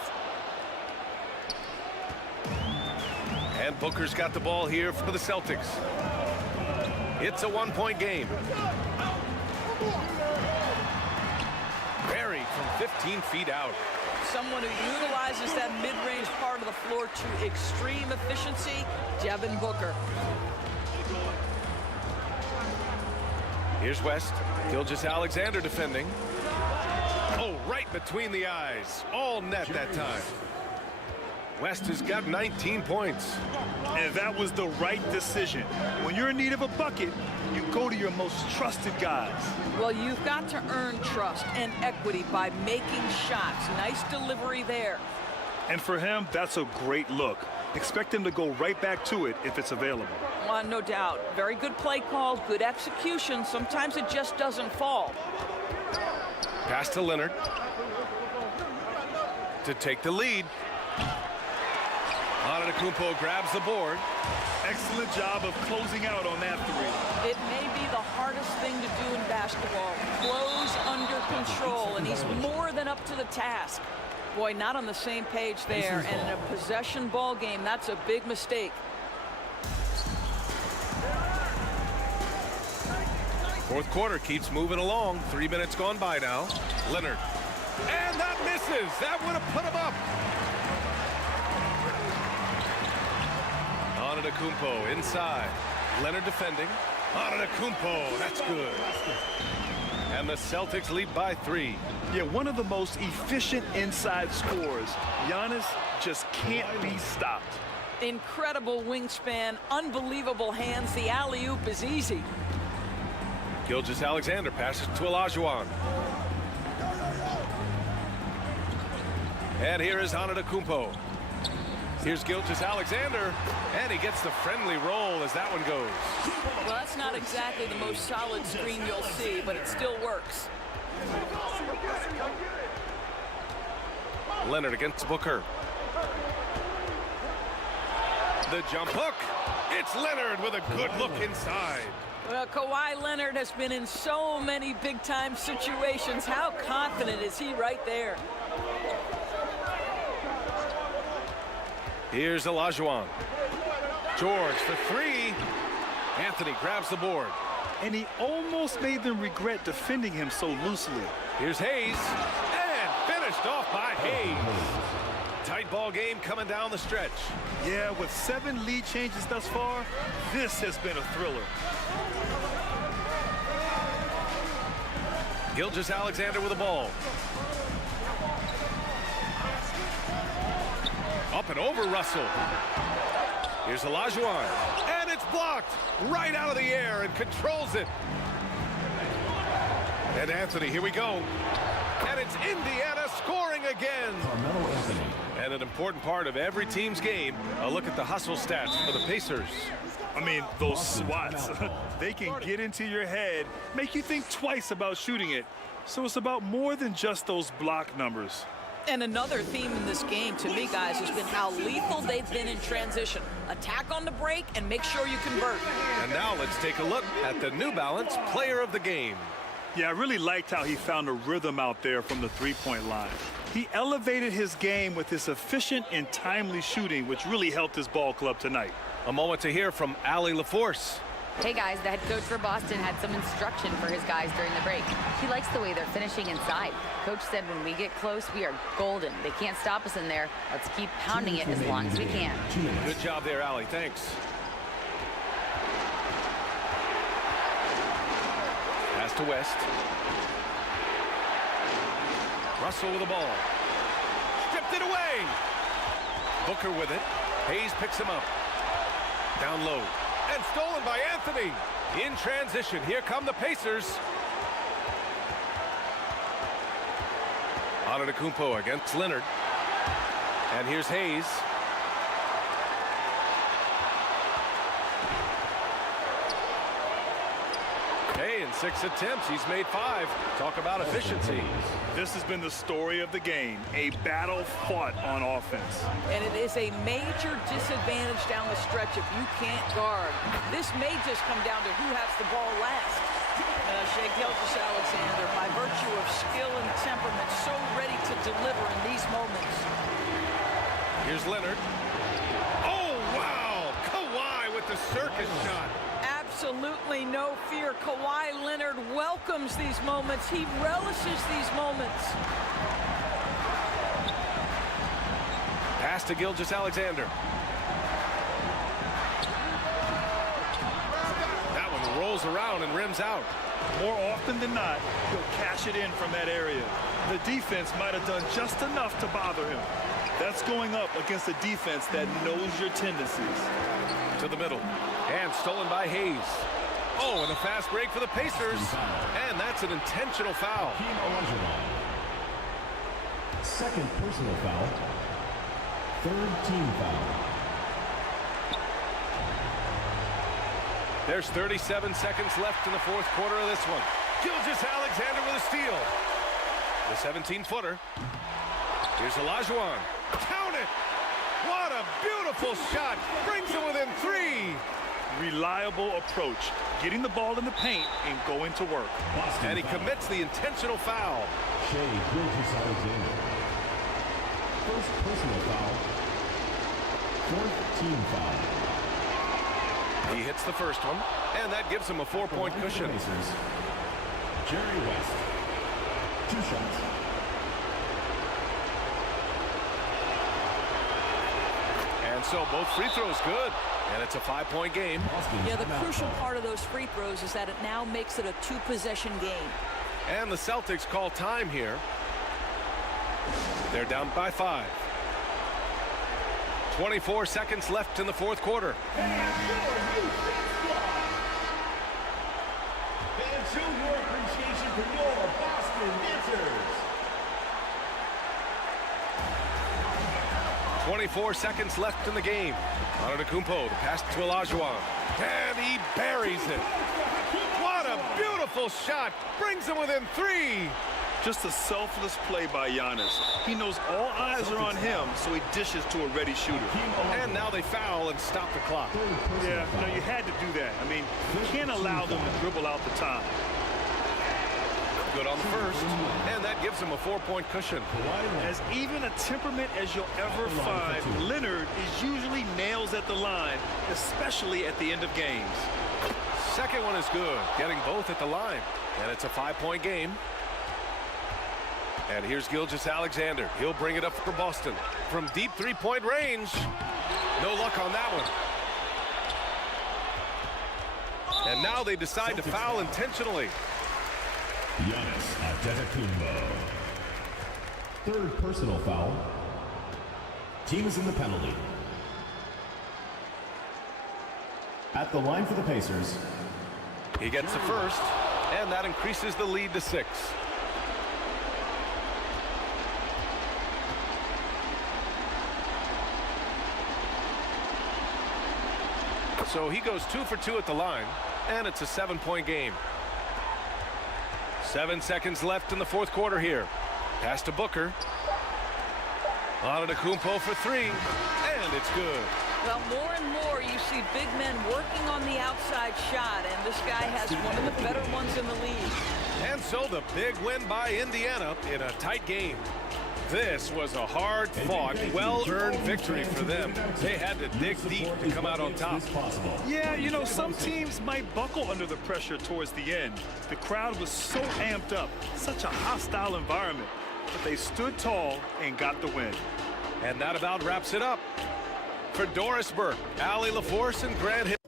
And Booker's got the ball here for the Celtics. It's a 1-point game. Barry from 15 feet out. Someone who utilizes that mid-range part of the floor to extreme efficiency, Devin Booker. Here's West. Gilgeous-Alexander defending. Oh, right between the eyes. All net that time. West has got 19 points. And that was the right decision. When you're in need of a bucket, you go to your most trusted guys. Well, you've got to earn trust and equity by making shots. Nice delivery there. And for him, that's a great look. Expect him to go right back to it if it's available. No doubt. Very good play call, good execution. Sometimes it just doesn't fall. Pass to Leonard to take the lead. Antetokounmpo grabs the board. Excellent job of closing out on that three. It may be the hardest thing to do in basketball. Close under control, and he's more than up to the task. Boy, not on the same page there, and in a possession ball game, that's a big mistake. Fourth quarter keeps moving along. 3 minutes gone by now. Leonard. And that misses. That would have put him up. Antetokounmpo inside. Leonard defending. Antetokounmpo. That's good. And the Celtics lead by 3. Yeah, one of the most efficient inside scorers. Giannis just can't be stopped. Incredible wingspan, unbelievable hands. The alley-oop is easy. Gilgeous-Alexander passes to Olajuwon. And here is Antetokounmpo. Here's Gilgeous-Alexander, and he gets the friendly roll as that one goes. Well, that's not exactly the most solid screen you'll see, but it still works. Leonard against Booker. The jump hook. It's Leonard with a good look inside. Well, Kawhi Leonard has been in so many big-time situations. How confident is he right there? Here's Olajuwon. George for 3. Anthony grabs the board. And he almost made them regret defending him so loosely. Here's Hayes. And finished off by Hayes. Tight ball game coming down the stretch. Yeah, with 7 lead changes thus far, this has been a thriller. Gilgeous-Alexander with the ball. Up and over Russell. Here's Olajuwon. And it's blocked right out of the air and controls it. And Anthony, here we go. And it's Indiana scoring again. And an important part of every team's game, a look at the hustle stats for the Pacers. I mean, those swats, they can get into your head, make you think twice about shooting it. So it's about more than just those block numbers. And another theme in this game, to me, guys, has been how lethal they've been in transition. Attack on the break and make sure you convert. And now let's take a look at the New Balance Player of the Game. Yeah, I really liked how he found a rhythm out there from the three-point line. He elevated his game with his efficient and timely shooting, which really helped his ball club tonight. A moment to hear from Allie LaForce. Hey guys, the head coach for Boston had some instruction for his guys during the break. He likes the way they're finishing inside. Coach said when we get close, we are golden. They can't stop us in there. Let's keep pounding it as long as we can. Good job there, Allie. Thanks. Pass to West. Russell with the ball. Stripped it away. Booker with it. Hayes picks him up. Down low. And stolen by Anthony. In transition, here come the Pacers. Antetokounmpo against Leonard. And here's Hayes. Hey, in 6 attempts, he's made 5. Talk about efficiency. This has been the story of the game, a battle fought on offense. And it is a major disadvantage down the stretch if you can't guard. This may just come down to who has the ball last. Shai Gilgeous-Alexander, by virtue of skill and temperament, so ready to deliver in these moments. Here's Leonard. Oh, wow! Kawhi with the circus shot. Absolutely no fear. Kawhi Leonard welcomes these moments. He relishes these moments. Pass to Gilgeous-Alexander. That one rolls around and rims out. More often than not, he'll cash it in from that area. The defense might have done just enough to bother him. That's going up against a defense that knows your tendencies. To the middle. And stolen by Hayes. Oh, and a fast break for the Pacers. And that's an intentional foul. Second personal foul. Third team foul. There's 37 seconds left in the fourth quarter of this one. Gilgeous Alexander with a steal. The 17-footer. Here's Olajuwon. Count it! What a beautiful shot. Brings it within 3. Reliable approach. Getting the ball in the paint and going to work. And he commits the intentional foul. Gilgeous Alexander. First personal foul. Fourth team foul. He hits the first one, and that gives him a 4-point cushion. Jerry West. 2 shots. And so both free throws good, and it's a 5-point game. Yeah, the crucial part of those free throws is that it now makes it a 2-possession game. And the Celtics call time here. They're down by 5. 24 seconds left in the fourth quarter. And show your appreciation for your Boston dancers. 24 seconds left in the game. Antetokounmpo, the pass to Olajuwon. And he buries it. What a beautiful shot. Brings him within 3. Just a selfless play by Giannis. He knows all eyes are on him, so he dishes to a ready shooter. And now they foul and stop the clock. Yeah, you had to do that. I mean, you can't allow them to dribble out the time. Good on the first, and that gives him a 4-point cushion. As even a temperament as you'll ever find, Leonard is usually nails at the line, especially at the end of games. Second one is good, getting both at the line, and it's a 5-point game. And here's Gilgeous Alexander. He'll bring it up for Boston from deep 3-point range. No luck on that one. And now they decide to foul intentionally. Giannis Antetokounmpo. Third personal foul. Team is in the penalty. At the line for the Pacers. He gets the first, and that increases the lead to 6. So he goes 2 for 2 at the line, and it's a 7-point game. 7 seconds left in the fourth quarter here. Pass to Booker. Antetokounmpo for 3, and it's good. Well, more and more you see big men working on the outside shot, and this guy has one of the better ones in the league. And so the big win by Indiana in a tight game. This was a hard-fought, well-earned victory for them. They had to dig deep to come out on top. Yeah, you know, some teams might buckle under the pressure towards the end. The crowd was so amped up, such a hostile environment. But they stood tall and got the win. And that about wraps it up. For Doris Burke, Allie LaForce, and Grant Hill.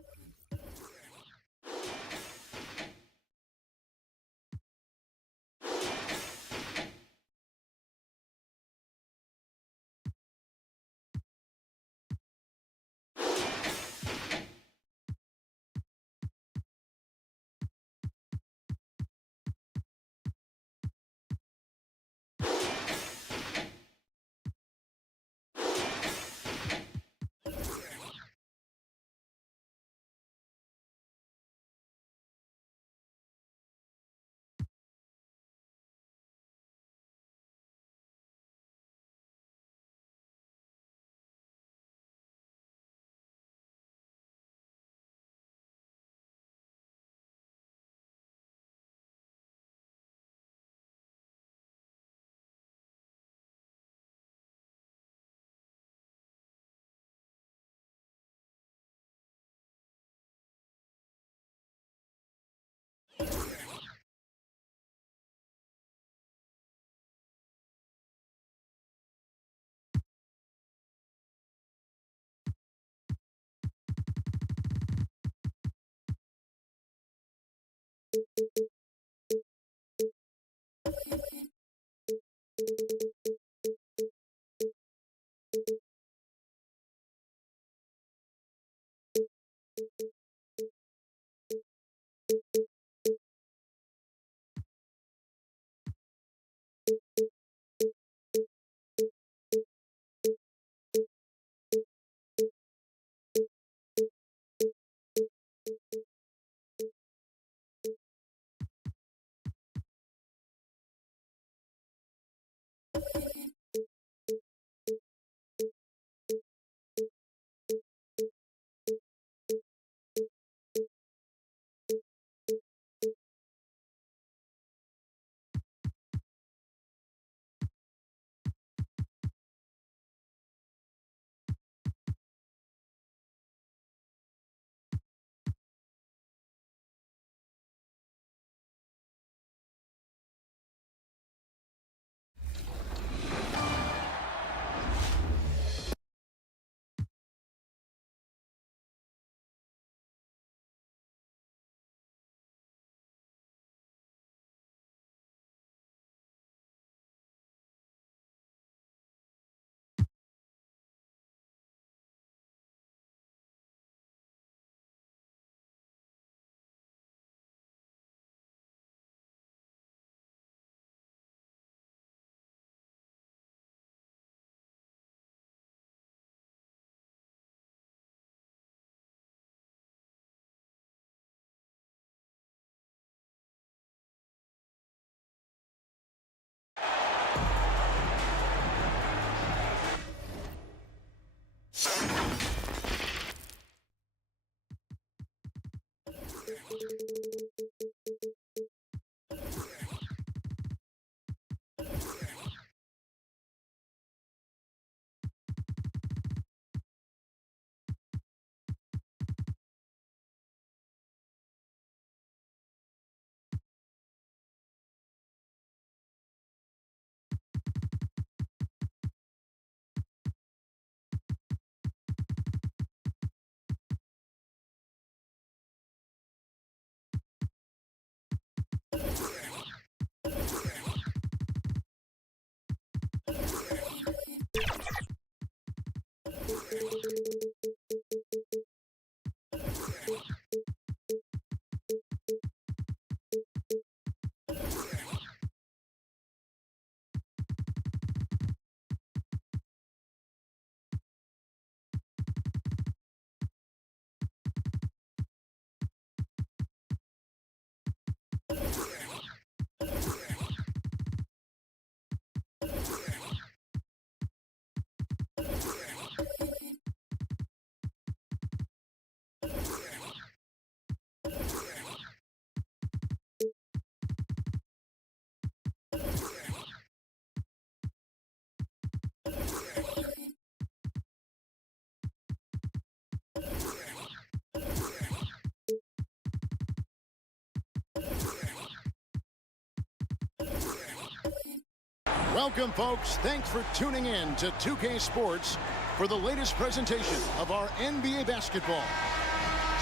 Welcome, folks. Thanks for tuning in to 2K Sports for the latest presentation of our NBA basketball.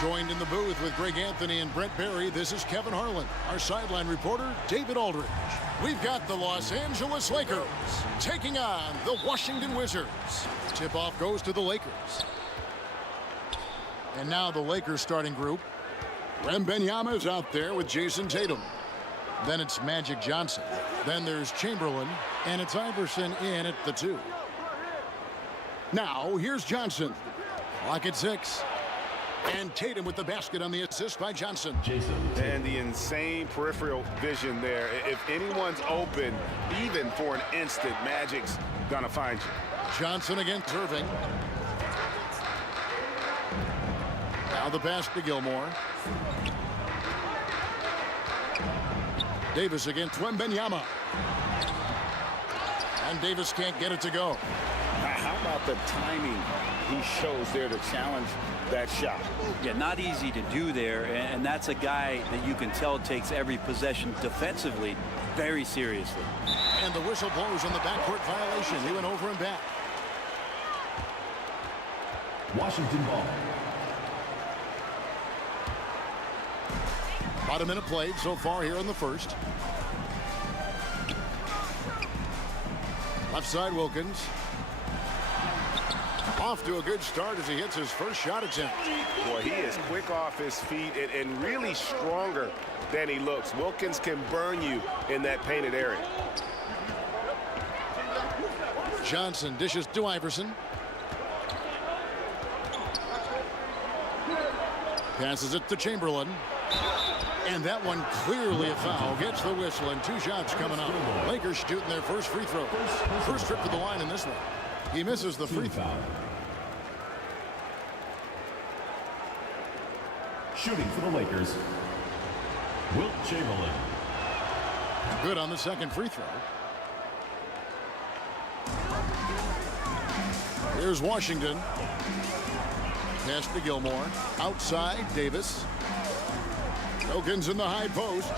Joined in the booth with Greg Anthony and Brent Barry, this is Kevin Harlan. Our sideline reporter, David Aldridge. We've got the Los Angeles Lakers taking on the Washington Wizards. Tip-off goes to the Lakers. And now the Lakers starting group. Wembanyama is out there with Jason Tatum. Then it's Magic Johnson. Then there's Chamberlain, and it's Iverson in at the 2. Now, here's Johnson. Clock at 6. And Tatum with the basket on the assist by Johnson. And the insane peripheral vision there. If anyone's open, even for an instant, Magic's gonna find you. Johnson against Irving. Now the pass to Gilmore. Davis against Wembanyama. And Davis can't get it to go. Now, how about the timing he shows there to challenge that shot? Yeah, not easy to do there, and that's a guy that you can tell takes every possession defensively very seriously. And the whistle blows on the backcourt violation. He went over and back. Washington ball. About a minute played so far here in the first. Left side, Wilkins. Off to a good start as he hits his first shot attempt. Boy, he is quick off his feet and really stronger than he looks. Wilkins can burn you in that painted area. Johnson dishes to Iverson. Passes it to Chamberlain. And that one clearly a foul. Gets the whistle and 2 shots coming up. Lakers shooting their first free throw. First trip to the line in this one. He misses the free throw. Shooting for the Lakers, Wilt Chamberlain. Good on the second free throw. Here's Washington. Pass to Gilmore. Outside, Davis. Wilkins in the high post.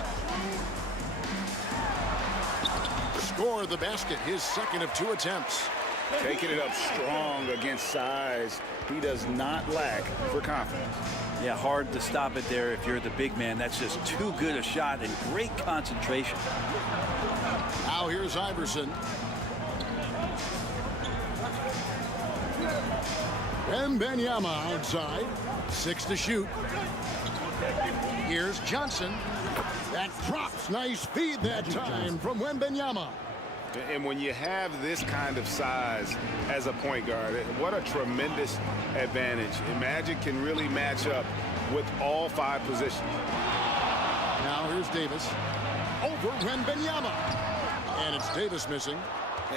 Score the basket, his second of 2 attempts. Taking it up strong against size. He does not lack for confidence. Yeah, hard to stop it there if you're the big man. That's just too good a shot and great concentration. Now here's Iverson. Wembanyama outside. 6 to shoot. Here's Johnson. That drops. Nice feed that time from Wembanyama. And when you have this kind of size as a point guard, what a tremendous advantage. And Magic can really match up with all 5 positions. Now here's Davis. Over Wembanyama. And it's Davis missing.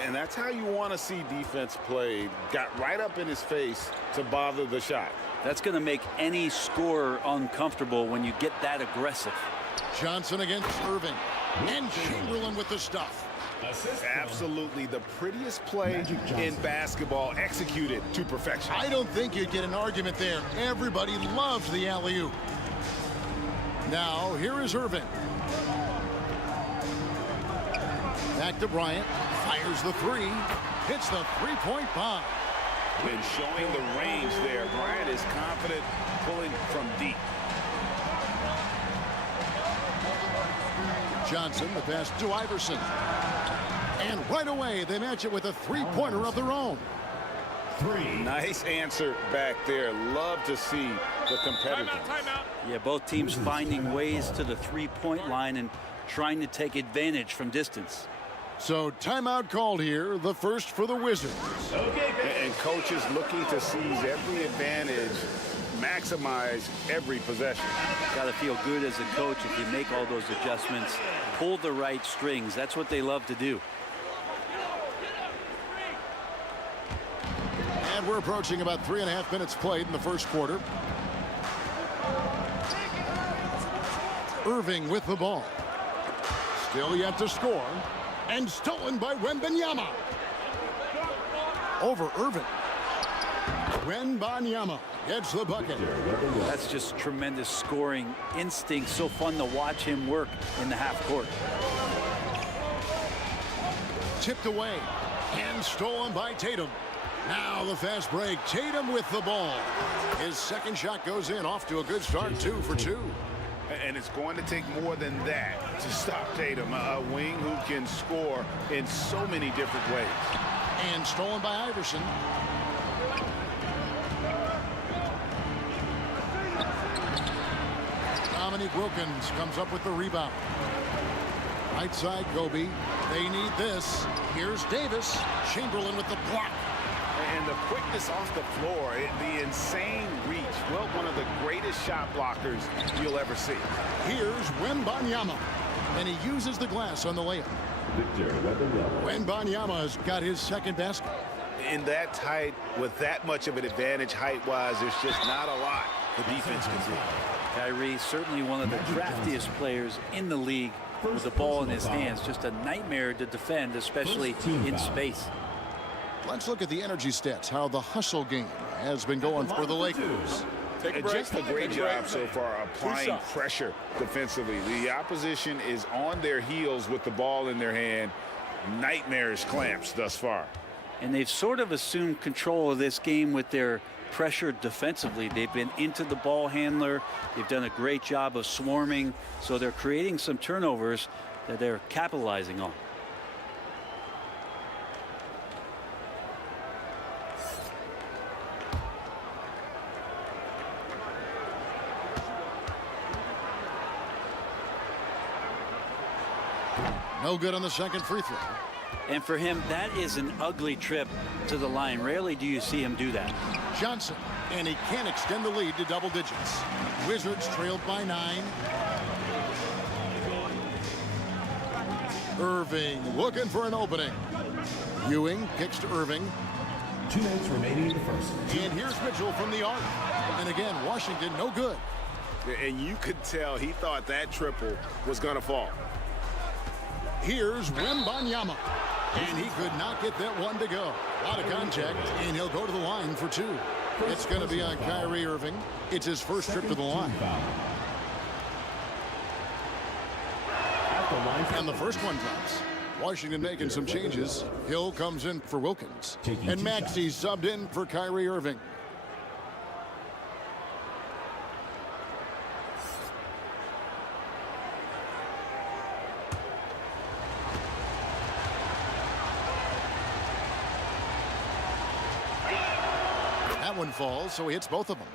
And that's how you want to see defense played. Got right up in his face to bother the shot. That's going to make any scorer uncomfortable when you get that aggressive. Johnson against Irving. And Chamberlain with the stuff. Absolutely the prettiest play in basketball, executed to perfection. I don't think you'd get an argument there. Everybody loves the alley-oop. Now, here is Irving. Back to Bryant. Fires the 3. Hits the 3-point bomb. And showing the range there. Bryant is confident pulling from deep. Johnson, the pass to Iverson. And right away, they match it with a 3-pointer of their own. 3. Nice answer back there. Love to see the competitiveness. Yeah, both teams finding ways to the 3-point line and trying to take advantage from distance. So timeout called here, the first for the Wizards. And coaches looking to seize every advantage, maximize every possession. Got to feel good as a coach if you make all those adjustments, pull the right strings. That's what they love to do. And we're approaching about 3.5 minutes played in the first quarter. Irving with the ball. Still yet to score. And stolen by Wembanyama. Over Irving. Wembanyama gets the bucket. That's just tremendous scoring instinct. So fun to watch him work in the half court. tipped away and stolen by Tatum. Now the fast break. Tatum with the ball. His second shot goes in, off to a good start, 2 for 2. And it's going to take more than that to stop Tatum, a wing who can score in so many different ways. And stolen by Iverson. Dominique Wilkins comes up with the rebound. Right side, Kobe. They need this. Here's Davis. Chamberlain with the block. And the quickness off the floor, the insane reach. Well, one of the greatest shot blockers you'll ever see. Here's Wembanyama. And he uses the glass on the layup. Wembanyama's got his second basket. In that tight, with that much of an advantage height-wise, there's just not a lot the defense can do. Kyrie, certainly one of the craftiest players in the league with the ball in his hands. Just a nightmare to defend, especially in space. Let's look at the energy stats, how the hustle game has been going for the Lakers. Just a great job so far applying pressure defensively. The opposition is on their heels with the ball in their hand. Nightmarish clamps thus far. And they've sort of assumed control of this game with their pressure defensively. They've been into the ball handler. They've done a great job of swarming. So they're creating some turnovers that they're capitalizing on. No good on the second free throw. And for him, that is an ugly trip to the line. Rarely do you see him do that. Johnson, and he can't extend the lead to double digits. Wizards trailed by 9. Irving looking for an opening. Ewing kicks to Irving. 2 minutes remaining in the first. And here's Mitchell from the arc. And again, Washington no good. And you could tell he thought that triple was going to fall. Here's Wembanyama. And he could not get that one to go. Out of contact, and he'll go to the line for 2. It's going to be on Kyrie Irving. It's his first trip to the line. And the first one drops. Washington making some changes. Hill comes in for Wilkins. And Maxey subbed in for Kyrie Irving. One falls, so he hits both of them.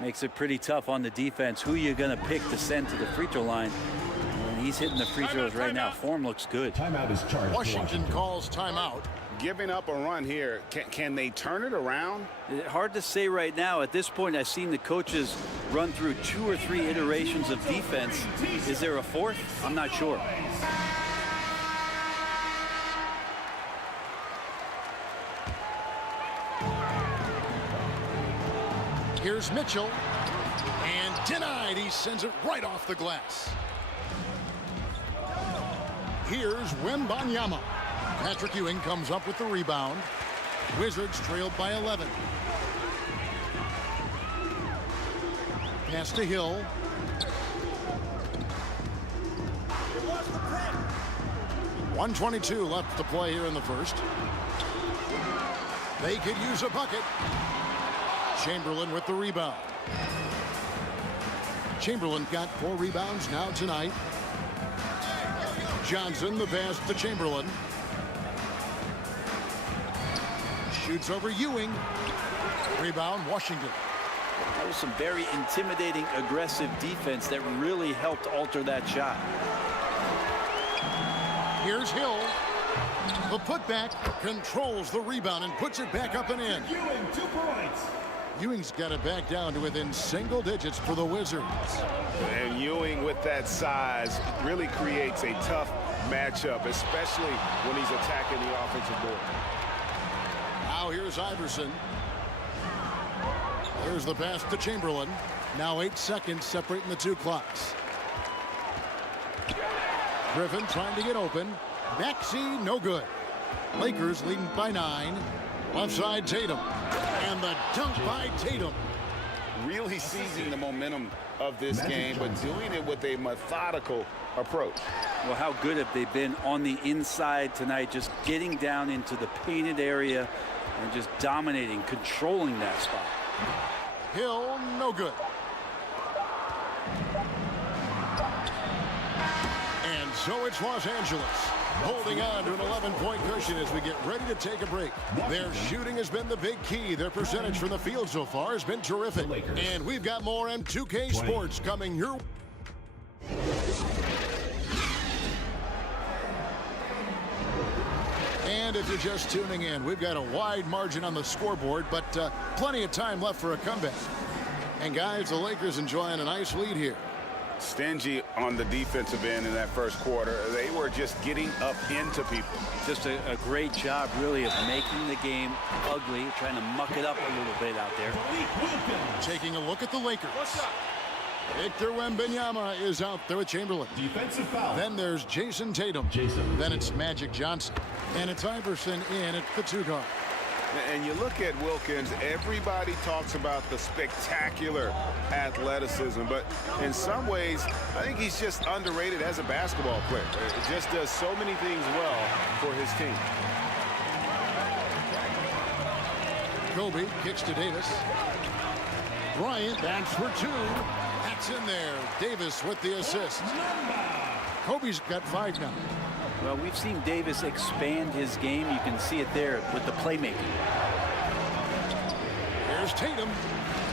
Makes it pretty tough on the defense. Who you're going to pick to send to the free throw line? And he's hitting the free throws right now. Form looks good. Timeout is charged. Washington calls timeout. Giving up a run here. Can they turn it around? Hard to say right now. At this point, I've seen the coaches run through 2 or 3 iterations of defense. Is there a fourth? I'm not sure. Here's Mitchell, and denied. He sends it right off the glass. Here's Wembanyama. Patrick Ewing comes up with the rebound. Wizards trailed by 11. Pass to Hill. .122 left to play here in the first. They could use a bucket. Chamberlain with the rebound. Chamberlain got 4 rebounds now tonight. Johnson, the pass to Chamberlain. Shoots over Ewing. Rebound, Washington. That was some very intimidating, aggressive defense that really helped alter that shot. Here's Hill. The putback controls the rebound and puts it back up and in. Ewing, 2 points. Ewing's got it back down to within single digits for the Wizards. And Ewing with that size really creates a tough matchup, especially when he's attacking the offensive board. Now here's Iverson. Here's the pass to Chamberlain. Now 8 seconds separating the 2 clocks. Griffin trying to get open. Maxey, no good. Lakers leading by 9. Left side, Tatum. And the dunk by Tatum. really seizing the momentum of this game, but doing it with a methodical approach. Well, how good have they been on the inside tonight, just getting down into the painted area and just dominating, controlling that spot. Hill, no good. And so it's Los Angeles holding on to an 11-point cushion as we get ready to take a break. Their shooting has been the big key. Their percentage from the field so far has been terrific. And we've got more M2K Sports coming your way. And if you're just tuning in, we've got a wide margin on the scoreboard, but plenty of time left for a comeback. And guys, the Lakers enjoying a nice lead here. Stingy on the defensive end in that first quarter. They were just getting up into people. Just a great job, really, of making the game ugly, trying to muck it up a little bit out there. Taking a look at the Lakers. Victor Wembanyama is out there with Chamberlain. Defensive foul. Then there's Jason Tatum. Then it's Magic Johnson. And it's Iverson in at the 2 guard. And you look at Wilkins, everybody talks about the spectacular athleticism, but in some ways, I think he's just underrated as a basketball player. It just does so many things well for his team. Kobe kicks to Davis. Bryant backs for 2. That's in there. Davis with the assist. Kobe's got 5 now. Well, we've seen Davis expand his game. You can see it there with the playmaking. Here's Tatum.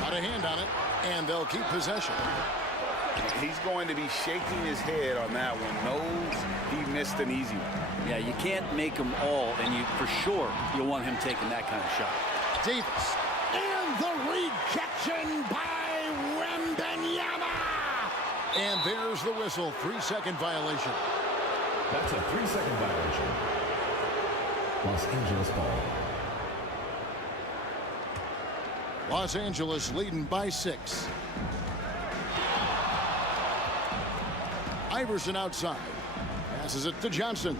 Got a hand on it, and they'll keep possession. He's going to be shaking his head on that one. Knows he missed an easy one. Yeah, you can't make them all, and you for sure you'll want him taking that kind of shot. Davis. And the rejection by Wembanyama. And there's the whistle. 3-second violation. That's a 3-second violation. Los Angeles ball. Los Angeles leading by 6. Iverson outside. Passes it to Johnson.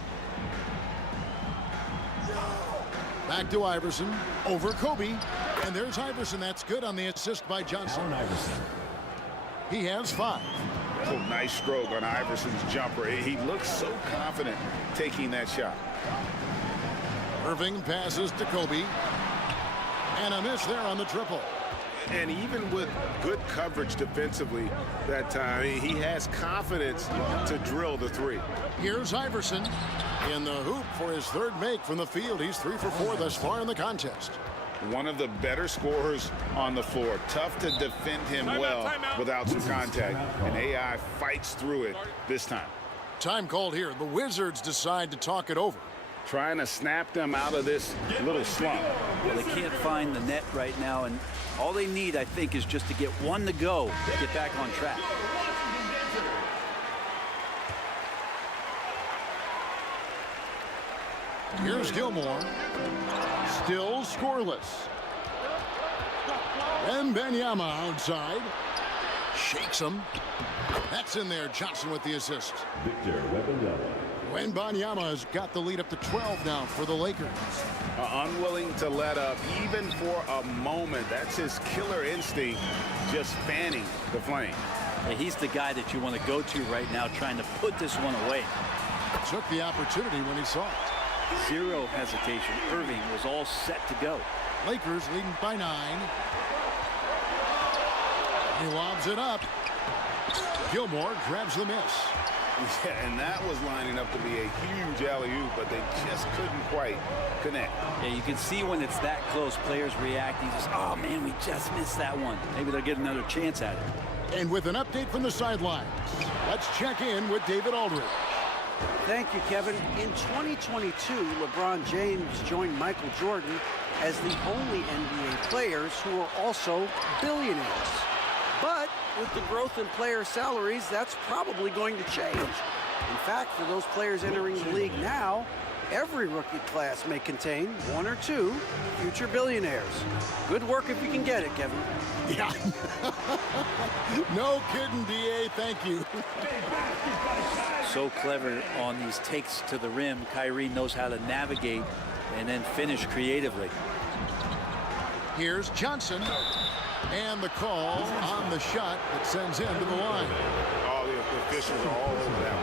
Back to Iverson. Over Kobe. And there's Iverson. That's good on the assist by Johnson. He has 5. Oh, nice stroke on Iverson's jumper. He looks so confident taking that shot. Irving passes to Kobe. And a miss there on the triple. And even with good coverage defensively that time, he has confidence to drill the 3. Here's Iverson in the hoop for his 3rd make from the field. He's 3 for 4 thus far in the contest. One of the better scorers on the floor. Tough to defend him well without some contact. And AI fights through it this time. Time called here. The Wizards decide to talk it over. Trying to snap them out of this little slump. Well, they can't find the net right now, and all they need, I think, is just to get one to go, get back on track. Here's Gilmore. Still scoreless. Wembanyama outside. Shakes him. That's in there. Johnson with the assist. Victor Wembanyama's got the lead up to 12 now for the Lakers. Unwilling to let up even for a moment. That's his killer instinct, just fanning the flame. Yeah, he's the guy that you want to go to right now, trying to put this one away. Took the opportunity when he saw it. Zero hesitation. Irving was all set to go. Lakers leading by 9. He lobs it up. Gilmore grabs the miss. Yeah, and that was lining up to be a huge alley-oop, but they just couldn't quite connect. Yeah, you can see when it's that close, players reacting. Just, oh man, we just missed that one. Maybe they'll get another chance at it. And with an update from the sidelines, let's check in with David Aldridge. Thank you, Kevin. In 2022, LeBron James joined Michael Jordan as the only NBA players who are also billionaires. But with the growth in player salaries, that's probably going to change. In fact, for those players entering the league now, every rookie class may contain 1 or 2 future billionaires. Good work if you can get it, Kevin. Yeah. No kidding, DA. Thank you. So clever on these takes to the rim. Kyrie knows how to navigate and then finish creatively. Here's Johnson. And the call on the shot that sends him to the line. All the officials are all over that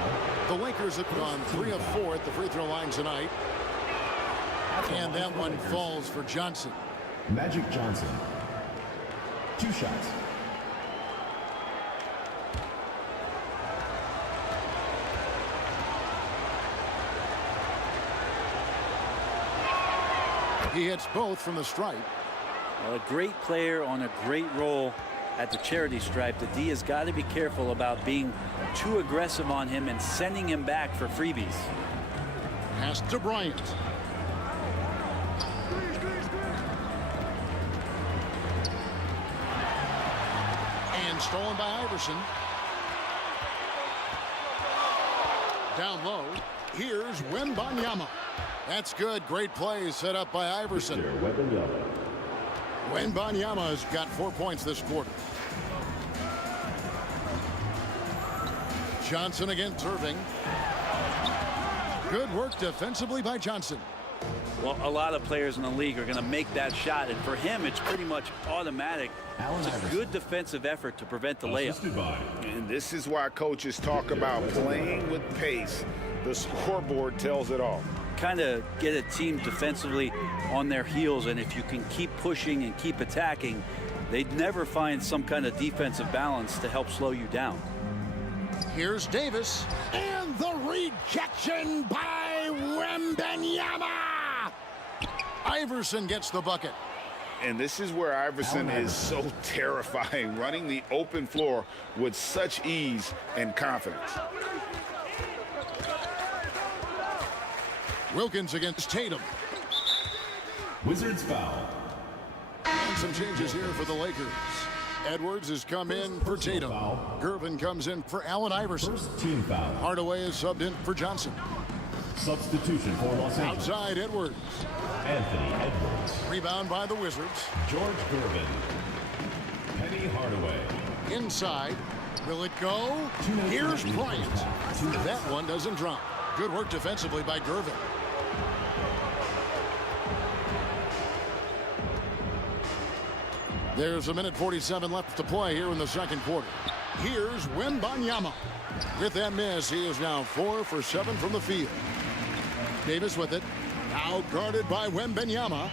one. The Lakers have gone 3 of 4 at the free throw line tonight. And that one falls for Johnson. Magic Johnson. 2 shots. He hits both from the stripe. Well, a great player on a great roll at the charity stripe. The D has got to be careful about being too aggressive on him and sending him back for freebies. Pass to Bryant. And stolen by Iverson. Down low. Here's Wembanyama. That's good. Great play set up by Iverson. Wembanyama's got 4 points this quarter. Johnson against Irving. Good work defensively by Johnson. Well, a lot of players in the league are going to make that shot, and for him, it's pretty much automatic. It's a good defensive effort to prevent the layup. And this is why coaches talk about playing with pace. The scoreboard tells it all. Kind of get a team defensively on their heels, and if you can keep pushing and keep attacking, they'd never find some kind of defensive balance to help slow you down. Here's Davis, and the rejection by Wembanyama. Iverson gets the bucket. And this is where Iverson is so terrifying, running the open floor with such ease and confidence. Wilkins against Tatum. Wizards foul. And some changes here for the Lakers. Edwards has come in for Tatum. Gervin comes in for Allen Iverson. First team foul. Hardaway is subbed in for Johnson. Substitution for Los Angeles. Outside Edwards. Anthony Edwards. Rebound by the Wizards. George Gervin. Penny Hardaway. Inside. Will it go? Here's Bryant. That one doesn't drop. Good work defensively by Gervin. There's a minute 47 left to play here in the second quarter. Here's Wembanyama. With that miss, he is now 4 for 7 from the field. Davis with it. Now guarded by Wembanyama.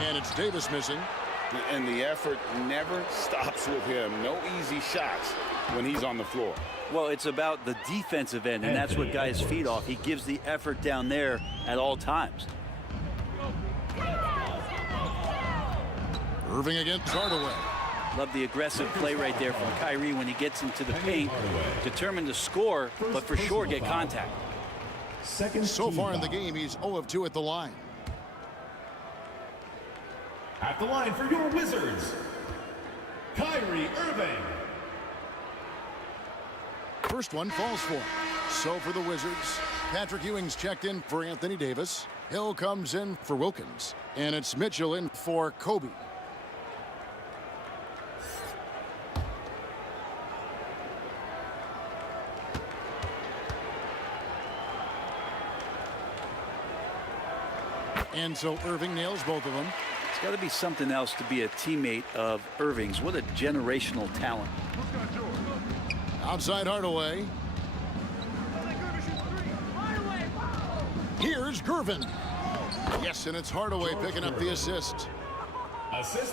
And it's Davis missing. And the effort never stops with him. No easy shots when he's on the floor. Well, it's about the defensive end, and that's what guys feed off. He gives the effort down there at all times. Irving against Hardaway. Love the aggressive play right there from Kyrie when he gets into the paint. Determined to score, but for sure get contact. So far in the game, he's 0 of 2 at the line. At the line for your Wizards, Kyrie Irving. First one falls for him. So for the Wizards, Patrick Ewing's checked in for Anthony Davis. Hill comes in for Wilkins. And it's Mitchell in for Kobe. And so Irving nails both of them. It's got to be something else to be a teammate of Irving's. What a generational talent. Outside Hardaway. Here's Gervin. Yes, and it's Hardaway picking up the assist.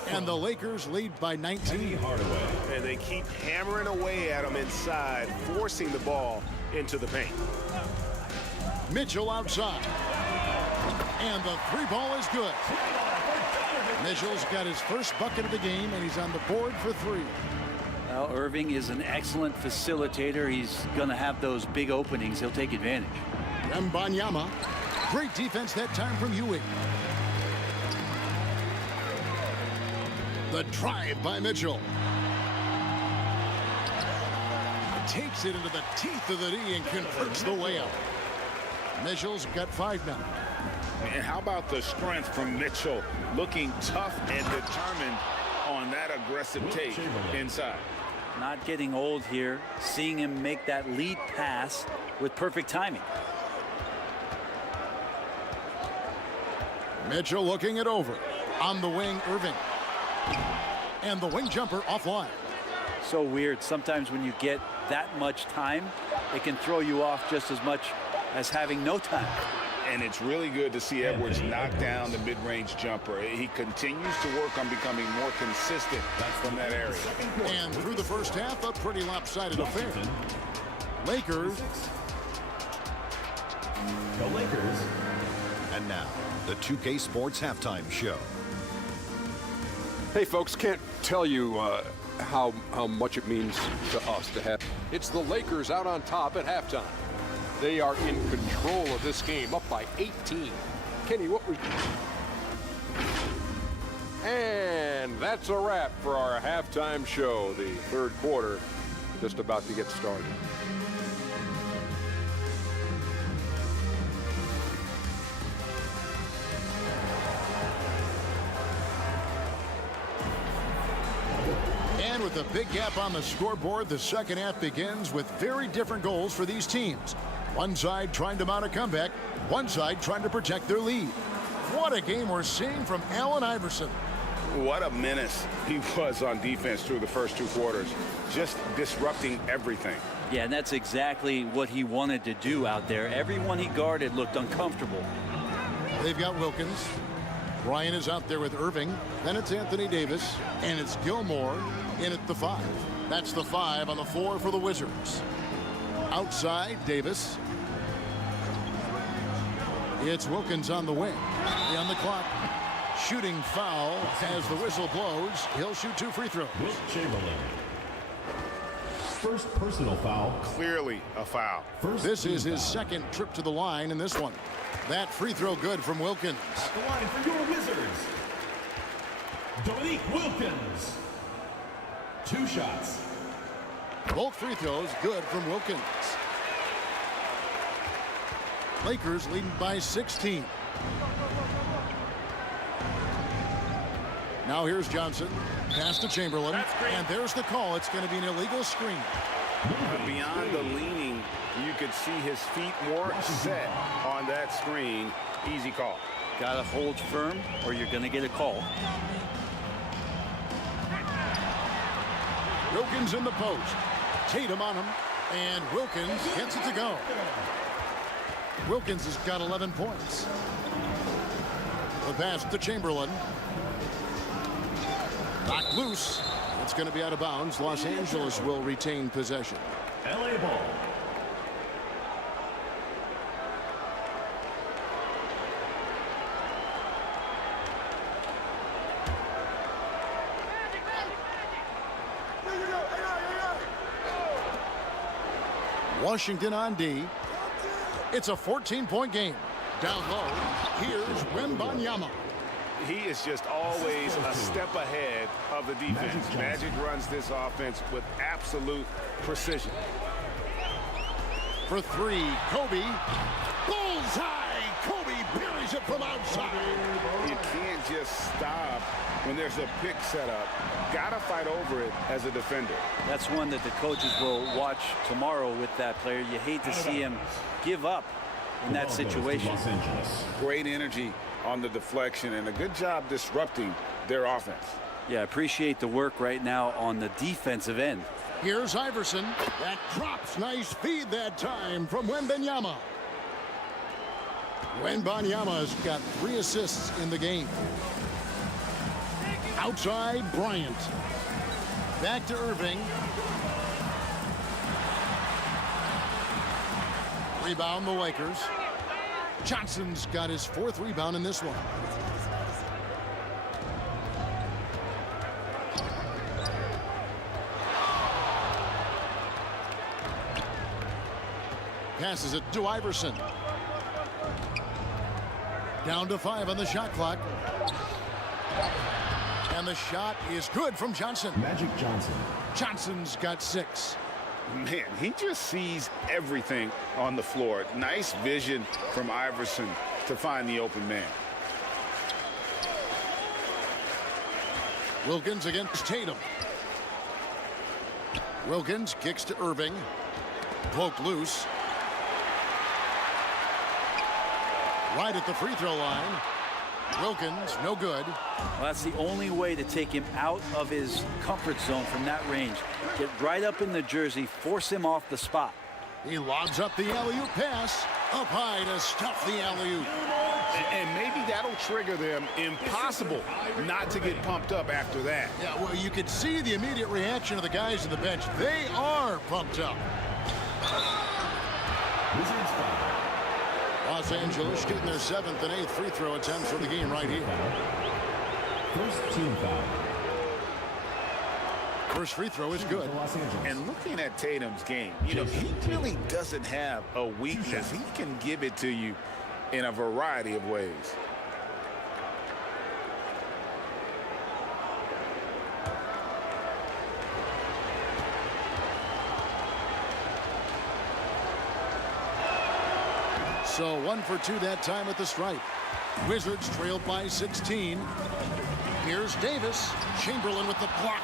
And the Lakers lead by 19. And they keep hammering away at him inside, forcing the ball into the paint. Mitchell outside. And the 3-ball is good. Mitchell's got his first bucket of the game, and he's on the board for 3. Well, Irving is an excellent facilitator. He's going to have those big openings. He'll take advantage. Wembanyama. Great defense that time from Ewing. The drive by Mitchell. Takes it into the teeth of the D and converts the layup. Mitchell's got 5 now. And how about the strength from Mitchell, looking tough and determined on that aggressive take inside. Not getting old here, seeing him make that lead pass with perfect timing. Mitchell looking it over. On the wing, Irving. And the wing jumper offline. So weird. Sometimes when you get that much time, it can throw you off just as much as having no time. And it's really good to see Edwards knock down the mid-range jumper. He continues to work on becoming more consistent from that area. And through the first half, a pretty lopsided affair. Lakers. Go Lakers. And now, the 2K Sports Halftime Show. Hey, folks, can't tell you how much it means to us to have. It's the Lakers out on top at halftime. They are in control of this game, up by 18. Kenny, what was... And that's a wrap for our halftime show. The third quarter just about to get started. And with a big gap on the scoreboard, the second half begins with very different goals for these teams. One side trying to mount a comeback, one side trying to protect their lead. What a game we're seeing from Allen Iverson. What a menace he was on defense through the first 2 quarters, just disrupting everything. Yeah, and that's exactly what he wanted to do out there. Everyone he guarded looked uncomfortable. They've got Wilkins. Bryant is out there with Irving. Then it's Anthony Davis, and it's Gilmore in at the 5. That's the 5 on the floor for the Wizards. Outside, Davis. It's Wilkins on the wing. On the clock. Shooting foul as the whistle blows. He'll shoot 2 free throws. Chamberlain. First personal foul. Clearly a foul. This is his second trip to the line in this one. That free throw good from Wilkins. At the line for your Wizards, Dominique Wilkins. 2 shots. Both free throws good from Wilkins. Lakers leading by 16. Now here's Johnson. Pass to Chamberlain. And there's the call. It's going to be an illegal screen. Beyond the leaning, you could see his feet more set on that screen. Easy call. Got to hold firm or you're going to get a call. Wilkins in the post. Tatum on him. And Wilkins gets it to go. Wilkins has got 11 points. The pass to Chamberlain. Knocked loose. It's going to be out of bounds. Los Angeles will retain possession. LA ball. Washington on D. It's a 14-point game. Down low, here's Wembanyama. He is just always a step ahead of the defense. Magic runs this offense with absolute precision. For 3, Kobe. Bullseye! Kobe buries it from outside. You can't just stop when there's a pick set up. Gotta fight over it as a defender. That's one that the coaches will watch tomorrow with that player. You hate to see him give up in that situation. Great energy on the deflection and a good job disrupting their offense. Yeah, appreciate the work right now on the defensive end. Here's Iverson. That drops. Nice feed that time from Wembanyama. Wembanyama's got 3 assists in the game. Outside, Bryant. Back to Irving. Rebound the Lakers. Johnson's got his 4th rebound in this one. Passes it to Iverson. Down to 5 on the shot clock. And the shot is good from Johnson. Magic Johnson. Johnson's got 6. Man, he just sees everything on the floor. Nice vision from Iverson to find the open man. Wilkins against Tatum. Wilkins kicks to Irving. Poked loose. Right at the free throw line. Wilkins, no good. Well, that's the only way to take him out of his comfort zone from that range. Get right up in the jersey, force him off the spot. He lobs up the alley-oop pass. Up high to stuff the alley-oop. And maybe that'll trigger them. Impossible not to get pumped up after that. Yeah, well, you could see the immediate reaction of the guys on the bench. They are pumped up. Los Angeles getting their 7th and 8th free throw attempts for the game right here. First team foul. First free throw is good. And looking at Tatum's game, you know, he really doesn't have a weakness. He can give it to you in a variety of ways. So 1 for 2 that time at the stripe. Wizards trailed by 16. Here's Davis. Chamberlain with the block.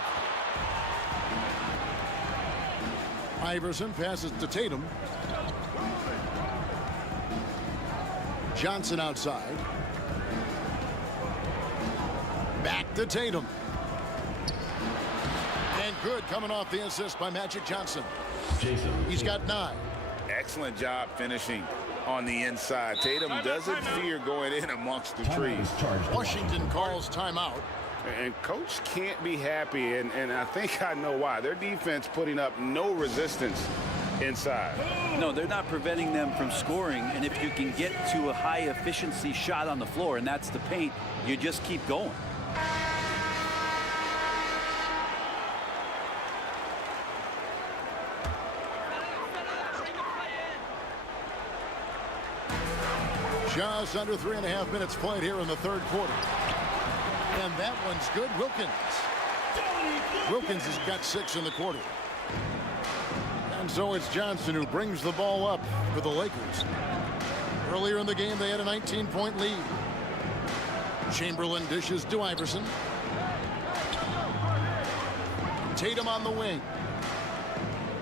Iverson passes to Tatum. Johnson outside. Back to Tatum. And good coming off the assist by Magic Johnson. He's got 9. Excellent job finishing on the inside. Tatum doesn't fear going in amongst the trees. Washington calls timeout. And coach can't be happy, and I think I know why. Their defense putting up no resistance inside. No, they're not preventing them from scoring, and if you can get to a high efficiency shot on the floor, and that's the paint, you just keep going. Just under 3.5 minutes played here in the third quarter. And that one's good. Wilkins. Wilkins has got 6 in the quarter. And so it's Johnson who brings the ball up for the Lakers. Earlier in the game, they had a 19-point lead. Chamberlain dishes to Iverson. Tatum on the wing.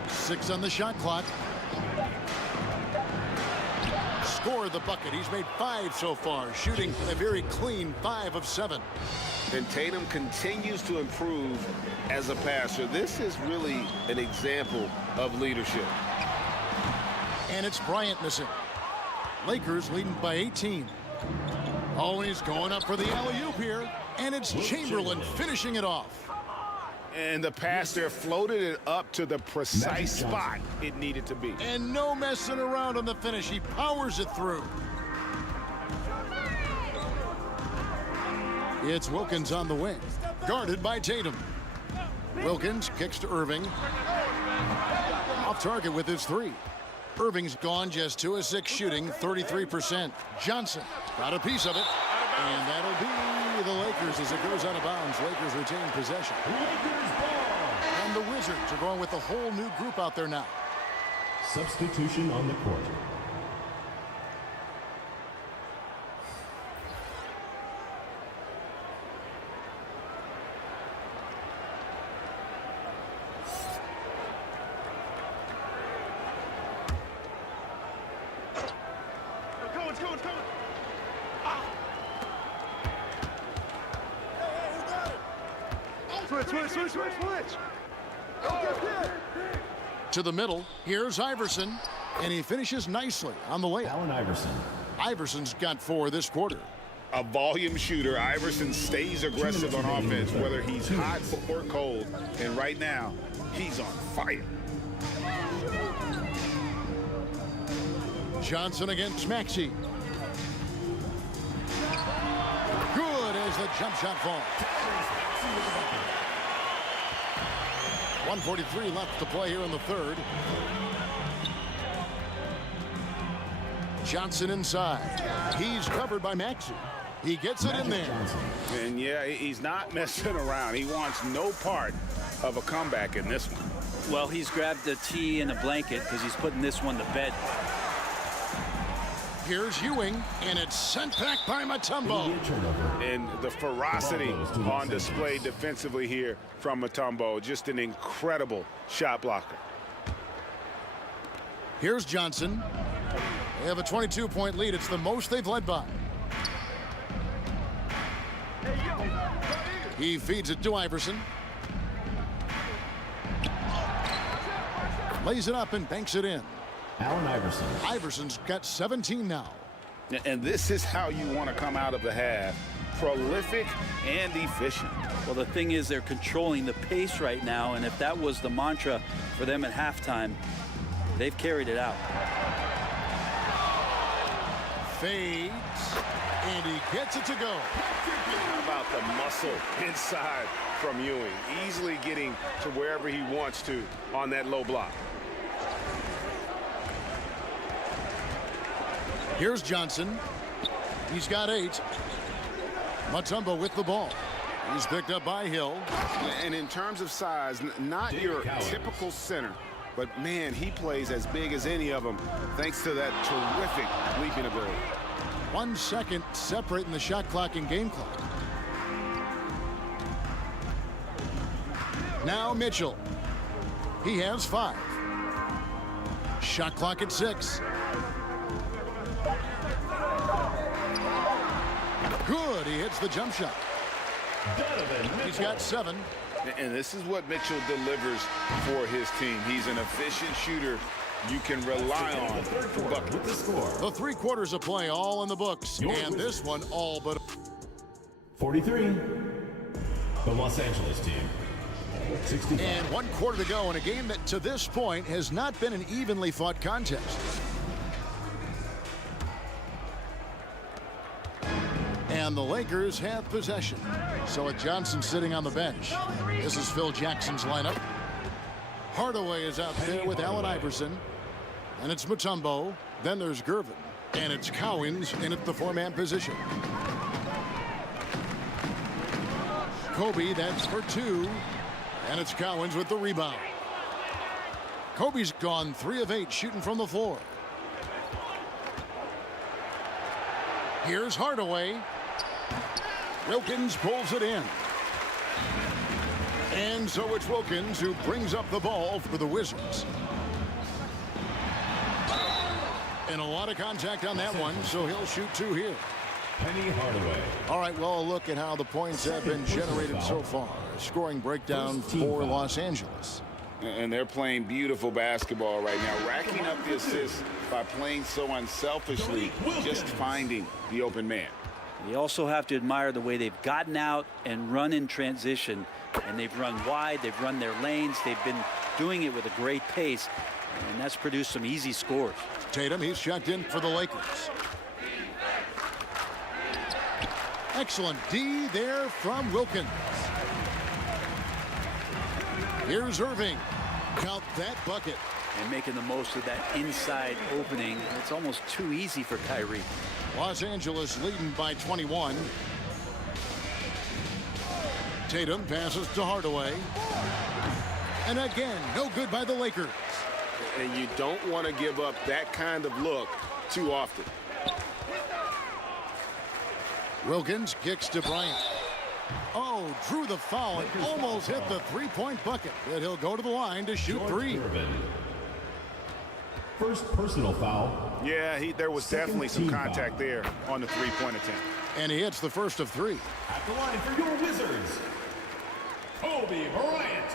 6 on the shot clock. Scored the bucket. He's made 5 so far, shooting a very clean 5 of 7. And Tatum continues to improve as a passer. This is really an example of leadership. And it's Bryant missing. Lakers leading by 18. Always going up for the alley-oop here. And it's Chamberlain finishing it off. And the pass there floated it up to the precise spot it needed to be. And no messing around on the finish. He powers it through. It's Wilkins on the wing, guarded by Tatum. Wilkins kicks to Irving. Off target with his 3. Irving's gone just 2 of 6 shooting, 33%. Johnson got a piece of it. And that'll be the Lakers as it goes out of bounds. Lakers retain possession. And the Wizards are going with a whole new group out there now. Substitution on the court. Switch. To the middle, here's Iverson, and he finishes nicely on the layup. Allen Iverson. Iverson's got 4 this quarter. A volume shooter. Iverson stays aggressive on offense, whether he's hot or cold. And right now, he's on fire. Johnson against Maxey. Good as the jump shot falls. 1:43 left to play here in the third. Johnson inside. He's covered by Maxey. He gets it in there. And yeah, he's not messing around. He wants no part of a comeback in this one. Well, he's grabbed a tee and a blanket because he's putting this one to bed. Here's Ewing, and it's sent back by Mutombo. And the ferocity on display defensively here from Mutombo. Just an incredible shot blocker. Here's Johnson. They have a 22-point lead. It's the most they've led by. He feeds it to Iverson. Lays it up and banks it in. Allen Iverson. Iverson's got 17 now. And this is how you want to come out of the half. Prolific and efficient. Well, the thing is they're controlling the pace right now, and if that was the mantra for them at halftime, they've carried it out. Fades, and he gets it to go. How about the muscle inside from Ewing? Easily getting to wherever he wants to on that low block. Here's Johnson. He's got 8. Mutombo with the ball. He's picked up by Hill. And in terms of size, not your typical center, but man, he plays as big as any of them thanks to that terrific leaping ability. 1 second separating the shot clock and game clock. Now Mitchell. He has 5. Shot clock at 6. Good, he hits the jump shot. He's got 7. And this is what Mitchell delivers for his team. He's an efficient shooter you can rely on for buckets. The 3 quarters of play all in the books, and this one all but 43. The Los Angeles team. 65. And 1 quarter to go in a game that to this point has not been an evenly fought contest. And the Lakers have possession. So with Johnson sitting on the bench, this is Phil Jackson's lineup. Hardaway is out there with Allen Iverson. And it's Mutombo. Then there's Gervin. And it's Cowens in at the 4-man position. Kobe, that's for 2. And it's Cowens with the rebound. Kobe's gone 3 of 8 shooting from the floor. Here's Hardaway. Wilkins pulls it in. And so it's Wilkins who brings up the ball for the Wizards. And a lot of contact on that one, so he'll shoot 2 here. Penny Hardaway. All right, well, a look at how the points have been generated so far. Scoring breakdown for Los Angeles. And they're playing beautiful basketball right now, racking up the assists by playing so unselfishly, just finding the open man. You also have to admire the way they've gotten out and run in transition. And they've run wide, they've run their lanes, they've been doing it with a great pace. And that's produced some easy scores. Tatum, he's checked in for the Lakers. Excellent D there from Wilkins. Here's Irving. Count that bucket. And making the most of that inside opening. It's almost too easy for Kyrie. Los Angeles leading by 21. Tatum passes to Hardaway. And again, no good by the Lakers. And you don't want to give up that kind of look too often. Wilkins kicks to Bryant. Oh, drew the foul and almost hit the 3-point bucket. But he'll go to the line to shoot 3. First personal foul. Yeah, there was definitely some contact there on the 3-point attempt. And he hits the first of 3. At the line for your Wizards, Kobe Bryant.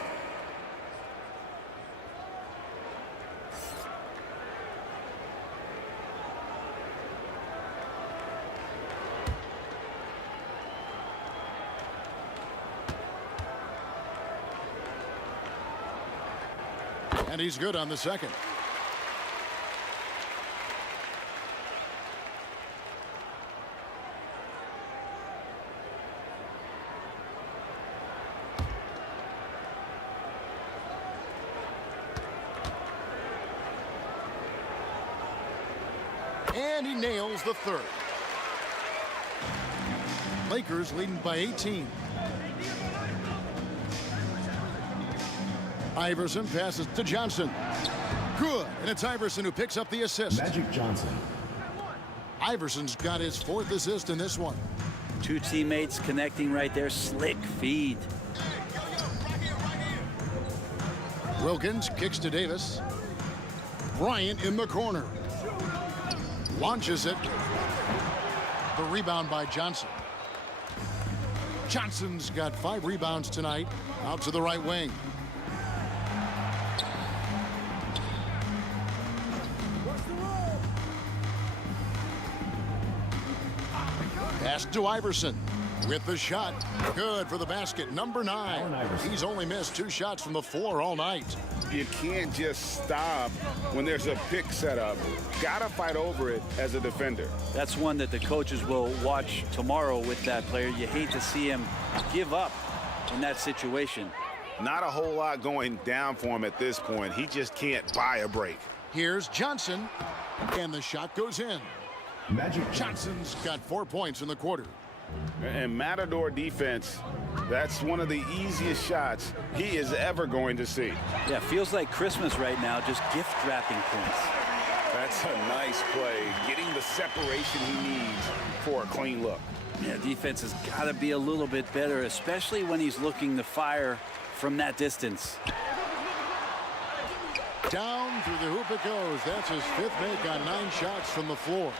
And he's good on the second. And he nails the third. Lakers leading by 18. Iverson passes to Johnson. Good, and it's Iverson who picks up the assist. Magic Johnson. Iverson's got his 4th assist in this one. 2 teammates connecting right there. Slick feed. Wilkins kicks to Davis. Bryant in the corner. Launches it. The rebound by Johnson. Johnson's got 5 rebounds tonight. Out to the right wing. Pass to Iverson with the shot. Good for the basket. Number 9. He's only missed 2 shots from the floor all night. You can't just stop when there's a pick set up. Gotta fight over it as a defender. That's one that the coaches will watch tomorrow with that player. You hate to see him give up in that situation. Not a whole lot going down for him at this point. He just can't buy a break. Here's Johnson, and the shot goes in. Johnson's got 4 points in the quarter. And Matador defense, that's one of the easiest shots he is ever going to see. Yeah, feels like Christmas right now, just gift wrapping points. That's a nice play, getting the separation he needs for a clean look. Yeah, defense has got to be a little bit better, especially when he's looking to fire from that distance. Down through the hoop it goes. That's his 5th make on 9 shots from the floor.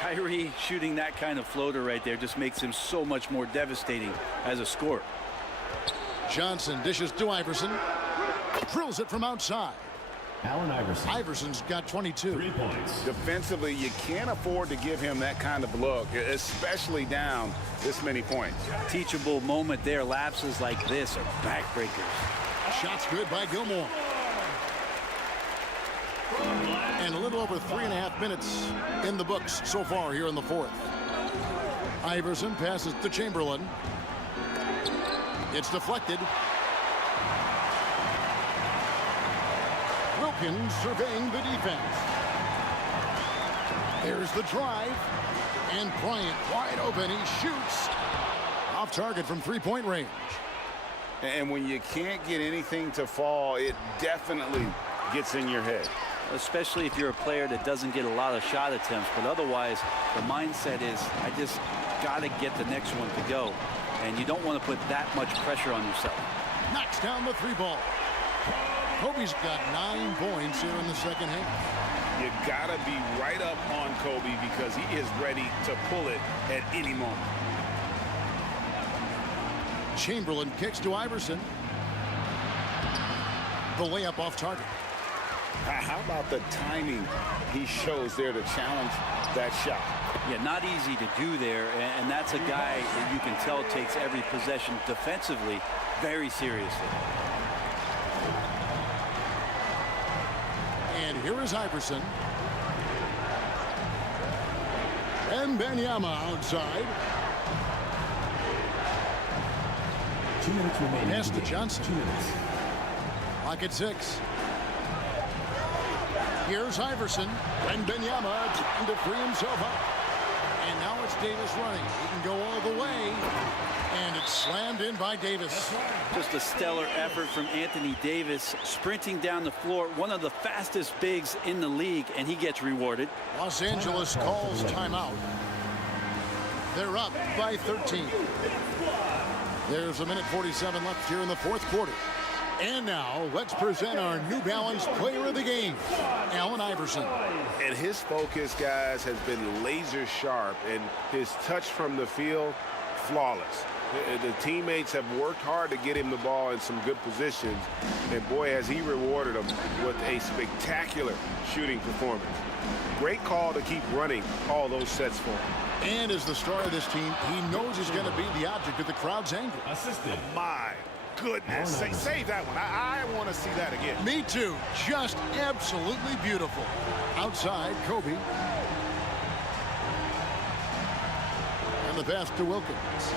Kyrie shooting that kind of floater right there just makes him so much more devastating as a scorer. Johnson dishes to Iverson. Drills it from outside. Allen Iverson. Iverson's got 22. 3 points. Defensively, you can't afford to give him that kind of look, especially down this many points. Teachable moment there. Lapses like this are backbreakers. Shots good by Gilmore. And a little over 3.5 minutes in the books so far here in the 4th. Iverson passes to Chamberlain. It's deflected. Wilkins surveying the defense. There's the drive. And Bryant wide open. He shoots. Off target from 3-point range. And when you can't get anything to fall, it definitely gets in your head. Especially if you're a player that doesn't get a lot of shot attempts, but otherwise the mindset is I just got to get the next one to go, and you don't want to put that much pressure on yourself. Knocks down the 3 ball. Kobe's got 9 points here in the second half. You got to be right up on Kobe because he is ready to pull it at any moment. Chamberlain kicks to Iverson. The layup off target. How about the timing he shows there to challenge that shot? Yeah, not easy to do there, and that's a guy that you can tell takes every possession defensively very seriously. And here is Iverson. And Wembanyama outside. 2 minutes remaining. Pass to Johnson. 2 minutes. Clock at 6. Here's Iverson. Wembanyama trying to free himself up. And now it's Davis running. He can go all the way. And it's slammed in by Davis. Just a stellar effort from Anthony Davis, sprinting down the floor, one of the fastest bigs in the league, and he gets rewarded. Los Angeles calls timeout. They're up by 13. There's 1:47 left here in the 4th quarter. And now, let's present our New Balance Player of the Game, Allen Iverson. And his focus, guys, has been laser sharp, and his touch from the field, flawless. The teammates have worked hard to get him the ball in some good positions, and boy, has he rewarded them with a spectacular shooting performance. Great call to keep running all those sets for him. And as the star of this team, he knows he's going to be the object of the crowd's anger. Assistant. My goodness, save that one. I want to see that again. Me too. Just absolutely beautiful. Outside, Kobe. And the pass to Wilkins.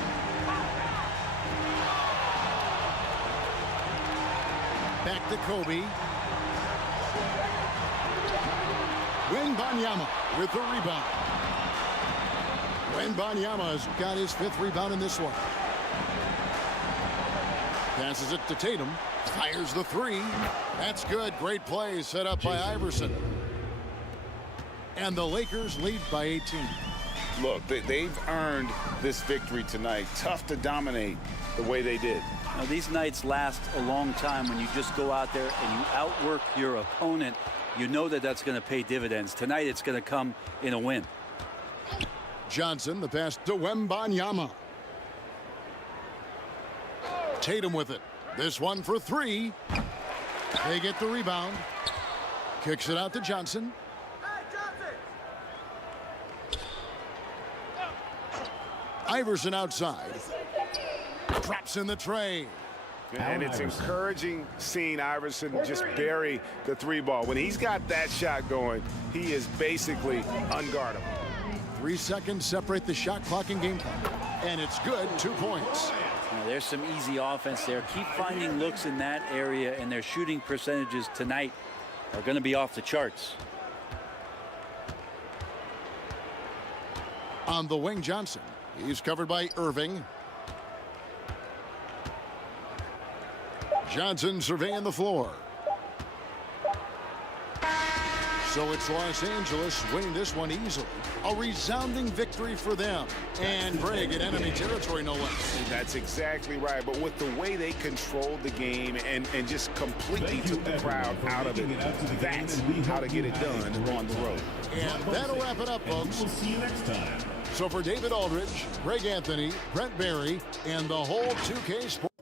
Back to Kobe. Wembanyama with the rebound. Wembanyama's got his 5th rebound in this one. Passes it to Tatum. Fires the 3. That's good. Great play set up by Iverson. And the Lakers lead by 18. Look, they've earned this victory tonight. Tough to dominate the way they did. Now, these nights last a long time when you just go out there and you outwork your opponent. You know that that's going to pay dividends. Tonight it's going to come in a win. Johnson, the pass to Wembanyama. Tatum with it. This one for three. They get the rebound. Kicks it out to Johnson. Iverson outside. Drops in the tray. And it's encouraging seeing Iverson just bury the three ball. When he's got that shot going, he is basically unguardable. 3 seconds separate the shot clock and game clock. And it's good, 2 points. Now, there's some easy offense there. Keep finding looks in that area, and their shooting percentages tonight are going to be off the charts. On the wing, Johnson. He's covered by Irving. Johnson surveying the floor. So it's Los Angeles winning this one easily. A resounding victory for them. And Greg in enemy territory, no less. That's exactly right. But with the way they controlled the game and just completely took the crowd out of it, that's how to get it done on the road. And that'll wrap it up, folks. We'll see you next time. So for David Aldridge, Greg Anthony, Brent Barry, and the whole 2K Sports.